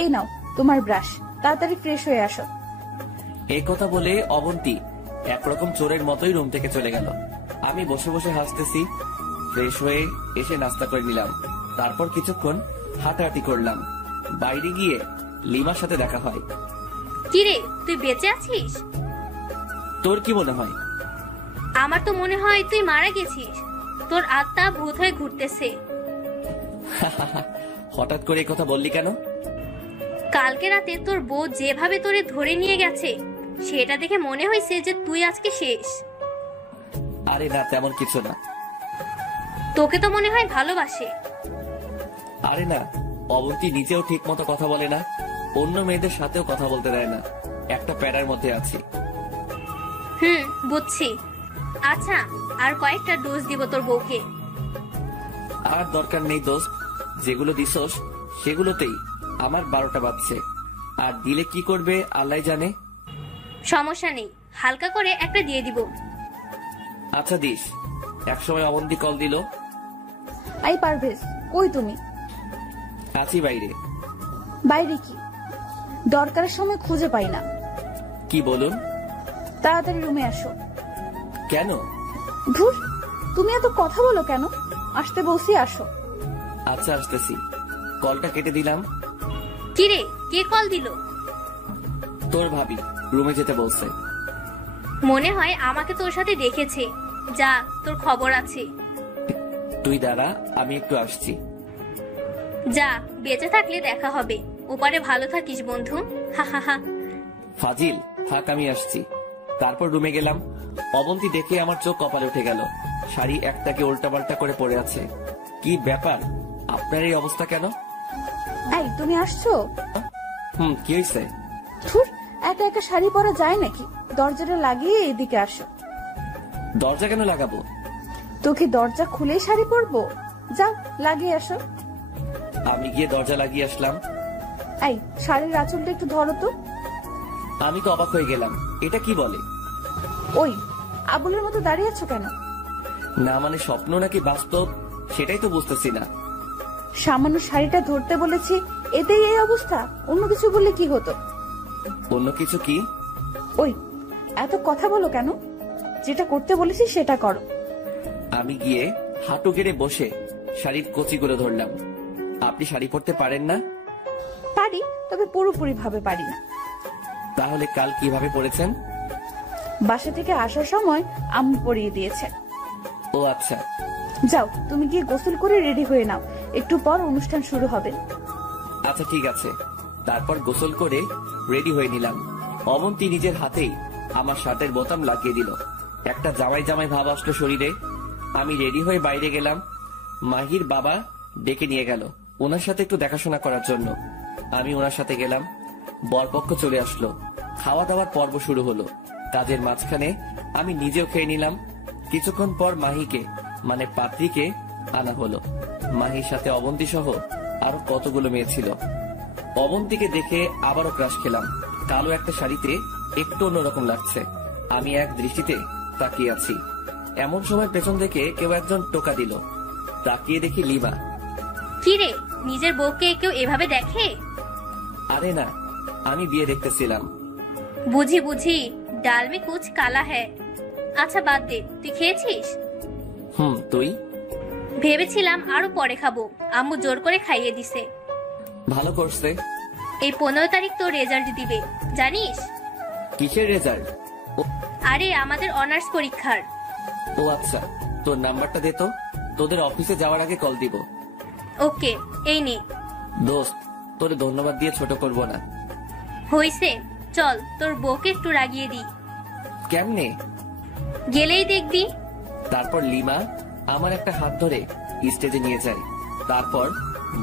এই নাও তোমার ব্রাশ, তাড়াতাড়ি ফ্রেশ হয়ে আসো। এই কথা বলে অবন্তী একরকম চোরের মতোই রুম থেকে চলে গেল। আমি বসে বসে হাসতেছি। ফ্রেশ হয়ে এসে নাস্তা করে নিলাম। তারপর কিছুক্ষণ হাঁটাহাঁটি করলাম। বাইরে গিয়ে লিমার সাথে দেখা হয়। কিরে, তুই বেঁচে আছিস? তোর কি মনে হয়? আমার তো মনে হয় তুই মারা গেছিস। তোর আত্মা ভূত হয়ে ঘুরতেছে। হঠাৎ করে এই কথা বললি কেন? কালকে রাতে তোর বউ যেভাবে তোরে ধরে নিয়ে গেছে, সেটা দেখে মনে হয়েছে যে তুই আজকে শেষ। আরে না, তেমন কিছু না। তোকে তো মনে হয় ভালোবাসে। আরে না, অবন্তী নিজেও ঠিক মতো কথা বলে না, অন্য মেয়েদের সাথেও কথা বলতে দেয় না। একটা প্যারার মধ্যে আছি। বুঝছি। আচ্ছা, আর কয়েকটা ডোজ দিব তোর বউকে। আর দরকার নেই দোস্ত, যেগুলো দিছস সেগুলোতেই আমার 12টা বাজছে। আর দিলে কি করবে আল্লাহ জানে। সমস্যা নেই, হালকা করে একটা দিয়ে দিব। আচ্ছা দিস। একসময় অবন্তী কল দিল। আই পারভেজ, কই তুমি? আছি বাইরে। বাইরে কি? দরকারের সময় খুঁজে পাই না। কি বলুন? তাড়াতাড়ি রুমে আসো। কেন? ধুর, তুমি এত কথা বলো কেন? আসতে বলছি, আসো। আচ্ছা, আসতেছি। কলটা কেটে দিলাম। কিরে, কে কল দিল? তোর ভাবি রুমে যেতে বলছে। মনে হয় আমাকে তোর সাথে দেখেছে। যা, তোর খবর আছে। তুই দাঁড়া, আমি একটু আসছি। যা, বেঁচে থাকলে দেখা হবে। ওপারে ভালো থাকিস বন্ধু। হা। ফাজিল, থাক, আমি আসছি। তারপর রুমে গেলাম। অবন্তী দেখে আমার চোখ কপালে উঠে গেল। শাড়ি একটাকে উল্টাপাল্টা করে পড়ে আছে। কি ব্যাপার, আপনার এই অবস্থা কেন? এই, তুমি আসছো? কি হয়েছে? ধুর, একা একা শাড়ি পরা যায় নাকি? দরজাটা লাগিয়ে এদিকে আসো। দরজা কেন লাগাবো? তোকে দরজা খুলেই শাড়ি পরবো? যাও, লাগিয়ে আসো। আমি গিয়ে দরজা লাগিয়ে আসলাম। এই, শাড়ির আঁচলটা একটু ধরো তো। আমি তো অবাক হয়ে গেলাম। এটা কি বলে? ওই, আবুলের মতো দাঁড়িয়ে আছো কেন? না মানে স্বপ্ন নাকি বাস্তব, সেটাই তো বুঝতেছি না। সামান্য শাড়িটা ধরতে বলেছি, এতেই এই অবস্থা। অন্য কিছু বললে কি হতো? অন্য কিছু কি? ওই, এত কথা বলো কেন? যেটা করতে বলেছি সেটা করো। আমি গিয়ে হাঁটু গেড়ে বসে শাড়ির কচিগুলো ধরলাম। আপনি শাড়ি পরতে পারেন না? পারি, তবে পুরোপুরি ভাবে পারি না। তাহলে কাল কিভাবে পরেছেন? বাসা থেকে আসার সময় আম্মু পরিয়ে দিয়েছে। ও আচ্ছা। যাও, তুমি গিয়ে গোসল করে রেডি হয়ে নাও। একটু পর অনুষ্ঠান শুরু হবে। আচ্ছা ঠিক আছে। তারপর গোসল করে রেডি হয়ে নিলাম। অবন্তী নিজের হাতেই আমার শার্টের বোতাম লাগিয়ে দিল। একটা জামাই জামাই ভাব আসলো শরীরে। আমি রেডি হয়ে বাইরে গেলাম। মাহির বাবা ডেকে নিয়ে গেল ওনার সাথে একটু দেখাশোনা করার জন্য। আমি ওনার সাথে গেলাম। বরপক্ষ চলে আসলো। খাওয়া দাওয়ার পর্ব শুরু হলো। কাজের মাঝখানে আমি নিজেও খেয়ে নিলাম। কিছুক্ষণ পর মাহিকে মানে পাত্রীকে আনা হলো। মাহির সাথে অবন্তী সহ আরো কতগুলো মেয়ে ছিল। অবন্তীকে দেখে আবারও ক্রাশ খেলাম। কালো একটা শাড়িতে একটু অন্যরকম লাগছে। আমি এক দৃষ্টিতে তাকিয়ে আছি। এমন সময় পেছন থেকে কেউ একজন টোকা দিল। তাকিয়ে দেখি লিমা। কি রে, নিজের বউকে কেউ এভাবে দেখে? আরে না, আমি বিয়ে দেখতেছিলাম। বুঝি বুঝি, ডাল মে কুছ কালা হ্যায়। আচ্ছা বাদ দে, তুই খেয়েছিস? তুই? ভেবেছিলাম আরো পরে খাবো, আম্মু জোর করে খাইয়ে দিছে। ভালো করছে। এই 15 তারিখ তো রেজাল্ট দিবে, জানিস? কিসের রেজাল্ট? আরে আমাদের অনার্স পরীক্ষার। ও আচ্ছা, তোর নাম্বারটা দে তো, তোদের অফিসে যাওয়ার আগে কল দিব। ওকে, এই নে। দোস্ত, তোরে ধন্যবাদ দিয়ে ছোট করব না। হইছে, চল তোর বউকে একটু রাগিয়ে দি। কেমনে? গেলেই দেখবি। তারপর লিমা আমার একটা হাত ধরে স্টেজে নিয়ে যায়। তারপর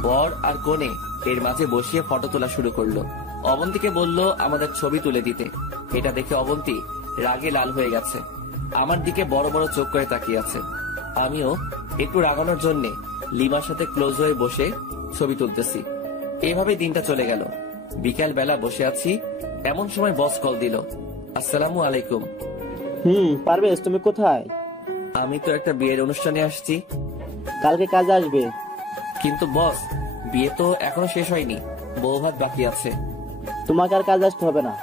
বর আর কনে এর মাঝে বসিয়ে ফটো তোলা শুরু করলো। অবন্তীকে বলল আমাদের ছবি তুলে দিতে। এটা দেখে অবন্তী রাগে লাল হয়ে গেছে। আমার দিকে বড় বড় চোখ করে তাকিয়ে আছে। আমিও একটু রাগানোর জন্য লিমার সাথে ক্লোজ হয়ে বসে ছবি তুলতেছি। এভাবে দিনটা চলে গেল। বিকাল বেলা বসে আছি, এমন সময় বস কল দিল। আসসালামু আলাইকুম। পারভেজ, তুমি কোথায়? আমি তো একটা বিয়ের অনুষ্ঠানে আসছি। কালকে কাজে আসবে। কিন্তু বস, বিয়ে তো এখনো শেষ হয়নি, বউ ভাত বাকি আছে। তোমাকে আর কাজে আসতে হবে না,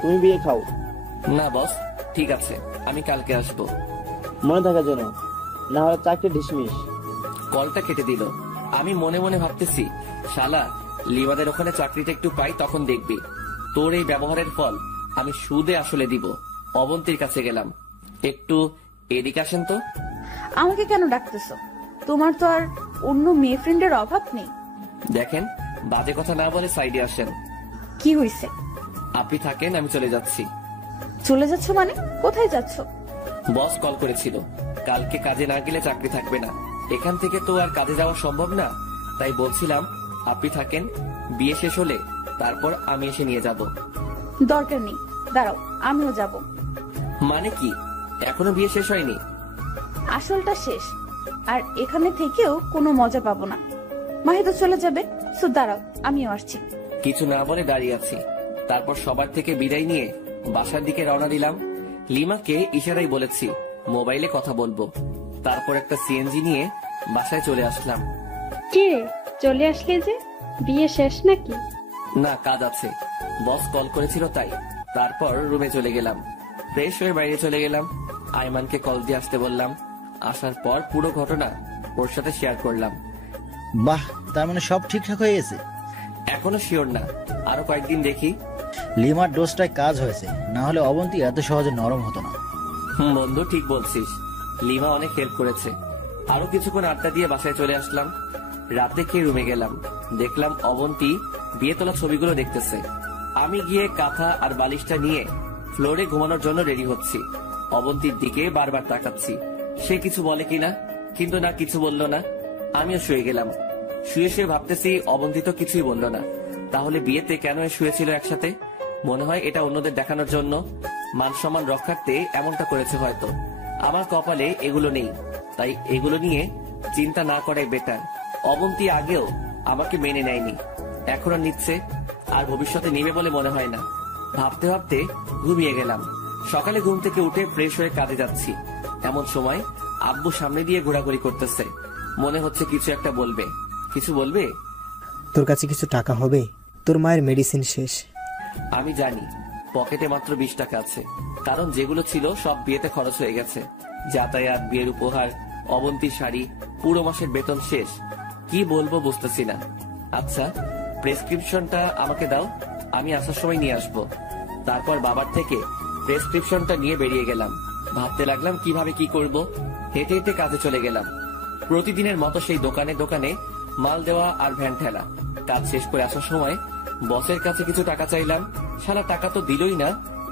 তুমি বিয়ে খাও। না বস, ঠিক আছে, আমি কালকে আসবো। মনে থাকে যেন, না হলে চাকরি ডিসমিস। কলটা কেটে দিল। আমি মনে মনে ভাবতেছি, শালা লিমাদের ওখানে চাকরিটা একটু পাই তখন দেখবি তোর এই ব্যবহারের ফল আমি সুদে আসলে দিব। অবন্তীর কাছে গেলাম। একটু এদিকে আসেন তো। আমাকে কেন ডাকতেছো? তোমার তো আর অন্য মেয়ে ফ্রেন্ডের অভাব নেই। দেখেন, বাজে কথা না বলে সাইডে আসেন। কি হইছে? আপনি থাকেন, আমি চলে যাচ্ছি। চলে যাচ্ছ মানে? কোথায় যাচ্ছ? বস কল করেছিল, কালকে কাজে না গেলে চাকরি থাকবে না। এখান থেকে তো আর কাজে যাওয়া সম্ভব না, তাই বলছিলাম আপনি থাকেন, বিয়ে শেষ হলে তারপর আমি এসে নিয়ে যাব। দরকার নেই, দাঁড়াও, আমিও যাব। মানে কি? এখনো বিয়ে শেষ হয়নি? আসলটা শেষ, আর এখানে থেকেও কোনো মজা পাবো না। মাহি তো চলে যাবে, সো দাঁড়াও, আমিও আসছি। কিছু না বলে দাঁড়িয়ে আছি। তারপর সবার থেকে বিদায় নিয়ে বাসার দিকে রওনা দিলাম। লিমাকে ইশারায় বলেছি মোবাইলে কথা বলবো। তারপর একটা সিএনজি নিয়ে বাসায় চলে আসলাম। কে চলে আসলে যে? বিয়ে শেষ নাকি? না, কাজ আছে, বস কল করেছিল তাই। তারপর রুমে চলে গেলাম। ফ্রেশ হয়ে বাইরে চলে গেলাম। আইমানকে কল দিয়ে আসতে বললাম। আসার পর পুরো ঘটনা ওর সাথে শেয়ার করলাম। বাহ, তার মানে সব ঠিকঠাক হয়ে গেছে? এখনো শিওর না, আরো কয়েকদিন দেখি। লিমার ডোজটায় কাজ হয়েছে, না হলে অবন্তী এত সহজে নরম হতো না। বন্ধু, ঠিক বলছিস, লিমা অনেক হেল্প করেছে। আরো কিছুক্ষণ আড্ডা দিয়ে বাসায় চলে আসলাম। রাতে খেয়ে রুমে গেলাম। দেখলাম অবন্তী বিয়ে তোলা ছবিগুলো দেখতেছে। আমি গিয়ে কাঁথা আর বালিশটা নিয়ে ফ্লোরে ঘুমানোর জন্য রেডি হচ্ছি। অবন্তীর দিকে বারবার তাকাচ্ছি, সে কিছু বলে কিনা, কিন্তু না, কিছু বললো না। আমিও শুয়ে গেলাম। শুয়ে শুয়ে ভাবতেছি অবন্তী তো কিছুই বললো না, তাহলে বিয়েতে কেন শুয়েছিল একসাথে? মনে হয় এটা অন্যদের দেখানোর জন্য, মান সম্মান রক্ষার্থে এমনটা করেছে হয়তো। আমার কপালে এগুলো নেই, তাই এগুলো নিয়ে চিন্তা না করাই বেটার। অবন্তী আগেও আমাকে মেনে নেয়নি, এখনো নিচ্ছে, আর ভবিষ্যতে নেবে বলে মনে হয় না। ভাবতে ভাবতে ঘুমিয়ে গেলাম। সকালে ঘুম থেকে উঠে ফ্রেশ হয়ে কাজে যাচ্ছি। এমন সময় আব্বু সামনে দিয়ে ঘোরাঘুরি করতেছে। মনে হচ্ছে কিছু একটা বলবে। কিছু বলবে? তোর কাছে কিছু টাকা হবে? তোর মায়ের মেডিসিন শেষ। আমি জানি, পকেটে মাত্র 20 টাকা আছে, কারণ যেগুলো ছিল সব বিয়েতে খরচ হয়ে গেছে। যাতায়াত, বিয়ের উপহার, অবন্তীর শাড়ি, পুরো মাসের বেতন শেষ। কি বলবো বুঝতেছি না। আচ্ছা, প্রেসক্রিপশনটা আমাকে দাও, আমি আসার সময় নিয়ে আসবো। তারপর বাবার থেকে প্রেসক্রিপশনটা নিয়ে বেরিয়ে গেলাম। ভাবতে লাগলাম কিভাবে কি করব। হেঁটে হেঁটে কাজে চলে গেলাম। প্রতিদিনের মতো সেই দোকানে দোকানে মাল দেওয়া আর ভ্যান ঠেলা। কাজ শেষ করে আসার সময় বসের কাছে কিছু টাকা চাইলাম, শালা টাকা তো দিলই না,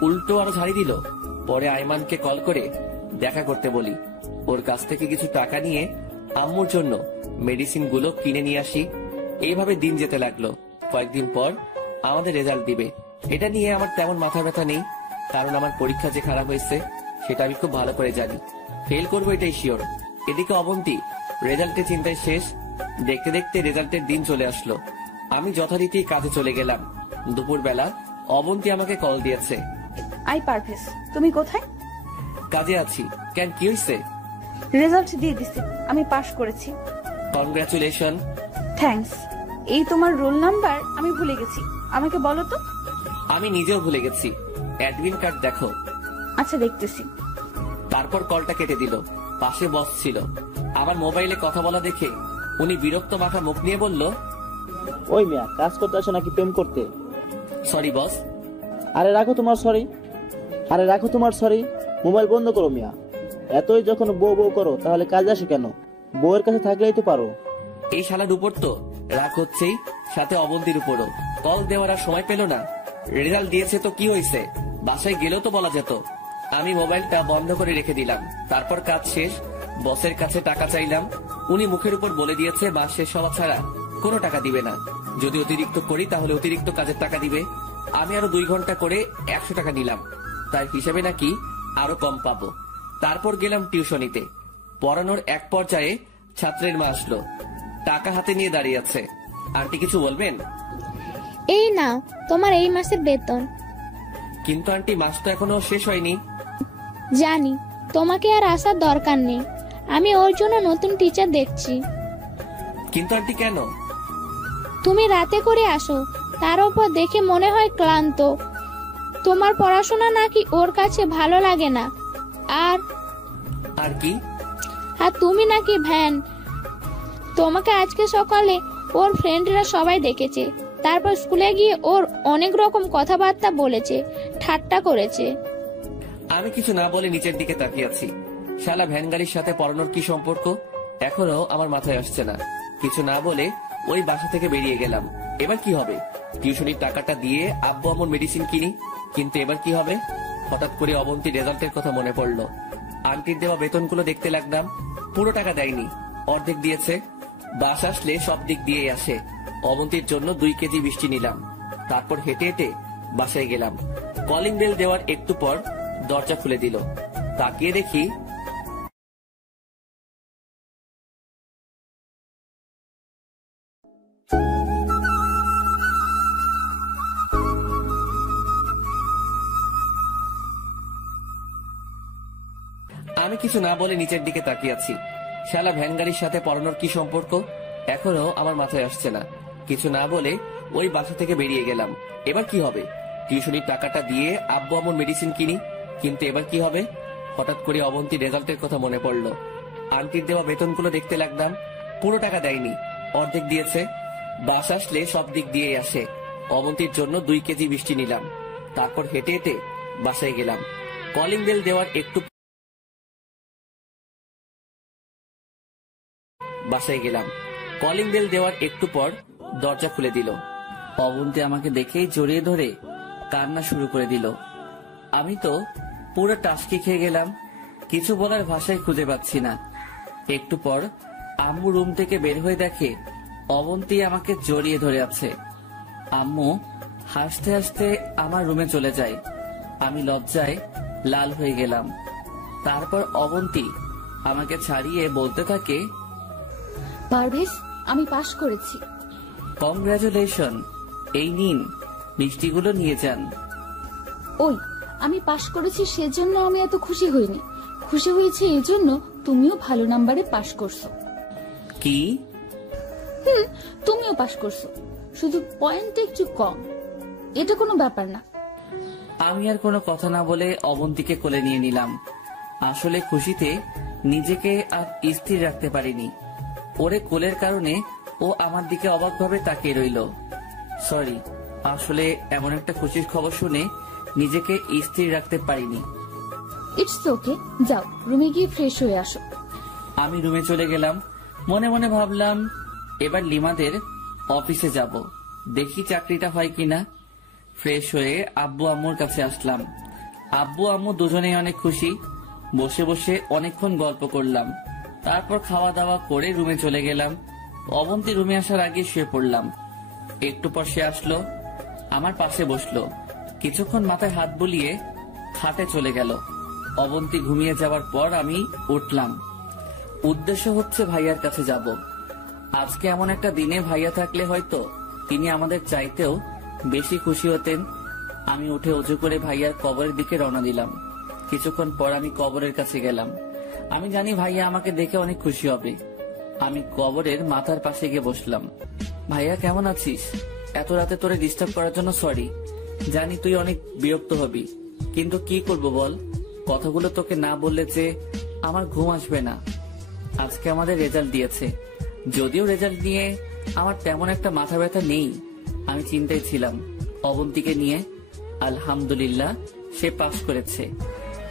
উল্টো আরো ঝাড়ি দিল। পরে আইমানকে কল করে দেখা করতে বলি, ওর কাছ থেকে কিছু টাকা নিয়ে আম্মুর জন্য মেডিসিন গুলো কিনে নিয়ে আসি। এইভাবে দিন যেতে লাগলো। কয়েকদিন পর আমাদের রেজাল্ট দিবে। এটা নিয়ে আমার তেমন মাথা ব্যথা নেই, কারণ আমার পরীক্ষা যে খারাপ হয়েছে সেটা আমি খুব ভালো করে জানি। ফেল করবো এটাই শিওর। এদিকে অবন্তী রেজাল্টের চিন্তায় শেষ। দেখতে দেখতে রেজাল্টের দিন চলে আসলো। আমি যথারীতি কাজে চলে গেলাম। দুপুরবেলা অবন্তী আমাকে কল দিয়েছে। আই পারভেজ, তুমি কোথায়? কাজে আছি। কেন, কি হয়েছে? রেজাল্ট দিয়ে দিছি, আমি পাশ করেছি। কনগ্রাচুলেশন। থ্যাঙ্কস। এই তোমার রোল নাম্বার আমি ভুলে গেছি, আমাকে বলো তো। আমি নিজেও ভুলে গেছি। অ্যাডমিন কার্ড দেখো। আচ্ছা, দেখতেছি। তারপর কলটা কেটে দিল। পাশে বস ছিল। আমার মোবাইলে কথা বলা দেখে উনি বিরক্ত মাখা মুখ নিয়ে বলল, ওই মিয়া, কাজ করতে আসো নাকি প্রেম করতে? Sorry boss. আরে রাখো তোমার সরি। মোবাইল বন্ধ করো মিয়া। এতই যখন বউ বউ করো তাহলে কাজে আসো কেন? বউয়ের কাছে থাকলেই তো পারো। এই শালার উপর তো রাগ হচ্ছেই, সাথে অবন্তীর উপরও। কল দেওয়ার আর সময় পেল না। রেজাল্ট দিয়েছে তো কি হয়েছে, বাসায় গেলেও তো বলা যেত। আমি মোবাইলটা বন্ধ করে রেখে দিলাম। তারপর কাজ শেষ, বসের কাছে টাকা চাইলাম। উনি মুখের উপর বলে দিয়েছে মাস শেষ হওয়া ছাড়া কোনো টাকা দিবে না। যদি অতিরিক্ত করি তাহলে অতিরিক্ত কাজের টাকা দিবে। আমি আরো 2 ঘন্টা করে 100 টাকা নিলাম, তার হিসেবে নাকি আরো কম পাবো। তারপর গেলাম টিউশনিতে। পড়ানোর এক পর্যায়ে ছাত্রের মা আসলো, টাকা হাতে নিয়ে দাঁড়িয়ে আছে। আন্টি কিছু বলবেন? এই নাও তোমার এই মাসের বেতন। কিন্তু আন্টি, মাস তো এখনো শেষ হয়নি। জানি, তোমাকে আর আসার দরকার নেই। আমি ওর জন্য নতুন টিচার দেখছি। কিন্তু আন্টি কেন? তুমি রাতে করে আসো, তার উপর দেখে মনে হয় ক্লান্ত। তোমার পড়াশোনা নাকি ওর কাছে ভালো লাগে না। আর কি? আর তুমি নাকি ভ্যান। তোমাকে আজকে সকালে ওর ফ্রেন্ডরা সবাই দেখেছে। তারপর স্কুলে গিয়ে ওর অনেক রকম কথাবার্তা বলেছে, ঠাট্টা করেছে। আমি কিছু না বলে নিচের দিকে তাকিয়ে আছি। শালা ভ্যান গাড়ির সাথে পড়ানোর কি সম্পর্ক এখনো আমার মাথায় আসছে না। কিছু না বলে ওই বাসা থেকে বেরিয়ে গেলাম। এবার কি হবে? টিউশনির টাকাটা দিয়ে আব্বু আম্মুর মেডিসিন কিনি। কিন্তু এবার কি হবে? হঠাৎ করে অবন্তীর রেজাল্টের কথা মনে পড়লো। আন্টির দেওয়া বেতনগুলো দেখতে লাগলাম। পুরো টাকা দেয়নি, অর্ধেক দিয়েছে। বাস আসলে সব দিক দিয়ে আসে। অবন্তীর জন্য 2 কেজি মিষ্টি নিলাম। তারপর হেঁটে হেঁটে বাসায় গেলাম। কলিং বেল দেওয়ার একটু পর দরজা খুলে দিল। তাকিয়ে দেখি আমি কিছু না বলে নিচের দিকে তাকিয়ে আছি। শালা ভ্যান গাড়ির সাথে পড়ানোর কি সম্পর্ক এখনো আমার মাথায় আসছে না। কিছু না বলে ওই বাসা থেকে বেরিয়ে গেলাম। এবার কি হবে? টিউশনির টাকাটা দিয়ে আব্বু আম্মুর মেডিসিন কিনি। কিন্তু এবার কি হবে? হঠাৎ করে অবন্তীর রেজাল্টের কথা মনে পড়লো। আন্টির দেওয়া বেতনগুলো দেখতে লাগলাম। পুরো টাকা দেয়নি, অর্ধেক দিয়েছে। বাস আসলে সব দিক দিয়ে আসে। অবন্তীর জন্য 2 কেজি মিষ্টি নিলাম। তারপর হেঁটে হেঁটে বাসায় গেলাম। কলিং বেল দেওয়ার একটু পর দরজা খুলে দিল। অবন্তী আমাকে দেখেই জড়িয়ে ধরে কান্না শুরু করে দিল। আমি তো পুরো টাসকি খেয়ে গেলাম। কিছু বলার ভাষায় খুঁজে পাচ্ছি না। একটু পর আম্মু রুম থেকে বের হয়ে দেখে অবন্তী আমাকে জড়িয়ে ধরে আছে। আম্মু হাসতে হাসতে আমার রুমে চলে যায়। আমি লজ্জায় লাল হয়ে গেলাম। তারপর অবন্তী আমাকে ছাড়িয়ে বলতে থাকে, পারভেজ, আমি পাশ করেছি। কংগ্রাচুলেশন। এই নিন, মিষ্টিগুলো নিয়ে যান। ওই, আমি পাশ করেছি সেজন্য আমি এত খুশি হইনি। খুশি হয়েছে এই জন্য তুমিও ভালো নাম্বারে পাশ করছো। কি? তুমিও পাশ করছো, শুধু পয়েন্ট একটু কম। এটা কোনো ব্যাপার না। আমি আর কোনো কথা না বলে অবন্তীকে কোলে নিয়ে নিলাম। আসলে খুশিতে নিজেকে আর স্থির রাখতে পারিনি। ওরে কোলের কারণে ও আমার দিকে অবাকভাবে তাকিয়ে রইল। সরি, আসলে এমন একটা খুশির খবর শুনে নিজেকে স্থির রাখতে পারিনি। ইটস ওকে, যাও রুমে গিয়ে ফ্রেশ হয়ে আসো। আমি রুমে চলে গেলাম। মনে মনে ভাবলাম এবার লিমাদের অফিসে যাব, দেখি চাকরিটা হয় কিনা। ফ্রেশ হয়ে আব্বু আম্মুর কাছে আসলাম। আব্বু আম্মু দুজনেই অনেক খুশি। বসে বসে অনেকক্ষণ গল্প করলাম। তারপর খাওয়া দাওয়া করে রুমে চলে গেলাম। অবন্তী রুমে আসার আগে শুয়ে পড়লাম। একটু পর সে আসলো, আমার পাশে বসলো। কিছুক্ষণ মাথায় হাত বুলিয়ে খাটে চলে গেল। অবন্তী ঘুমিয়ে যাওয়ার পর আমি উঠলাম। উদ্দেশ্য হচ্ছে ভাইয়ার কাছে যাব। আজকে এমন একটা দিনে ভাইয়া থাকলে হয়তো তিনি আমাদের চাইতেও বেশি খুশি হতেন। আমি উঠে অজু করে ভাইয়ার কবরের দিকে রওনা দিলাম। কিছুক্ষণ পর আমি কবরের কাছে গেলাম। আমি জানি ভাইয়া আমাকে দেখে অনেক খুশি হবে। আমি কবরের মাথার পাশে গিয়ে বসলাম। ভাইয়া কেমন আছিস? এত রাতে তোরে ডিস্টার্ব করার জন্য সরি। জানি তুই অনেক বিরক্ত হবি, কিন্তু কি করব বল, কথাগুলো তোকে না বললে যে আমার ঘুম আসবে না। আজকে আমাদের রেজাল্ট দিয়েছে। যদিও রেজাল্ট নিয়ে আমার তেমন একটা মাথা ব্যথা নেই, আমি চিন্তায় ছিলাম অবন্তীকে নিয়ে। আলহামদুলিল্লাহ, সে পাশ করেছে,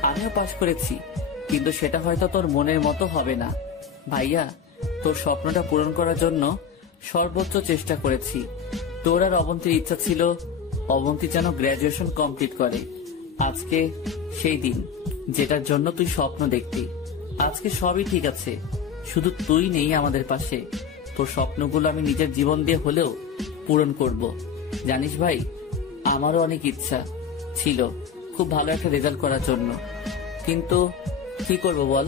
আমিও পাশ করেছি, কিন্তু সেটা হয়তো তোর মনের মতো হবে না। ভাইয়া, তোর স্বপ্নটা পূরণ করার জন্য সর্বোচ্চ চেষ্টা করেছি। তোর আর অবন্তীর ইচ্ছা ছিল অবন্তী যেন গ্র্যাজুয়েশন কমপ্লিট করে। আজকে সেই দিন যেটার জন্য তুই স্বপ্ন দেখতি। আজকে সবই ঠিক আছে, শুধু তুই নেই আমাদের পাশে। তোর স্বপ্নগুলো আমি নিজের জীবন দিয়ে হলেও পূরণ করব। জানিস ভাই, আমারও অনেক ইচ্ছা ছিল খুব ভালো একটা রেজাল্ট করার জন্য, কিন্তু কি করব বল,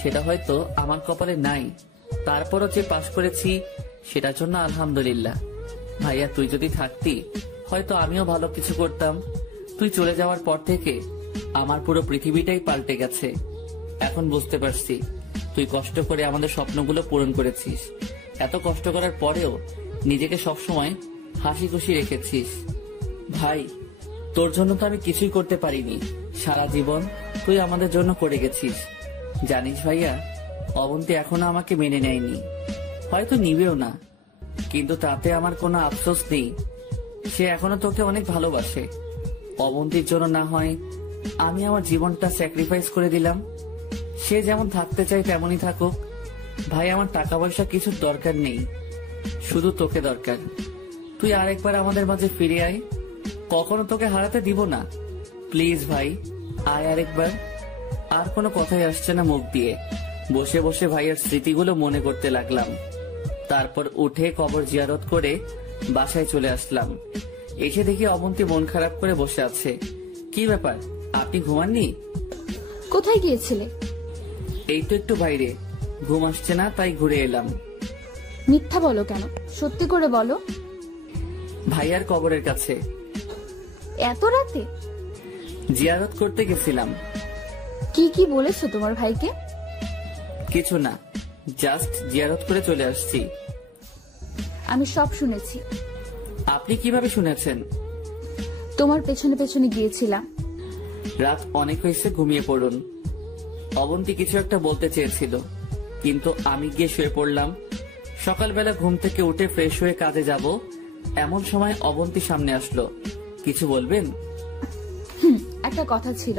সেটা হয়তো আমার কপালে নাই। তারপরও যে পাশ করেছি সেটার জন্য আলহামদুলিল্লাহ। ভাইয়া, তুই যদি থাকতি হয়তো আমিও ভালো কিছু করতাম। তুই চলে যাওয়ার পর থেকে আমার পুরো পৃথিবীটাই পাল্টে গেছে। এখন বুঝতে পারছি তুই কষ্ট করে আমাদের স্বপ্নগুলো পূরণ করেছিস। এত কষ্ট করার পরেও নিজেকে সবসময় হাসি খুশি রেখেছিস। ভাই, তোর জন্য তো আমি কিছুই করতে পারিনি। সারা জীবন তুই আমাদের জন্য করে গেছিস। জানিস ভাইয়া, অবন্তী এখনো আমাকে মেনে নেয়নি, হয়তো নিবেও না, কিন্তু তাতে আমার কোনো আফসোস নেই। সে এখনো তোকে অনেক ভালোবাসে। অবন্তীর জন্য না হয় আমি আমার জীবনটা স্যাক্রিফাইস করে দিলাম। সে যেমন থাকতে চায় তেমনই থাকুক। ভাই, আমার টাকা পয়সা কিছুর দরকার নেই, শুধু তোকে দরকার। তুই আরেকবার আমাদের মাঝে ফিরে আয়, কখনো তোকে হারাতে দিব না। প্লিজ ভাই, আয় আরেকবার। আর কোনো কথাই আসছে না মুখ দিয়ে। বসে বসে ভাইয়ের স্মৃতিগুলো মনে করতে লাগলাম। তারপর উঠে কবর জিয়ারত করে বাসায় চলে আসলাম। এসে দেখি অবন্তী মন খারাপ করে বসে আছে। কি ব্যাপার, আপনি ঘুমাননি? কোথায় গিয়েছিলে? এই তো একটু বাইরে, ঘুম আসছে না তাই ঘুরে এলাম। মিথ্যা বলো কেন, সত্যি করে বলো। ভাইয়ার কবরের কাছে। এত রাতে? জিয়ারত করতে গেছিলাম। কি কি বলেছো তোমার ভাইকে? কিছু না, জাস্ট জিয়ারত করে চলে আসছি। আমি সব শুনেছি। আপনি কিভাবে শুনেছেন? তোমার পেছনে পেছনে গিয়েছিলাম। রাত অনেক হয়েছে, ঘুমিয়ে পড়ুন। অবন্তী কিছু একটা বলতে চেয়েছিল, কিন্তু আমি গিয়ে শুয়ে পড়লাম। সকালবেলা ঘুম থেকে উঠে ফ্রেশ হয়ে কাজে যাব, এমন সময় অবন্তী সামনে আসলো। কিছু বলবেন? একটা কথা ছিল।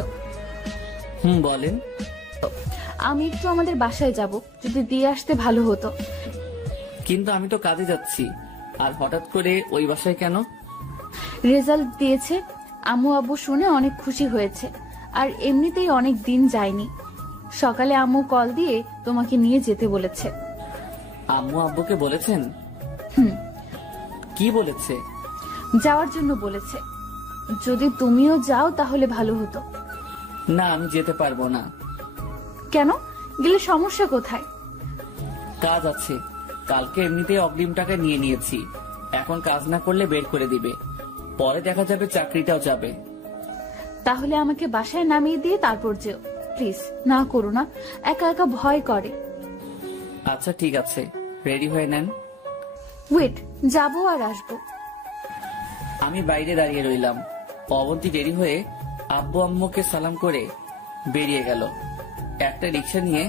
বলেন। আমি একটু আমাদের বাসায় যাব, যদি দিয়ে আসতে ভালো হতো। কিন্তু আমি তো কাজে যাচ্ছি, আর হঠাৎ করে ওই বাসায় কেন? রেজাল্ট দিয়েছে, আম্মু আব্বু শুনে অনেক খুশি হয়েছে, আর এমনিতেই অনেক দিন যায়নি। সকালে আম্মু কল দিয়ে তোমাকে নিয়ে যেতে বলেছে। আম্মু আব্বুকে বলেছেন? কি বলেছে? যাওয়ার জন্য বলেছে। যদি তুমিও যাও তাহলে ভালো হতো। না, আমি যেতে পারবো না। কেন? গেলে সমস্যা কোথায়? কাজ আছে, কালকে এমনিতেই অগ্রিম টাকা নিয়ে নিয়েছি। এখন কাজ না করলে বের করে দিবে, পরে দেখা যাবে চাকরিটাও যাবে। তাহলে আমাকে বাসায় নামিয়ে দিয়ে তারপর যেও প্লিজ। না করো না, একা একা ভয় করে। আচ্ছা ঠিক আছে, রেডি হয়ে নেন। ওয়েট, যাবো আর আসবো। আমি বাইরে দাঁড়িয়ে রইলাম। অবন্তী দেরি হয়ে আব্বু আম্মুকে সালাম করে বেরিয়ে গেল। একটা রিক্সা নিয়ে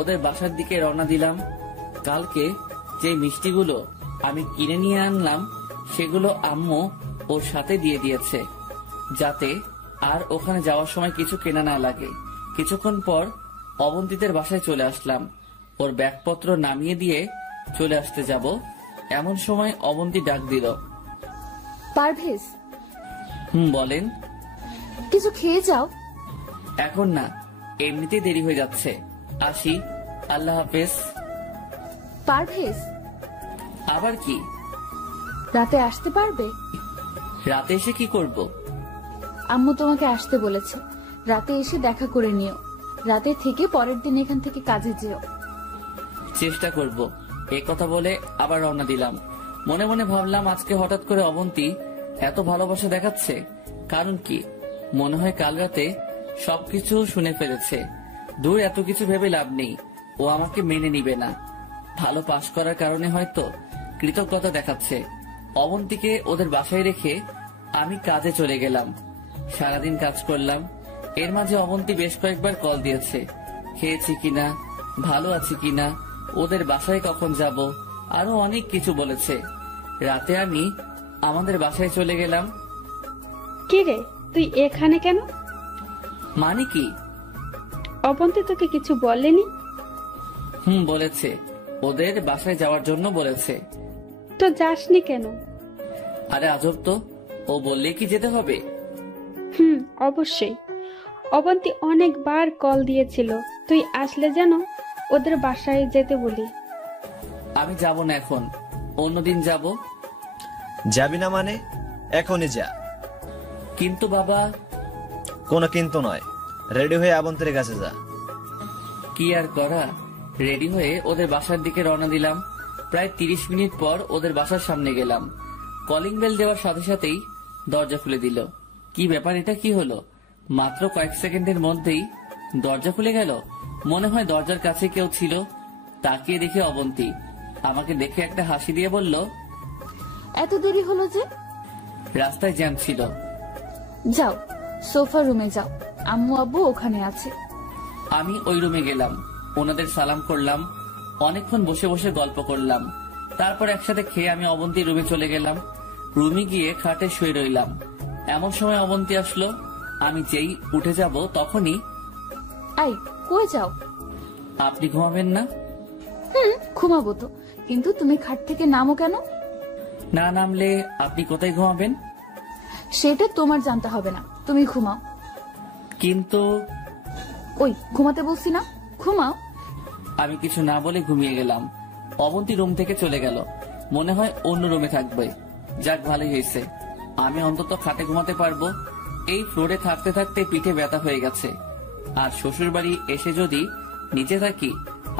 ওদের বাসার দিকে রওনা দিলাম। কালকে যে মিষ্টিগুলো আমি কিনে নিয়ে আনলাম সেগুলো আম্মু ওর সাথে দিয়ে দিয়েছে, যাতে আর ওখানে যাওয়ার সময় কিছু কেনা না লাগে। কিছুক্ষণ পর অবন্তীদের বাসায় চলে আসলাম। ওর ব্যাগপত্র নামিয়ে দিয়ে চলে আসতে যাব, এমন সময় অবন্তী ডাক দিল। পারভেজ, বলেন। কিছু খেয়ে যাও। এখন না, এমনিতেই দেরি হয়ে যাচ্ছে, আসি, আল্লাহ হাফেজ। পারভেজ, আবার কি? রাতে আসতে পারবে? রাতে এসে কি করব? আম্মু তোমাকে আসতে বলেছে, রাতে এসে দেখা করে নিও। রাতে থেকে পরের দিন এখান থেকে কাজে যেও। চেষ্টা করব। এই কথা বলে আবার রওনা দিলাম। মনে মনে ভাবলাম, আজকে হঠাৎ করে অবন্তী এত ভালোবাসা দেখাচ্ছে, কারণ কি? মনে হয় কাল রাতে সবকিছু শুনে ফেলেছে। দূর, এত কিছু ভেবে লাভ নেই, ও আমাকে মেনে নিবে না। ভালো পাশ করার কারণে হয়তো কৃতজ্ঞতা দেখাচ্ছে। অবন্তীকে ওদের বাসায় রেখে আমি কাজে চলে গেলাম। সারাদিন কাজ করলাম। এর মাঝে অবন্তী বেশ কয়েকবার কল দিয়েছে, খেয়েছি কিনা, ভালো আছি কিনা, ওদের বাসায় কখন যাব, আরো অনেক কিছু বলেছে। রাতে আমি আমাদের বাসায় চলে গেলাম। কি রে, তুই এখানে কেন? মানে কি? অবন্তী তোকে কিছু বলেনি? বলেছে, ওদের বাসায় যাওয়ার জন্য বলেছে। তো যাসনি কেন? আরে আজব তো, ও বললে কি যেতে হবে? অবশ্যই। অবন্তী অনেকবার কল দিয়েছিল, তুই আসলে যেন ওদের বাসায় যেতে বলি। আমি যাব না এখন, অন্যদিন যাব। যাবি না মানে? এখনই যা। কিন্তু বাবা। কোনো কিন্তু নয়, রেডি হয়ে আবন্তীর কাছে যা। কি আর করা, রেডি হয়ে ওদের বাসার দিকে রওনা দিলাম। প্রায় 30 মিনিট পর ওদের বাসার সামনে গেলাম। কলিং বেল দেওয়ার সাথে সাথেই দরজা খুলে দিল। কি ব্যাপার, এটা কি হলো? মাত্র কয়েক সেকেন্ডের মধ্যেই দরজা খুলে গেল। মনে হয় দরজার কাছে কেউ ছিল। তাকিয়ে দেখে অবন্তী। আমাকে দেখে একটা হাসি দিয়ে বলল, এত দেরি হলো যে? রাস্তায় জ্যাম ছিল। যাও, সোফা রুমে যাও, আম্মু আব্বু ওখানে আছে। আমি ওই রুমে গেলাম, ওনাদের সালাম করলাম, অনেকক্ষণ বসে বসে গল্প করলাম। তারপর একসাথে খেয়ে আমি অবন্তীর রুমে চলে গেলাম। রুমে গিয়ে খাটে শুয়ে রইলাম। এমন সময় অবন্তী আসলো। আমি যেই উঠে যাব তখনই, আই, কই যাও? আপনি ঘুমাবেন না? ঘুমাবো তো, কিন্তু তুমি খাট থেকে নামো কেন? না নামলে আপনি কোথায় ঘুমাবেন? সেটা তোমার জানতে হবে না, তুমি ঘুমাও। কিন্তু ওই ঘুমাতে বলছি না, ঘুমাও। আমি কিছু না বলে ঘুমিয়ে গেলাম। অবন্তী রুম থেকে চলে গেল। মনে হয় অন্য রুমে থাকবে। যাক, ভালোই হয়েছে, আমি অন্তত খাটে ঘুমাতে পারবো। এই ফ্লোরে থাকতে থাকতে পিঠে ব্যথা হয়ে গেছে। আর শ্বশুর বাড়ি এসে যদি নিচে থাকি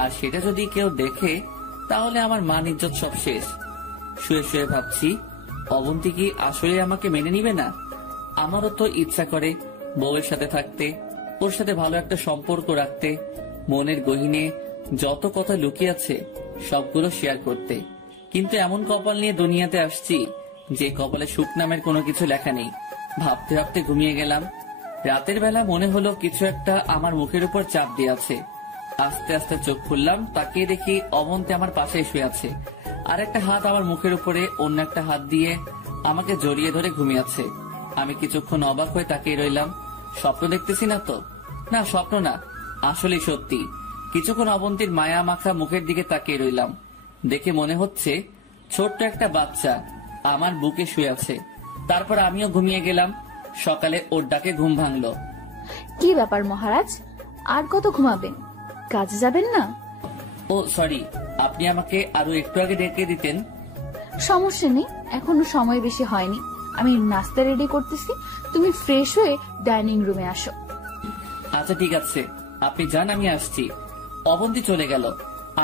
আর সেটা যদি কেউ দেখে, তাহলে আমার মান ইজ্জত সব শেষ। শুয়ে শুয়ে ভাবছি, অবন্তী কি আসলে আমাকে মেনে নিবে না? আমারও তো ইচ্ছা করে বউয়ের সাথে থাকতে, ওর সাথে ভালো একটা সম্পর্ক রাখতে, মনের গহীনে যত কথা লুকিয়ে আছে সবগুলো শেয়ার করতে। কিন্তু এমন কপাল নিয়ে দুনিয়াতে আসছি যে কপালে সুখ নামের কোনো কিছু লেখা নেই। ভাবতে ভাবতে ঘুমিয়ে গেলাম। রাতের বেলা মনে হলো কিছু একটা আমার মুখের উপর চাপ দিয়ে আছে। আস্তে আস্তে চোখ খুললাম, তাকিয়ে দেখি অবন্তী আমার পাশে শুয়ে আছে। আর একটা হাত আমার মুখের উপরে, অন্য একটা হাত দিয়ে আমাকে জড়িয়ে ধরে ঘুমিয়ে আছে। আমি কিছুক্ষণ অবাক হয়ে তাকিয়ে রইলাম। স্বপ্ন দেখতেছি না তো? না, স্বপ্ন না, আসলে সত্যি। কিছুক্ষণ অবন্তীর মায়া মাখা মুখের দিকে তাকিয়ে রইলাম। দেখে মনে হচ্ছে ছোট্ট একটা বাচ্চা আমার বুকে শুয়ে আছে। তারপর আমিও ঘুমিয়ে গেলাম। সকালে ওর ডাকে ঘুম ভাঙলো। কি ব্যাপার মহারাজ, আর কত ঘুমাবেন? কাজে যাবেন না? ও সরি, আপনি আমাকে আরো একটু আগে ডেকে দিতেন। সমস্যা নেই, এখনো সময় বেশি হয়নি। আমি নাস্তা রেডি করতেছি, তুমি ফ্রেশ হয়ে ডাইনিং রুমে আসো। আচ্ছা ঠিক আছে, আপনি যান, আমি আসছি। অবন্তী চলে গেল।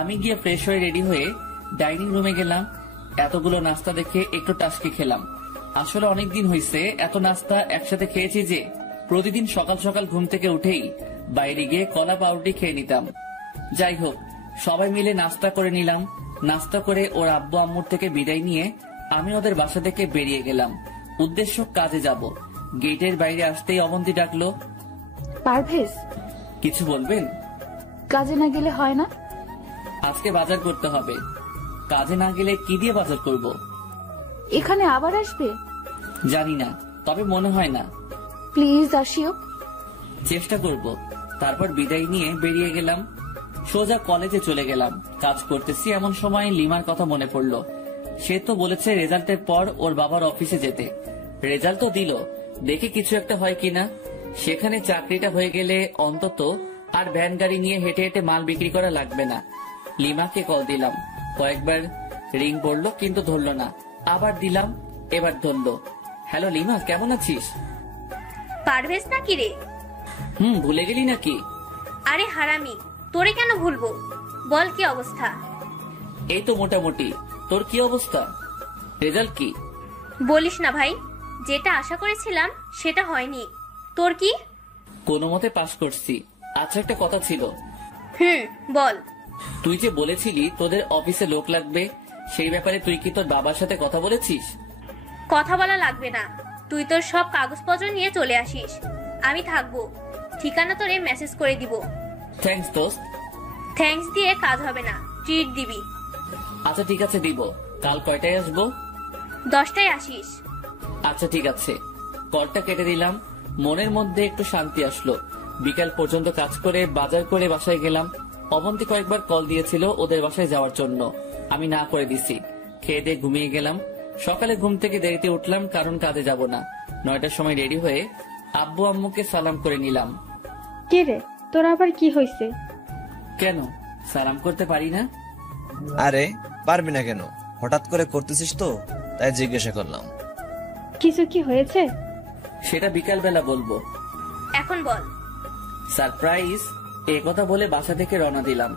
আমি গিয়ে ফ্রেশ হয়ে রেডি হয়ে ডাইনিং রুমে গেলাম। এতগুলো নাস্তা দেখে একটু টাসকে খেলাম। আসলে অনেকদিন হয়েছে এত নাস্তা একসাথে খেয়েছি যে প্রতিদিন সকাল সকাল ঘুম থেকে উঠেই বাইরে গিয়ে কলা পাউরুটি খেয়ে নিতাম। যাই হোক, সবাই মিলে নাস্তা করে নিলাম। নাস্তা করে ওর আব্বু আম্মুর থেকে বিদায় নিয়ে আমি ওদের বাসা থেকে বেরিয়ে গেলাম। উদ্দেশ্য কাজে যাব। গেটের বাইরে আসতেই অবন্তী ডাকলো, পারভেজ, কিছু বলবেন? কাজে না গেলে হয় না? আজকে বাজার করতে হবে। কাজে না গেলে কি দিয়ে বাজার করব? এখানে আবার আসবে? জানি না, তবে মনে হয় না। প্লিজ আসিও। চেষ্টা করব। তারপর বিদায় নিয়ে বেরিয়ে গেলাম। সোজা কলেজে চলে গেলাম। কাজ করতেছি এমন সময় লিমার কথা মনে পড়লো। সে তো বলেছে রেজাল্টের পর ওর বাবার অফিসে যেতে। রেজাল্ট তো দিল, দেখি কিছু একটা হয় কিনা। সেখানে চাকরিটা হয়ে গেলে অন্তত আর ভ্যান গাড়ি নিয়ে হেঁটে হেঁটে মাল বিক্রি করা লাগবে না। লিমাকে কল দিলাম, কয়েকবার রিং পড়লো কিন্তু ধরলো না। আবার দিলাম, এবার ধরলো। হ্যালো লিমা, কেমন আছিস? পারভেজ নাকি রে? ভুলে গেলি নাকি? আরে হারামি, তোরে কেন ভুলবো? বল কি অবস্থা? এই তো মোটামুটি। তোর কি অবস্থা? রেজাল্ট কি? বলিস না ভাই, যেটা আশা করেছিলাম সেটা হয়নি। তোর কি? কোনো মতে পাস করছি। আচ্ছা, একটা কথা ছিল। বল। তুই যে বলেছিলি তোদের অফিসে লোক লাগবে, সেই ব্যাপারে তুই কি তোর বাবার সাথে কথা বলেছিস? কথা বলা লাগবে না, তুই তোর সব কাগজপত্র নিয়ে চলে আসিস, আমি থাকবো। ঠিকানা তোরে মেসেজ করে দিব। থ্যাঙ্কস দোস্ত। থ্যাঙ্কস দিয়ে কাজ হবে না, ট্রিট দিবি। আচ্ছা ঠিক আছে, দিব। কাল কয়টায় আসবো? 10টায় আসিস। আচ্ছা ঠিক আছে। কলটা কেটে দিলাম। মনের মধ্যে একটু শান্তি আসলো। বিকাল পর্যন্ত কাজ করে বাজার করে বাসায় গেলাম। অবন্তী কয়েকবার কল দিয়েছিল ওদের বাসায় যাওয়ার জন্য, আমি না করে দিছি। খেয়ে দিয়ে ঘুমিয়ে গেলাম। সকালে ঘুম থেকে দেরিতে উঠলাম, কারণ কাজে যাব না। 9টার সময় রেডি হয়ে আব্বু আম্মুকে সালাম করে নিলাম। কে রে, তোর আবার কি হয়েছে? কেন সালাম করতে পারি না? আরে পারবি না কেন, হঠাৎ করে করতেছিস তো, তাই জিজ্ঞাসা করলাম। কিছু কি হয়েছে? সেটা বিকাল বেলা বলবো। এখন বল। সারপ্রাইজ। এই কথা বলে বাসা থেকে রওনা দিলাম।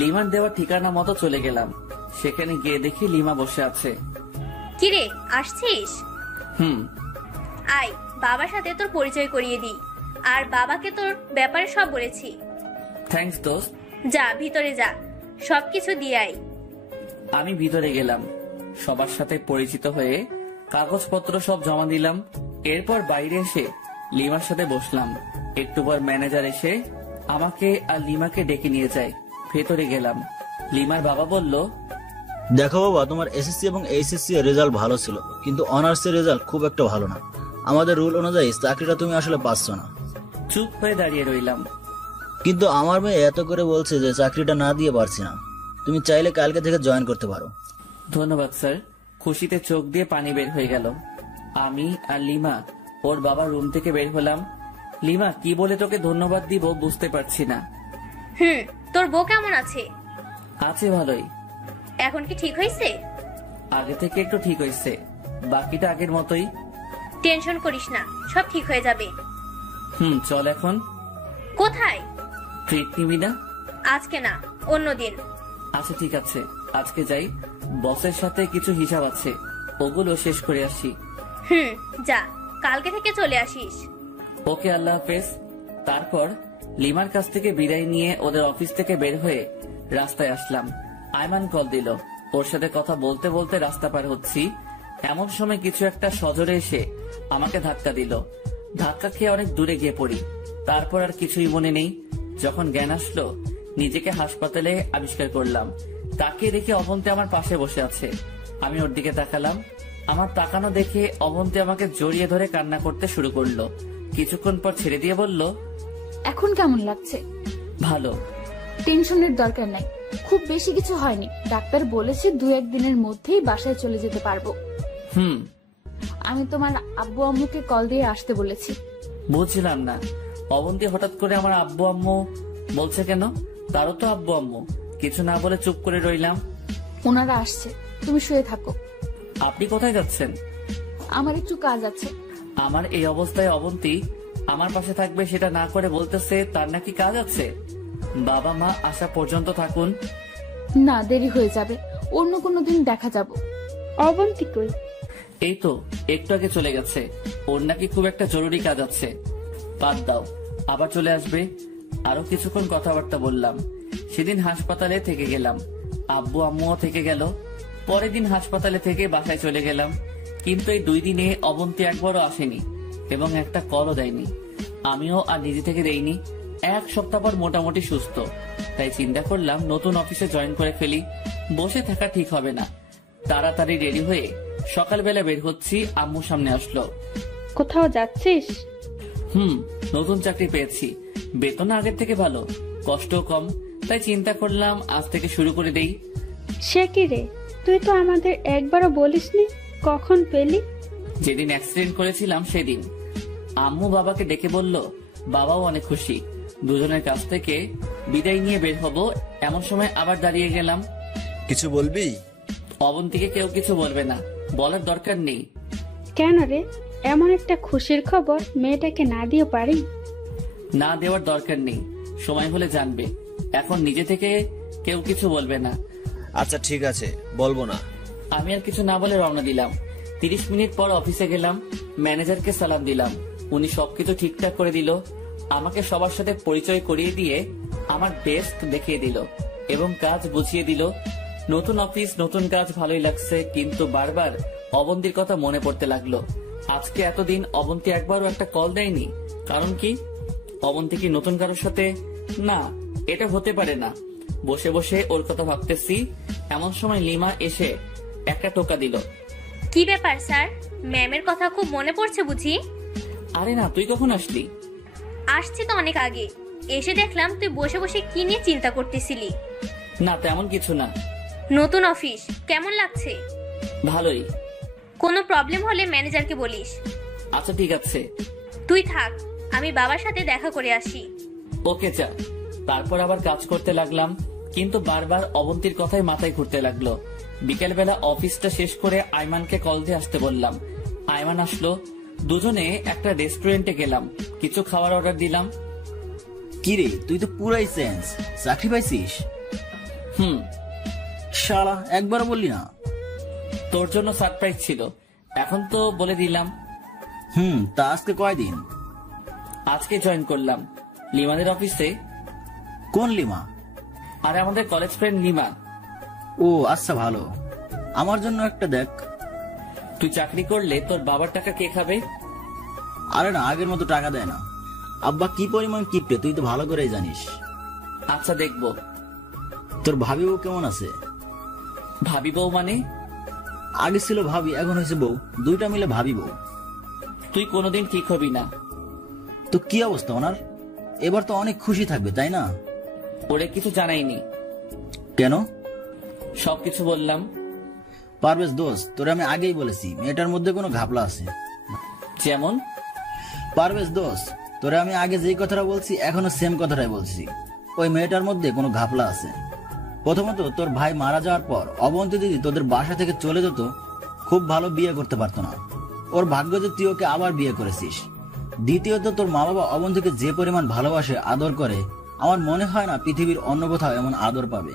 লিমার দেওয়া ঠিকানা মতো চলে গেলাম। সেখানে গিয়ে দেখি লিমা বসে আছে। কিরে, আসছিস? হুম। আয়, বাবার সাথে তোর পরিচয় করিয়ে দিই। আর বাবাকে তোর ব্যাপারে সব বলেছি। থ্যাঙ্কস দোস্ত। যা ভিতরে যা, সবকিছু দিয়ে আয়। আমি ভিতরে গেলাম। সবার সাথে পরিচিত হয়ে কাগজপত্র সব জমা দিলাম। এরপর বাইরে এসে লিমার সাথে বসলাম। একটু পর ম্যানেজার এসে আমাকে আর লিমাকে ডেকে নিয়ে যায়। ভেতরে গেলাম। লিমার বাবা বলল, দেখো বাবা, তোমার এসএসসি এবং এইচএসসি এর রেজাল্ট ভালো ছিল, কিন্তু অনার্স এর রেজাল্ট খুব একটা ভালো না। আমাদের রুল অনুযায়ী চাকরিটা তুমি আসলে পাচ্ছ না। চুপ হয়ে দাঁড়িয়ে রইলাম। কিন্তু আমার মেয়ে এত করে বলছে যে চাকরিটা না দিয়ে পারছি না, তুমি চাইলে কালকে থেকে জয়েন করতে পারো। ধন্যবাদ স্যার। খুশিতে চোখ দিয়ে পানি বের হয়ে গেল। আমি আর লিমা ওর বাবার রুম থেকে বের হলাম। লিমা, কি বলে তোকে ধন্যবাদ দিব বুঝতে পারছি না। তোর বউ কেমন আছে? আছে ভালোই। এখন কি ঠিক হয়েছে? আগে থেকে একটু ঠিক হয়েছে, বাকিটা আগের মতোই। টেনশন করিস না, সব ঠিক হয়ে যাবে। চল এখন। কোথায়? ট্রিট নিবি না? আজকে না, অন্যদিন। আচ্ছা ঠিক আছে, আজকে যাই। বসের সাথে কিছু হিসাব আছে, ওগুলো শেষ করে আসি। যা, কালকে থেকে চলে আসিস। ওকে, আল্লাহ হাফেজ। তারপর লিমার কাছ থেকে বিদায় নিয়ে ওদের অফিস থেকে বের হয়ে রাস্তায় আসলাম। আয়মান কল দিল। ওর সাথে কথা বলতে বলতে রাস্তা পার হচ্ছি। এমন সময় কিছু একটা সজোরে এসে আমাকে ধাক্কা দিল। ধাক্কা খেয়ে অনেক দূরে গিয়ে পড়ি। তারপর আর কিছুই মনে নেই। যখন জ্ঞান আসলো, নিজেকে হাসপাতালে আবিষ্কার করলাম। তাকে দেখে অবন্তী আমার পাশে বসে আছে। আমি ওর দিকে তাকালাম। আমার তাকানো দেখে অবন্তী আমাকে জড়িয়ে ধরে কান্না করতে শুরু করলো। কিছুক্ষণ পর ছেড়ে দিয়ে বলল, এখন কেমন লাগছে? ভালো। টেনশনের দরকার নাই, খুব বেশি কিছু হয়নি। ডাক্তার বলেছে 2-1 দিনের মধ্যেই বাসায় চলে যেতে পারবো। আমি তোমার আব্বু আম্মুকে কল দিয়ে আসতে বলেছি। বুঝছিলাম না, অবন্তী হঠাৎ করে আমার আব্বু আম্মু বলছে কেন? তারও তো আব্বু আম্মু। কিছু না বলে চুপ করে রইলাম। ওনারা আসছে, তুমি শুয়ে থাকো। আপনি কোথায় যাচ্ছেন? আমার একটু কাজ আছে। আমার এই অবস্থায় অবন্তী আমার পাশে থাকবে সেটা না করে বলতেছে তার নাকি কাজ আছে। বাবা মা আসা পর্যন্ত থাকুন। না, দেরি হয়ে যাবে, অন্য কোনো দিন দেখা যাব। অবন্তী কই? এই তো একটু আগে চলে গেছে। ওর নাকি খুব একটা জরুরি কাজ আছে। বাদ দাও, আবার চলে আসবে। আরো কিছুক্ষণ কথাবার্তা বললাম। সেদিন হাসপাতালে থেকে গেলাম। আব্বু আম্মুও থেকে গেল। পরের দিন হাসপাতালে থেকে বাসায় চলে গেলাম। কিন্তু এই 2 দিনে অবন্তী একবারও আসেনি এবং একটা কলও দেয়নি। আমিও আর নিজে থেকে দেইনি। 1 সপ্তাহ পর মোটামুটি সুস্থ। তাই চিন্তা করলাম নতুন অফিসে জয়েন করে ফেলি। বসে থাকা ঠিক হবে না। তাড়াতাড়ি রেডি হয়ে সকালবেলা বের হচ্ছি। আম্মু সামনে আসলো। কোথাও যাচ্ছিস? নতুন চাকরি পেয়েছি, বেতন আগের থেকে ভালো, কষ্টও কম। তাই চিন্তা করলাম আজ থেকে শুরু করে দেই। সে কি রে, তুই তো আমাদের একবারও বলিসনি, কখন পেলি? যেদিন অ্যাক্সিডেন্ট করেছিলাম সেদিন। আম্মু বাবাকে ডেকে বলল, বাবাও অনেক খুশি। দুজনের কাছ থেকে বিদায় নিয়ে বের হব, এমন সময় আবার দাঁড়িয়ে গেলাম। কিছু বলবি? অবন্তীকে কেউ কিছু বলবে না, বলার দরকার নেই। কেন রে, এমন একটা খুশির খবর মেয়েটাকে না দিয়ে পারি? না দেওয়ার দরকার নেই, সময় হলে জানবে। এখন নিজে থেকে কেউ কিছু বলবে না। আচ্ছা ঠিক আছে, বলবো না। আমি আর কিছু না বলে রওনা দিলাম। 30 মিনিট পর অফিসে গেলাম, ম্যানেজারকে সালাম দিলাম। উনি সবকিছু ঠিকঠাক করে দিল, আমাকে সবার সাথে পরিচয় করিয়ে দিয়ে আমার ডেস্ক দেখিয়ে দিল এবং কাজ বুঝিয়ে দিল। নতুন অফিস, নতুন কাজ, ভালোই লাগছে, কিন্তু বারবার অবন্তীর কথা মনে পড়তে লাগলো। আজকে এতদিন অবন্তী একবারও একটা কল দেয়নি, কারণ কি? অবন্তী কি নতুন কারোর সাথে? না, এটা হতে পারে না। বসে বসে ওর কথা ভাবতেছি, এমন সময় লিমা এসে একটা টোকা দিল। কি ব্যাপার স্যার, ম্যামের কথা খুব মনে পড়ছে বুঝি? আরে না, তুই কখন আসলি? আসছি তো অনেক আগে, এসে দেখলাম তুই বসে বসে কি নিয়ে চিন্তা করতেছিলি। না, তেমন কিছু না। নতুন অফিস কেমন লাগছে? ভালোই। কোনো প্রবলেম হলে ম্যানেজারকে বলিস। আচ্ছা ঠিক আছে। তুই থাক, আমি বাবার সাথে দেখা করে আসি। ওকে চা। তারপর আবার কাজ করতে লাগলাম, কিন্তু বারবার অবন্তীর কথাই মাথায় ঘুরতে লাগলো। বিকেলবেলা অফিসটা শেষ করে আইমানকে কল দিয়ে আসতে বললাম। আইমান আসলো, দুজনে একটা রেস্টুরেন্টে গেলাম, কিছু খাবার অর্ডার দিলাম। কিরে, তুই তো পুরাই চেঞ্জ, চাকরি পাইছিস? শালা, একবার বললি না? তোর জন্য সারপ্রাইজ ছিল, এখন তো বলে দিলাম। তা আজকে কয়দিন? আজকে জয়েন করলাম লিমাদের অফিসে। কোন লিমা? আরে আমাদের কলেজ ফ্রেন্ড লিমা। ও আচ্ছা, ভালো। আমার জন্য একটা দেখ। তুই চাকরি করলে তোর বাবার টাকা কে খাবে? আরে না, আগের মতো টাকা দেয় না। আব্বা কি পরিমাণ কিপটে তুই তো ভালো করেই জানিস। আচ্ছা দেখবো। তোর ভাবি বউ কেমন আছে? ভাবি বউ মানে? আগে ছিল ভাবি, এখন হয়েছে বউ, দুইটা মিলে ভাবি বউ। তুই কোনোদিন ঠিক হবি না। তো কি অবস্থা ওনার? এবার তো অনেক খুশি থাকবে, তাই না? ওরে কিছু জানাইনি। কেন? সবকিছু বললাম। পারভেজ দোস্ত, তোরে আমি আগেই বলেছি মেয়েটার মধ্যে কোনো ঘাপলা আছে। যেমন? পারভেজ দোস্ত, তোরে আমি আগে যেই কথাটা বলছি এখনো সেম কথাটাই বলছি। ওই মেয়েটার মধ্যে কোনো ঘাপলা আছে। প্রথমত, তোর ভাই মারা যাওয়ার পর অবন্তী দিদি তোদের বাসা থেকে চলে যেত, খুব ভালো বিয়ে করতে পারতো না। ওর ভাগ্য যে তুই ওকে আবার বিয়ে করেছিস। দ্বিতীয়ত, তোর মা বাবা অবন্তীকে যে পরিমাণ ভালোবাসে, আদর করে, আমার মনে হয় না পৃথিবীর অন্য কোথাও এমন আদর পাবে।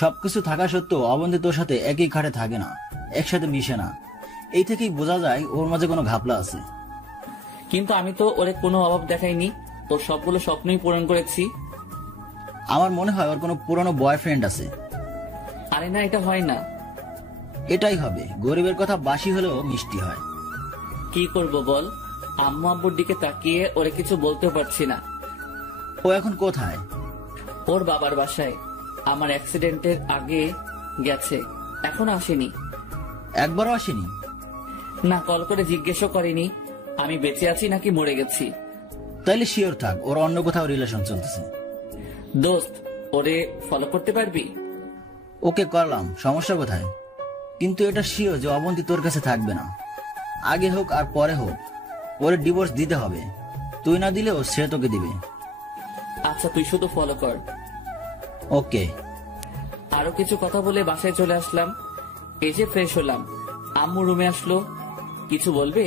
সবকিছু থাকা সত্ত্বেও অবন্তী তোর সাথে একই খাটে থাকে না, একসাথে মিশে না। এই থেকেই বোঝা যায় ওর মাঝে কোনো ঘাপলা আছে। কিন্তু আমি তো ওরে কোনো অভাব দেখাইনি, তোর সবগুলো স্বপ্নই পূরণ করেছি। আমার মনে হয় ওর কোনো পুরনো বয়ফ্রেন্ড আছে। আরে না, এটা হয় না। এটাই হবে, গরিবের কথা বাসি হলেও মিষ্টি হয়। কি করব বল, আম্মু আব্বুর দিকে তাকিয়ে ওরে কিছু বলতেও পারছি না। ও এখন কোথায়? ওর বাবার বাসায়। আমার অ্যাক্সিডেন্টের আগে গেছে, এখনো আসেনি। একবারও আসেনি? না, কল করে জিজ্ঞেসও করেনি আমি বেঁচে আছি নাকি মরে গেছি। তাইলে শিওর থাক ওর অন্য কোথাও রিলেশন চলতেছে। দোস্ত, ওরে ফলো করতে পারবি? ওকে করলাম, সমস্যা কোথায়? কিন্তু এটা শিওর যে অবন্তী তোর কাছে থাকবে না। আগে হোক আর পরে হোক, ওরে ডিভোর্স দিতে হবে। তুই না দিলেও সে তোকে দিবে। আচ্ছা, তুই শুধু ফলো কর। ওকে। আরো কিছু কথা বলে বাসায় চলে আসলাম। এসে ফ্রেশ হলাম। আম্মু রুমে আসলো। কিছু বলবে?